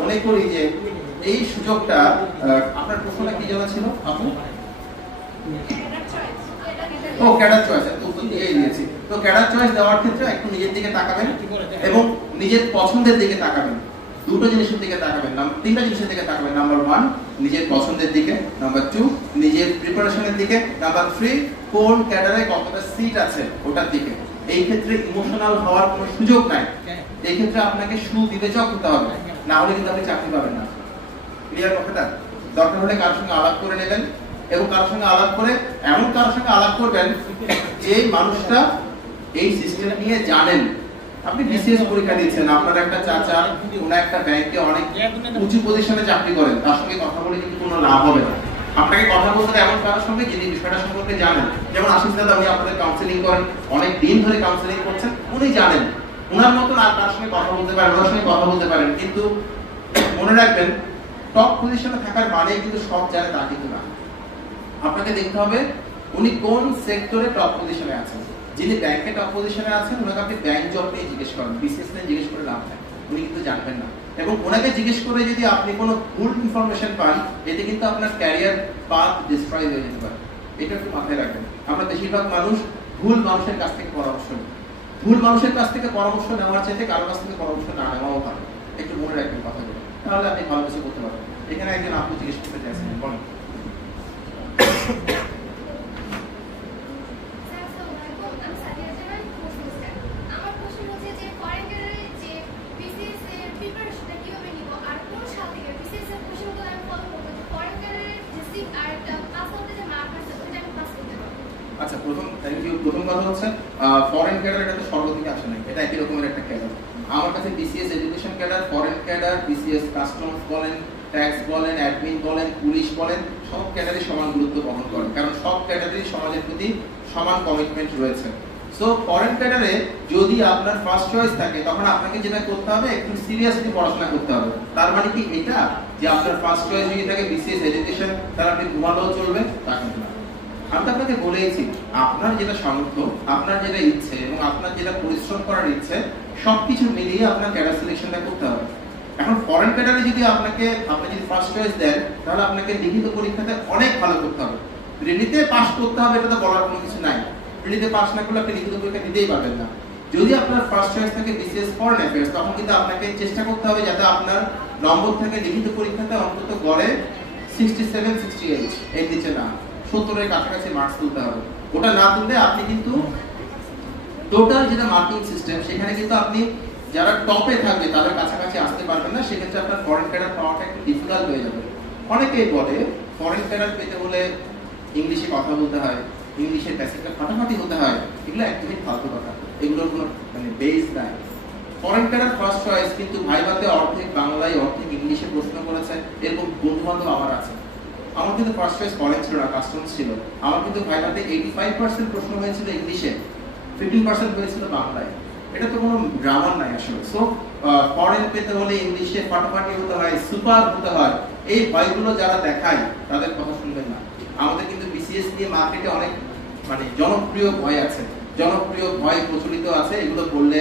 মনে করি যে এই সুযোগটা, আপনার প্রশ্নটা কি জানা ছিল আপু? ও ক্যাডার চয়েস, উত্তর দিয়েই দিয়েছি। তো ক্যাডার চয়েস দেওয়ার ক্ষেত্রে একটু নিজের দিকে তাকাবেন এবং নিজের পছন্দের দিকে তাকাবেন। দুটো জিনিসের দিকে তাকাবেন, তিনটা জিনিসের দিকে তাকাবেন। নাম্বার 1 নিজের পছন্দের দিকে, নাম্বার 2 নিজের প্রিপারেশনের দিকে, নাম্বার 3 কোন ক্যাডারে কতটা সিট আছে ওটার দিকে। এই ক্ষেত্রে ইমোশনাল হওয়ার কোনো সুযোগ নাই। এই ক্ষেত্রে আপনাকে সুবিবেচক হতে হবে, না হলে কিন্তু আপনি চাকরি পাবেন না। ক্লিয়ার কথাটা? দরকার হলে কারোর সঙ্গে আলাপ করে নেবেন এবং কারোর সঙ্গে আলাপ করে এমন কারোর সঙ্গে আলাপ করবেন যে মানুষটা এই সিস্টেম নিয়ে জানেন। আপনি বিসিএস পরীক্ষা দিচ্ছেন, আপনার একটা চাচা কোনো একটা ব্যাংকে অনেক উঁচু পজিশনে চাকরি করেন, তার সঙ্গে কথা বলে কিন্তু কোনো লাভ হবে না। আপনাকে কথা বলতে এমন কারোর সঙ্গে যিনি বিষয়টা সম্পর্কে জানেন। যেমন আশিস দাদা, উনি আপনাদের কাউন্সিলিং করেন, অনেক দিন ধরে কাউন্সিলিং করছেন, উনি জানেন। ওনার মতন আর কার সঙ্গে কথা বলতে পারেন, ওনার সঙ্গে কথা বলতে পারেন। কিন্তু মনে রাখবেন, টপ পজিশনে থাকার মানে কিন্তু সব জানে তা কিন্তু না। আপনাকে দেখতে হবে উনি কোন সেক্টরে টপ পজিশনে আছেন। যিনি ব্যাংকে টপ পজিশনে আছেন, ওনাকে আপনি ব্যাংক জব নিয়ে জিজ্ঞেস করেন, বিসিএস নিয়ে জিজ্ঞেস করে লাভ নাই, উনি কিন্তু জানবেন না। এবং ওনাকে জিজ্ঞেস করে যদি আপনি কোনো ভুল ইনফরমেশন পান, এতে কিন্তু আপনার ক্যারিয়ার পাথ ডিস্ট্রয় হয়ে যেতে পারে। এটা একটু মাথায় রাখবেন। আমরা বেশিরভাগ মানুষ ভুল মানুষের কাছ থেকে পরামর্শ নিই। ভুল মানুষের কাছ থেকে পরামর্শ নেওয়ার চাইতে কারো কাছ থেকে পরামর্শ না নেওয়াও ভালো। একটু মনে রাখবেন কথাগুলো, তাহলে আপনি ভালো কিছু করতে পারবেন। এখানে একজন আপনি জিজ্ঞেস করতে চাইছেন, বলেন। আচ্ছা, প্রথম কথা হচ্ছে ফরেন ক্যাডার এটা তো সর্বদিকে আসে না, এটা একই রকমের একটা ক্যাডার। আমার কাছে BCS education cadre, foreign cadre, BCS customs বলেন, ট্যাক্স বলেন, অ্যাডমিন বলেন, পুলিশ বলেন, সব ক্যাডারই সমান গুরুত্ব বহন করে, কারণ সব ক্যাডারই সমাজের প্রতি সমান কমিটমেন্ট রয়েছে। সো ফরেন ক্যাডারে যদি আপনার ফার্স্ট চয়েস থাকে তখন আপনাকে যেটা করতে হবে একটু সিরিয়াসলি পড়াশোনা করতে হবে। তার মানে কি এটা যে আপনার ফার্স্ট চয়েস যদি থাকে বিসিএস এডুকেশন, তাহলে আপনি ঘুমালেও চলবে, তা কিন্তু না। আমি তো আপনাকে বলেইছি আপনার যেটা সামর্থ্য, আপনার যেটা ইচ্ছে এবং আপনার যেটা পরিশ্রম করার ইচ্ছে সবকিছু মিলিয়ে আপনার ক্যাডার সিলেকশনটা করতে হবে। এখন ফরেন ক্যাডারে যদি আপনি যদি ফার্স্ট চয়েস দেন তাহলে আপনাকে লিখিত পরীক্ষাতে অনেক ভালো করতে হবে। প্রিলিতে পাস করতে হবে এটা তো বলার কোনো কিছু নাই, প্রিলিতে পাস না করলে আপনি লিখিত পরীক্ষা দিতেই পারবেন না। যদি আপনার ফার্স্ট চয়েস থাকে বিসিএস ফরেন অ্যাফেয়ার্স, তখন কিন্তু আপনাকে চেষ্টা করতে হবে যাতে আপনার নম্বর থাকে লিখিত পরীক্ষাতে অন্তত গড়ে 67-68 এর নিচে না, 70-এর কাছাকাছি মার্কস তুলতে হবে। ওটা না তুললে আপনি কিন্তু টোটাল যেটা মার্কিং সিস্টেম সেখানে কিন্তু আপনি যারা টপে থাকবে তাদের কাছাকাছি আসতে পারবেন না, সেক্ষেত্রে আপনার ফরেন ক্যাডার পাওয়াটা একটু ডিফিকাল্ট হয়ে যাবে। অনেকেই বলে ফরেন ক্যাডার পেতে হলে ইংলিশে কথা বলতে হয়, ইংলিশের প্যাসেজটা ফাটাফাটি হতে হয়, এগুলো একদমই ফালতু কথা, এগুলোর কোনো বেস নাই। ফরেন ক্যাডার ফার্স্ট চয়েস কিন্তু ভাইভাতে অর্ধেক বাংলায় অর্ধেক ইংলিশে প্রশ্ন করেছে, এরকম বন্ধু বান্ধব আমার আছে। আমার কিন্তু ফার্স্ট চয়েস ফরেন ছিল না, কাস্টমস ছিল। আমার কিন্তু ভাইভাতে 85% প্রশ্ন হয়েছিল ইংলিশে, 15% হয়েছিল বাংলায়। এটা তো কোনো গ্রামার নাই আসলে। সো ফরেন পেতে হলে ইংলিশে ফাটাফাটি হতে হয়, সুপার হতে হয়, এই ভয়গুলো যারা দেখায় তাদের কথা শুনবেন না। আমাদের কিন্তু বিসিএস নিয়ে মার্কেটে অনেক জনপ্রিয় ভয় আছে, জনপ্রিয় ভয় প্রচলিত আছে, এগুলো বললে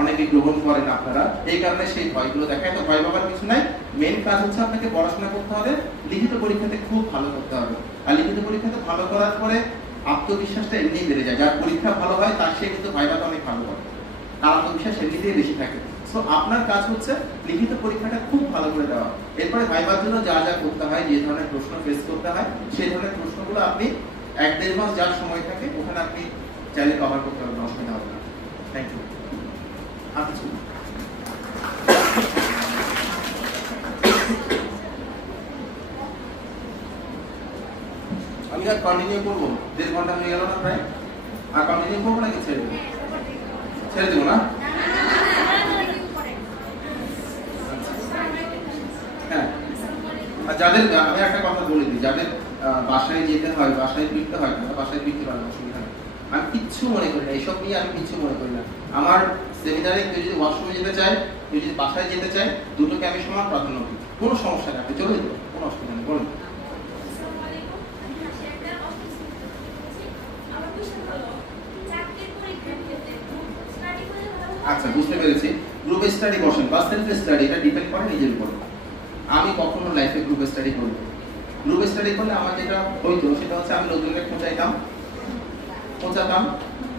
অনেকে গ্রহণ করেন আপনারা, এই কারণে সেই ভয়গুলো দেখায়। তো ভয় পাবার কিছু নাই, মেইন কাজ হচ্ছে আপনাকে পড়াশোনা করতে হবে, লিখিত পরীক্ষাতে খুব ভালো করতে হবে। আর লিখিত পরীক্ষাতে ভালো করার পরে আত্মবিশ্বাসটা এমনি বেড়ে যায়। যার পরীক্ষা ভালো হয় তার সে কিন্তু ভাইভাতে অনেক ভালো করে, তার আত্মবিশ্বাস এমনিতেই বেশি থাকে। সো আপনার কাজ হচ্ছে লিখিত পরীক্ষাটা খুব ভালো করে দেওয়া, এরপরে ভাইভার জন্য যা যা করতে হয়, যে ধরনের প্রশ্ন ফেস করতে হয় সেই ধরনের প্রশ্নগুলো আপনি 1-1.5 মাস যার সময় থাকে ওখানে আপনি চাইলে কভার করতে পারবেন, অসুবিধা হবে না। Thank you. আচ্ছা, আমি আর কন্টিনিউ করবো, 1.5 ঘন্টা হয়ে গেল না প্রায়, আর কন্টিনিউ করবো নাকি ছেড়ে দেবো? ছেড়ে দেবো না? হ্যাঁ, আর যাদের, আমি একটা কথা বলে দিই, যাদের বাসায় যেতে হয়, বাসায় ফিরতে হয়, তারা বাসায় ফিরতে পারে, অসুবিধা নেই। আমি কিচ্ছু মনে করি না, এইসব নিয়ে আমি কিচ্ছু মনে করি না। আমার সেমিনারে কেউ যদি ওয়াশরুমে যেতে চায়, কেউ যদি বাসায় যেতে চায়, দুটোকে আমি সমান প্রাধান্য দিই, কোনো সমস্যা নেই, আপনি চলে যেতে, কোনো অসুবিধা নেই। বলুন। আচ্ছা, বুঝতে পেরেছি। গ্রুপ স্টাডি বসেন বা সেলফ স্টাডি, এটা ডিপেন্ড করে নিজের উপর। আমি কখনো লাইফে গ্রুপ স্টাডি করব। গ্রুপ স্টাডি করলে আমার যেটা হইতো সেটা হচ্ছে আমি নতুনকে খোঁচাতাম,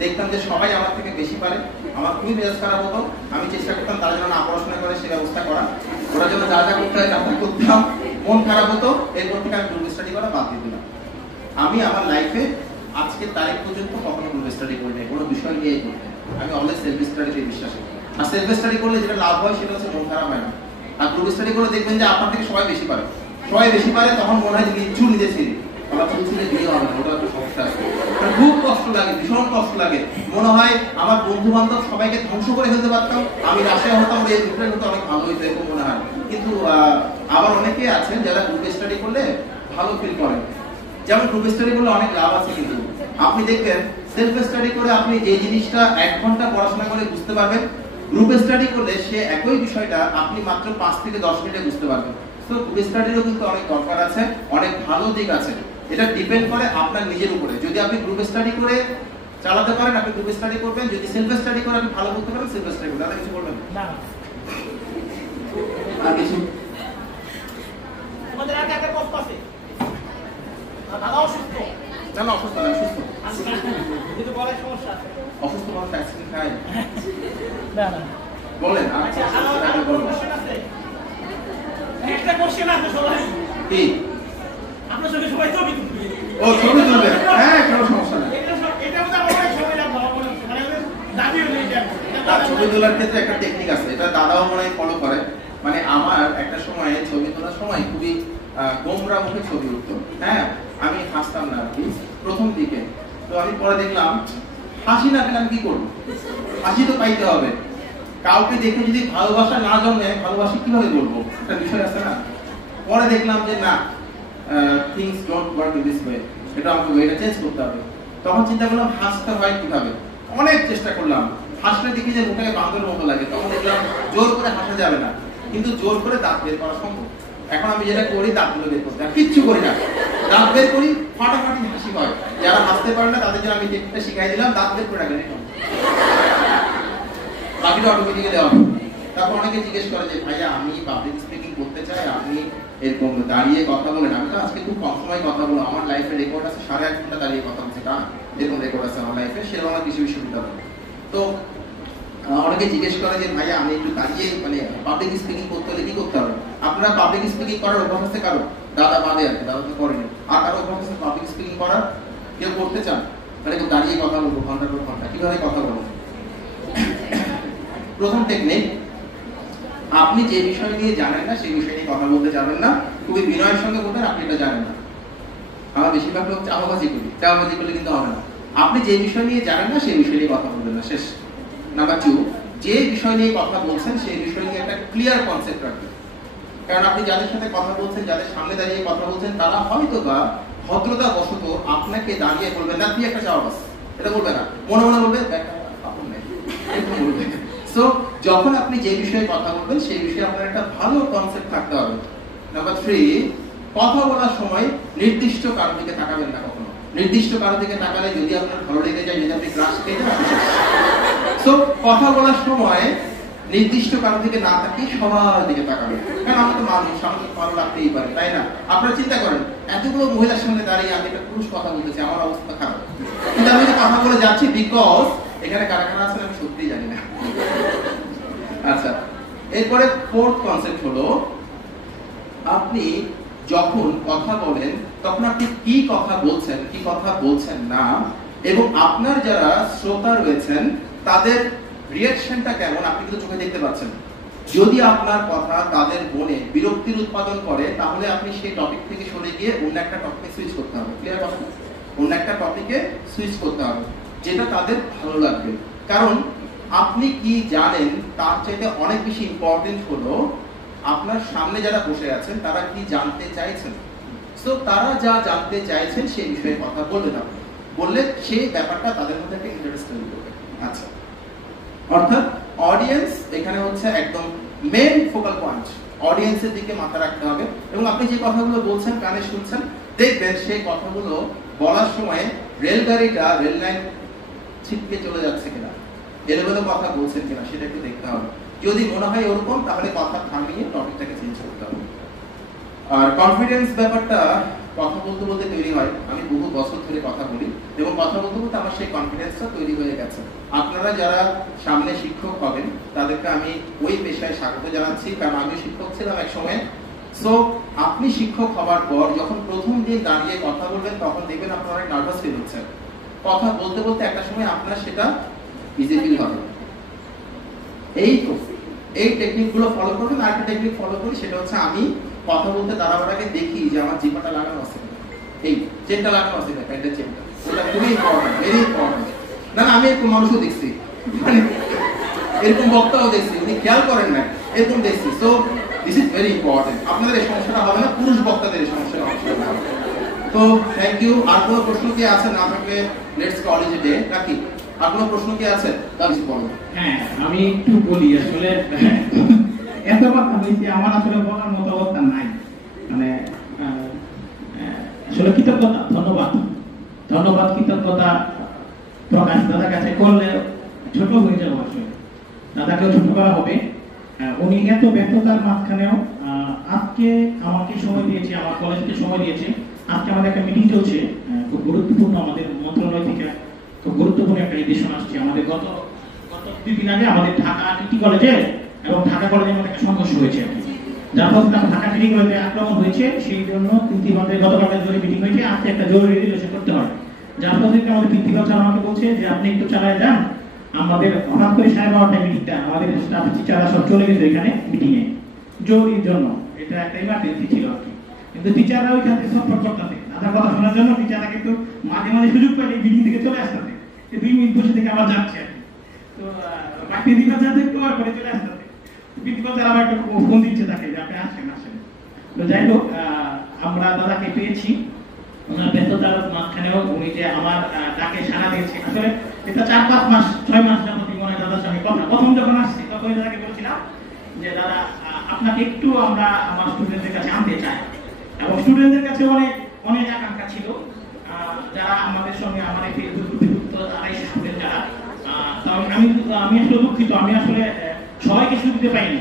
দেখতাম যে সবাই আমার থেকে বেশি পারে, আমার খুবই মেজাজ খারাপ হতো। আমি চেষ্টা করতাম তারা যেন না পড়াশোনা করে সে ব্যবস্থা করা, ওরা যেন যা যা করতে হয় তা করতাম, মন খারাপ হতো। এরপর থেকে আমি গ্রুপ স্টাডি করা বাদ দিয়ে দিলাম। আমি আমার লাইফে আজকের তারিখ পর্যন্ত কখনো গ্রুপ স্টাডি করি নাই, কোনো বিষয় নিয়েই করতে। আমি অলওয়েজ সেলফ স্টাডিতে বিশ্বাসী। আর সেলফ স্টাডি করলে যেটা লাভ হয় সেটা হচ্ছে মন খারাপ হয় না। আর গ্রুপ স্টাডি করলে দেখবেন যে আপনার থেকে সবাই বেশি পারে, তখন মনে হয় যে নিচু নিজেছি ওরা চুলছিলে দিয়ে হবে না, ওটা একটা সমস্যা আছে। খুব কষ্ট লাগে, ভীষণ কষ্ট লাগে। মনে হয় আমার বন্ধু বান্ধব সবাইকে ধ্বংস করে ফেলতে পারতাম, আমি রাশিয়া হতাম, এই গ্রুপের হতো অনেক ভালো হইতো, এরকম মনে হয়। কিন্তু আবার অনেকে আছেন যারা গ্রুপ স্টাডি করলে ভালো ফিল করেন। যেমন গ্রুপ স্টাডি করলে অনেক লাভ আছে, কিন্তু আপনি দেখবেন সেলফ স্টাডি করে আপনি যে জিনিসটা 1 ঘন্টা পড়াশোনা করে বুঝতে পারবেন, গ্রুপ স্টাডি করলে সে একই বিষয়টা আপনি মাত্র 5 থেকে 10 মিনিটে বুঝতে পারবেন। তো গ্রুপ স্টাডিরও কিন্তু অনেক দরকার আছে, অনেক ভালো দিক আছে। এটা ডিপেন্ড করে আপনার নিজের উপরে। যদি আপনি গ্রুপ স্টাডি করে চালাতে পারেন আপনি গ্রুপ স্টাডি করবেন, যদি সেলফ স্টাডি করে আপনি ভালো করতে পারেন সেলফ স্টাডি করবেন। কিছু বলবেন না? আর কিছু আমাদের আগে একটা কষ্ট আছে, দাদা অসুস্থ, না অসুস্থ না, সুস্থ, কিন্তু বলার সমস্যা সমস্যা আছে। অসুস্থ মানুষ আইসক্রিম খায়? না না। বলেন। আচ্ছা, আমার কোনো কোশ্চেন আছে? একটা কোশ্চেন আছে সবাই। কি? আপনার সঙ্গে সবাই ছবি তুলবে। ও ছবি তুলবে? হ্যাঁ, কোনো সমস্যা নাই। এটা মধ্যে আমার অনেক সময় লাগবে, আমার মনে মানে দাবি হলে এটা। তার ছবি তোলার ক্ষেত্রে একটা টেকনিক আছে, এটা দাদাও মনে হয় ফলো করে। মানে আমার একটা সময়ে ছবি তোলার সময় খুবই গোমরা মুখে ছবি উঠতো। হ্যাঁ, আমি হাসতাম না আর কি প্রথম দিকে। তো আমি পরে দেখলাম হাসি না পেলে আমি কি করবো? হাসি তো পাইতে হবে। কাউকে দেখে যদি ভালোবাসা না জন্মে, ভালোবাসি কিভাবে বলবো? একটা বিষয় আছে না। পরে দেখলাম যে না, things don't work in this way, এটা আমাকে ওয়েটা চেঞ্জ করতে হবে। তখন চিন্তা করলাম হাসতে হয় কিভাবে। অনেক চেষ্টা করলাম, হাসলে দেখি যে মুখে বাঁদরের মতো লাগে। তখন দেখলাম জোর করে হাসা যাবে না, কিন্তু জোর করে দাঁত বের করা সম্ভব। এখন আমি যেটা করি, দাঁতগুলো বের করতে, কিচ্ছু করি না, দাঁত বের করি, ফাটাফাটি হাসি হয়। যারা হাসতে পারে না তাদের জন্য আমি টেকনিকটা শিখাই দিলাম, দাঁত বের করে রাখবেন, বাকিটা অটোমেটিক্যালি হবে। তারপর অনেকে জিজ্ঞেস করে যে ভাইয়া আমি পাবলিক স্পিকিং করতে চাই, আপনি এরকম দাঁড়িয়ে কথা বলেন। আমি তো আজকে খুব কম সময় কথা বলবো, আমার লাইফে রেকর্ড আছে 8.5 ঘন্টা দাঁড়িয়ে কথা বলছি, তা এরকম রেকর্ড আছে আমার লাইফে, শেরবাংলা কৃষি বিশ্ববিদ্যালয়। তো অনেকে জিজ্ঞেস করে যে ভাইয়া আমি একটু দাঁড়িয়ে মানে পাবলিক স্পিকিং করতে হলে কি করতে হবে? আপনারা পাবলিক স্পিকিং করার অভ্যাস আছে কারো? দাদা বাদে আছে, দাদা তো করেনি। আর কারো অভ্যাস আছে পাবলিক স্পিকিং করার? কেউ করতে চান? মানে দাঁড়িয়ে কথা বলবো ঘন্টার পর ঘন্টা, কিভাবে কথা বলবো? প্রথম টেকনিক, আপনি যে বিষয় নিয়ে জানেন না সেই বিষয় নিয়ে কথা বলতে যাবেন না, খুবই বিনয়ের সঙ্গে বলবেন আপনি এটা জানেন না। আমরা বেশিরভাগ লোক চাপাবাজি করলে কিন্তু হবে না। আপনি যে বিষয় নিয়ে জানেন না সেই বিষয় নিয়ে কথা বলবেন না, শেষ। নাম্বার 2, যে বিষয় নিয়ে কথা বলছেন সেই বিষয় নিয়ে একটা ক্লিয়ার কনসেপ্ট রাখবেন। কারণ আপনি যাদের সাথে কথা বলছেন, যাদের সামনে দাঁড়িয়ে কথা বলছেন, তারা হয়তো বা ভদ্রতা বশত আপনাকে দাঁড়িয়ে বলবেন না তুই একটা চাওয়া বাস, এটা বলবে না, মনে মনে বলবে আপন নেই, এরকম বলবে। সো যখন আপনি যে বিষয়ে কথা বলবেন সেই বিষয়ে আপনার একটা ভালো কনসেপ্ট থাকতে হবে। নাম্বার 3, কথা বলার সময় নির্দিষ্ট কারোর দিকে তাকাবেন না কখনো। নির্দিষ্ট কারোর দিকে তাকালে যদি আপনার ভালো লেগে যায়, যদি আপনি ক্রাশ খেয়ে যান, সো কথা বলার সময় নির্দিষ্ট কারোর দিকে না তাকিয়ে সবার দিকে তাকাবেন। কারণ আমরা তো মানুষ, আমাদের ভালো লাগতেই পারে, তাই না? আপনারা চিন্তা করেন, এতগুলো মহিলার সামনে দাঁড়িয়ে আমি একটা পুরুষ কথা বলতেছি, আমার অবস্থা খারাপ, কিন্তু আমি কথা বলে যাচ্ছি বিকজ এখানে কারা কারা আছেন আমি সত্যিই জানি না। আচ্ছা, এরপরে 4th কনসেপ্ট হলো, আপনি যখন কথা বলেন তখন আপনি কি কথা বলছেন, কি কথা বলছেন না, এবং আপনার যারা শ্রোতা রয়েছেন তাদের রিঅ্যাকশনটা কেমন আপনি কিন্তু চোখে দেখতে পাচ্ছেন। যদি আপনার কথা তাদের মনে বিরক্তির উৎপাদন করে, তাহলে আপনি সেই টপিক থেকে সরে গিয়ে অন্য একটা টপিকে সুইচ করতে হবে। ক্লিয়ার কথা? অন্য একটা টপিকে সুইচ করতে হবে যেটা তাদের ভালো লাগবে। কারণ আপনি কি জানেন তার চাইতে অনেক বেশি ইম্পর্টেন্ট হলো আপনার সামনে যারা বসে আছেন তারা কি জানতে চাইছেন। সো তারা যা জানতে চাইছেন সেই বিষয়ে কথা বলবেন না, বললে সেই ব্যাপারটা তাদের মধ্যে একটা ইন্টারেস্ট তৈরি করবে। আচ্ছা, অর্থাৎ অডিয়েন্স এখানে হচ্ছে একদম মেইন ফোকাল পয়েন্ট। অডিয়েন্সের দিকে মাথা রাখতে হবে এবং আপনি যে কথাগুলো বলছেন, কানে শুনছেন, দেখবেন সেই কথাগুলো বলার সময় রেলগাড়িটা রেল লাইন ছিটকে চলে যাচ্ছে কিনা, এলোমেলো কথা বলছেন কিনা সেটা একটু দেখতে হবে। যদি মনে হয় ওরকম, তাহলে কথা থামিয়ে টপিকটাকে চেঞ্জ করতে হবে। আর কনফিডেন্স ব্যাপারটা কথা বলতে বলতে তৈরি হয়। আমি বহু বছর ধরে কথা বলি এবং কথা বলতে বলতে আমার সেই কনফিডেন্সটা তৈরি হয়ে গেছে। আপনারা যারা সামনে শিক্ষক হবেন তাদেরকে আমি ওই পেশায় স্বাগত জানাচ্ছি, কারণ আমি শিক্ষক ছিলাম এক সময়। সো আপনি শিক্ষক হওয়ার পর যখন প্রথম দিন দাঁড়িয়ে কথা বলবেন তখন দেখবেন আপনার অনেক নার্ভাস ফিল হচ্ছে। কথা বলতে বলতে একটা সময় আপনার সেটা ইজি ফিল হবে। এই টেকনিকগুলো ফলো করবেন। আর একটা টেকনিক ফলো করি, সেটা হচ্ছে আমি কথা বলতে দাঁড়াবার আগে দেখি যে আমার জিপাটা লাগানো আছে, এই চেনটা লাগানো আছে, প্যান্টের চেনটা, ওটা খুবই ইম্পর্টেন্ট, ভেরি ইম্পর্টেন্ট। না আমি এরকম মানুষও দেখছি, মানে এরকম বক্তাও দেখছি, উনি খেয়াল করেন না, এরকম দেখছি। So this is very important. আপনাদের এই সমস্যাটা হবে না, পুরুষ বক্তাদের এই সমস্যাটা হবে। তো থ্যাংক ইউ। আর কোনো প্রশ্ন কি আছে? না থাকলে let's call it a day. নাকি আর কোনো প্রশ্ন কি আছে? তাহলে বলুন। হ্যাঁ, আমি একটু বলি। আসলে এত কথা বলছি, আমার আসলে বলার মতো অবস্থা নাই। মানে আসলে কৃতজ্ঞতা, ধন্যবাদ কৃতজ্ঞতা প্রকাশ দাদার কাছে করলে ছোট হয়ে যাবো। আসলে দাদাকেও ছোট করা হবে। উনি এত ব্যস্ততার মাঝখানেও আজকে আমাকে সময় দিয়েছে, আমার কলেজকে সময় দিয়েছে। আজকে আমাদের একটা মিটিং চলছে, খুব গুরুত্বপূর্ণ, আমাদের মন্ত্রণালয় থেকে খুব গুরুত্বপূর্ণ একটা নির্দেশনা আসছে। আমাদের গত 2 দিন আগে আমাদের ঢাকা টিটি কলেজে এবং ঢাকা কলেজের মধ্যে একটা সংঘর্ষ হয়েছে, যার ফলে ঢাকা টিটি কলেজে আক্রমণ হয়েছে। সেই জন্য প্রিন্সিপালদের গতকাল জরুরি মিটিং হয়েছে, আজকে একটা জরুরি রেজুলেশন করতে হবে। যার ফলে আমাদের প্রিন্সিপাল স্যার আমাকে বলছে যে আপনি একটু চালায় যান, আমাদের হঠাৎ করে 12:30 মিটিংটা, আমাদের স্টাফ টিচাররা সব চলে গেছে এখানে মিটিংয়ে জরুরির জন্য, এটা একটা ইমার্জেন্সি ছিল আর কি। কিন্তু টিচাররা ওইখান থেকে সাপোর্ট করতেছে, তাদের কথা শোনার জন্য টিচাররা কিন্তু মাঝে মাঝে সুযোগ পাইলে মিটিং থেকে চলে আসতেছে, 2 মিনিট বসে থেকে আবার যাচ্ছে আর কি। তো বাকি দিন যাতে একটু আর করে চলে আসতেছে, প্রিন্সিপাল স্যার আবার একটা ফোন দিচ্ছে তাকে যে আপনি আসেন। তো যাই হোক, আমরা দাদাকে পেয়েছি, ওনার ব্যস্ততার মাঝখানেও উনি যে আমার ডাকে সাড়া দিয়েছে। আসলে এটা 4-5 মাস 6 মাস যাবতীয় মনে হয় দাদার সঙ্গে কথা। প্রথম যখন আসছি তখন দাদাকে বলছিলাম যে দাদা আপনাকে একটু আমরা আমার স্টুডেন্টদের কাছে আনতে চাই, এবং স্টুডেন্টদের কাছে অনেক আকাঙ্ক্ষা ছিল, যারা আমাদের সঙ্গে আমার এই ফেসবুক গ্রুপে যুক্ত 250 স্টুডেন্ট যারা। আমি আসলে দুঃখিত, আমি আসলে সবাইকে সুযোগ দিতে পাইনি।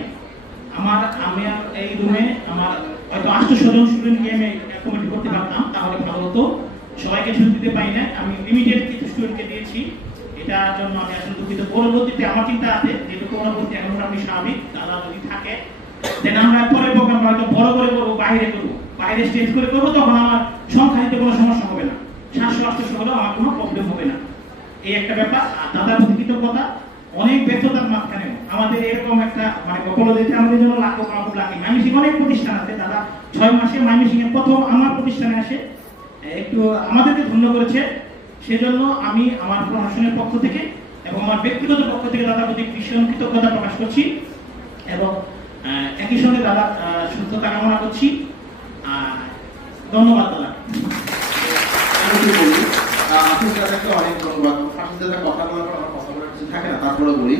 আমি এই রুমে আমার হয়তো 800 জন স্টুডেন্টকে আমি কমিটি করতে পারতাম, তাহলে ভালো হতো। সবাইকে সুযোগ দিতে পারি না, আমি লিমিটেড কিছু স্টুডেন্টকে দিয়েছি, এটার জন্য আমি আসলে দুঃখিত। পরবর্তীতে আমার চিন্তা আছে যেহেতু পরবর্তী এখন মোটামুটি স্বাভাবিক, দাদা যদি থাকে দেন আমরা পরের প্রোগ্রাম হয়তো বড় করে করবো, বাইরে স্টেজ করে করবো, তখন আমার সংখ্যা নিতে কোনো সমস্যা হবে না, 700-800 হলেও আমার কোনো প্রবলেম হবে না। এই একটা ব্যাপার। আর দাদার প্রতি কৃতজ্ঞতা, অনেক ব্যস্ততার মাঝখানেও আমাদের এরকম একটা কলেজে আমাদের জন্য লাখো লাখি মাইমিসিং অনেক প্রতিষ্ঠান আছে। দাদা 6 মাসে মাইমিসিং এর প্রথম আমার প্রতিষ্ঠানে আসে, একটু আমাদেরকে ধন্য করেছে। সেজন্য আমি আমার প্রশাসনের পক্ষ থেকে এবং আমার ব্যক্তিগত পক্ষ থেকে দাদার প্রতি ভীষণ কৃতজ্ঞতা প্রকাশ করছি, এবং একই সঙ্গে দাদার সুস্থতা কামনা করছি। ধন্যবাদ দাদা। আশিস দাদাকে অনেক ধন্যবাদ। আশিস দাদা কথা বলার পর আমার কথা বলার কিছু থাকে না, তারপরে বলি।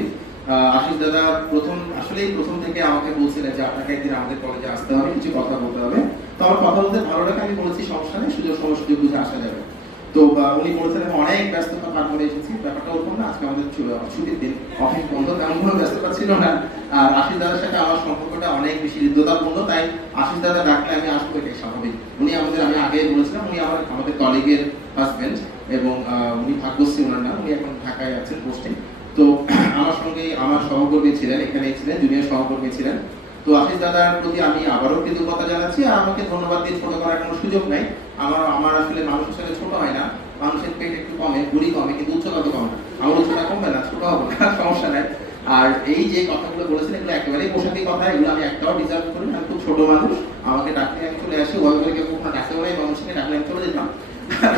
আশিস দাদা প্রথম থেকে আমাকে বলছিলেন যে আপনাকে একদিন আমাদের কলেজে আসতে হবে, কিছু কথা বলতে হবে। তো আমার কথা বলতে ভালো লাগে, আমি বলেছি সমস্যা নেই, সুযোগ বুঝে আসা যাবে। তো উনি বলেছিলেন অনেক ব্যস্ততা পার করে এসেছি, ব্যাপারটা ওরকম না। আজকে আমাদের ছুটির দিন, অফিস বন্ধ, তেমন কোনো ব্যস্ততা ছিল না। আর আশিস দাদার সাথে আমার সম্পর্কটা অনেক বেশি হৃদ্যতাপূর্ণ, তাই আশিস দাদা ডাকলে আমি আসবো, এটাই স্বাভাবিক। উনি আমি আগে বলেছিলাম, উনি আমাদের কলিগের হাজবেন্ড, এবং উনি ভাগ্যশ্রী ওনার নাম, উনি এখন ঢাকায় আছেন পোস্টিং। তো আমার সঙ্গে আমার সহকর্মী ছিলেন, এখানেই ছিলেন, জুনিয়র সহকর্মী ছিলেন। তো আশিস দাদার প্রতি আমি আবারও কৃতজ্ঞতা জানাচ্ছি। আর আমাকে ধন্যবাদ দিয়ে ছোট করার কোনো সুযোগ নাই। আমার আসলে মানুষের সাথে ছোট হয় না, মানুষের পেট একটু কমে, বুড়ি কমে, কিন্তু উচ্চতা তো কমে না। আমার উচ্চতা কমবে না, ছোট হবো না, সমস্যা নাই। আর এই যে কথাগুলো বলেছেন এগুলো একেবারেই পোশাকি কথা, এগুলো আমি একটাও ডিজার্ভ করি না। আমি খুব ছোট মানুষ, আমাকে ডাকলে আমি চলে আসি, ওয়াল করে কেউ কখনো ডাকতে পারে, মানুষকে ডাকলে আমি চলে যেতাম।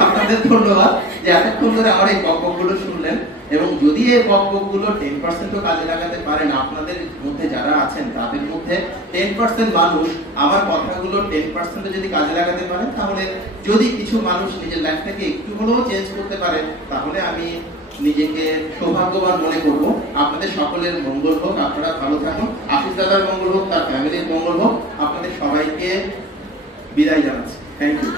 আপনাদের ধন্যবাদ যে এতক্ষণ ধরে আমার এই বক্তব্যগুলো শুনলেন, এবং যদি এই বক্তব্যগুলো 10% কাজে লাগাতে পারেন, আপনাদের মধ্যে যারা আছেন তাদের মধ্যে 10% মানুষ আমার কথাগুলো 10% যদি কাজে লাগাতে পারেন, তাহলে যদি কিছু মানুষ নিজের লাইফটাকে একটু হলেও চেঞ্জ করতে পারেন, তাহলে আমি নিজেকে সৌভাগ্যবান মনে করব। আপনাদের সকলের মঙ্গল হোক, আপনারা ভালো থাকুন, আশিস দাদার মঙ্গল হোক, তার ফ্যামিলির মঙ্গল হোক। আপনাদের সবাইকে বিদায় জানাচ্ছি। Thank you.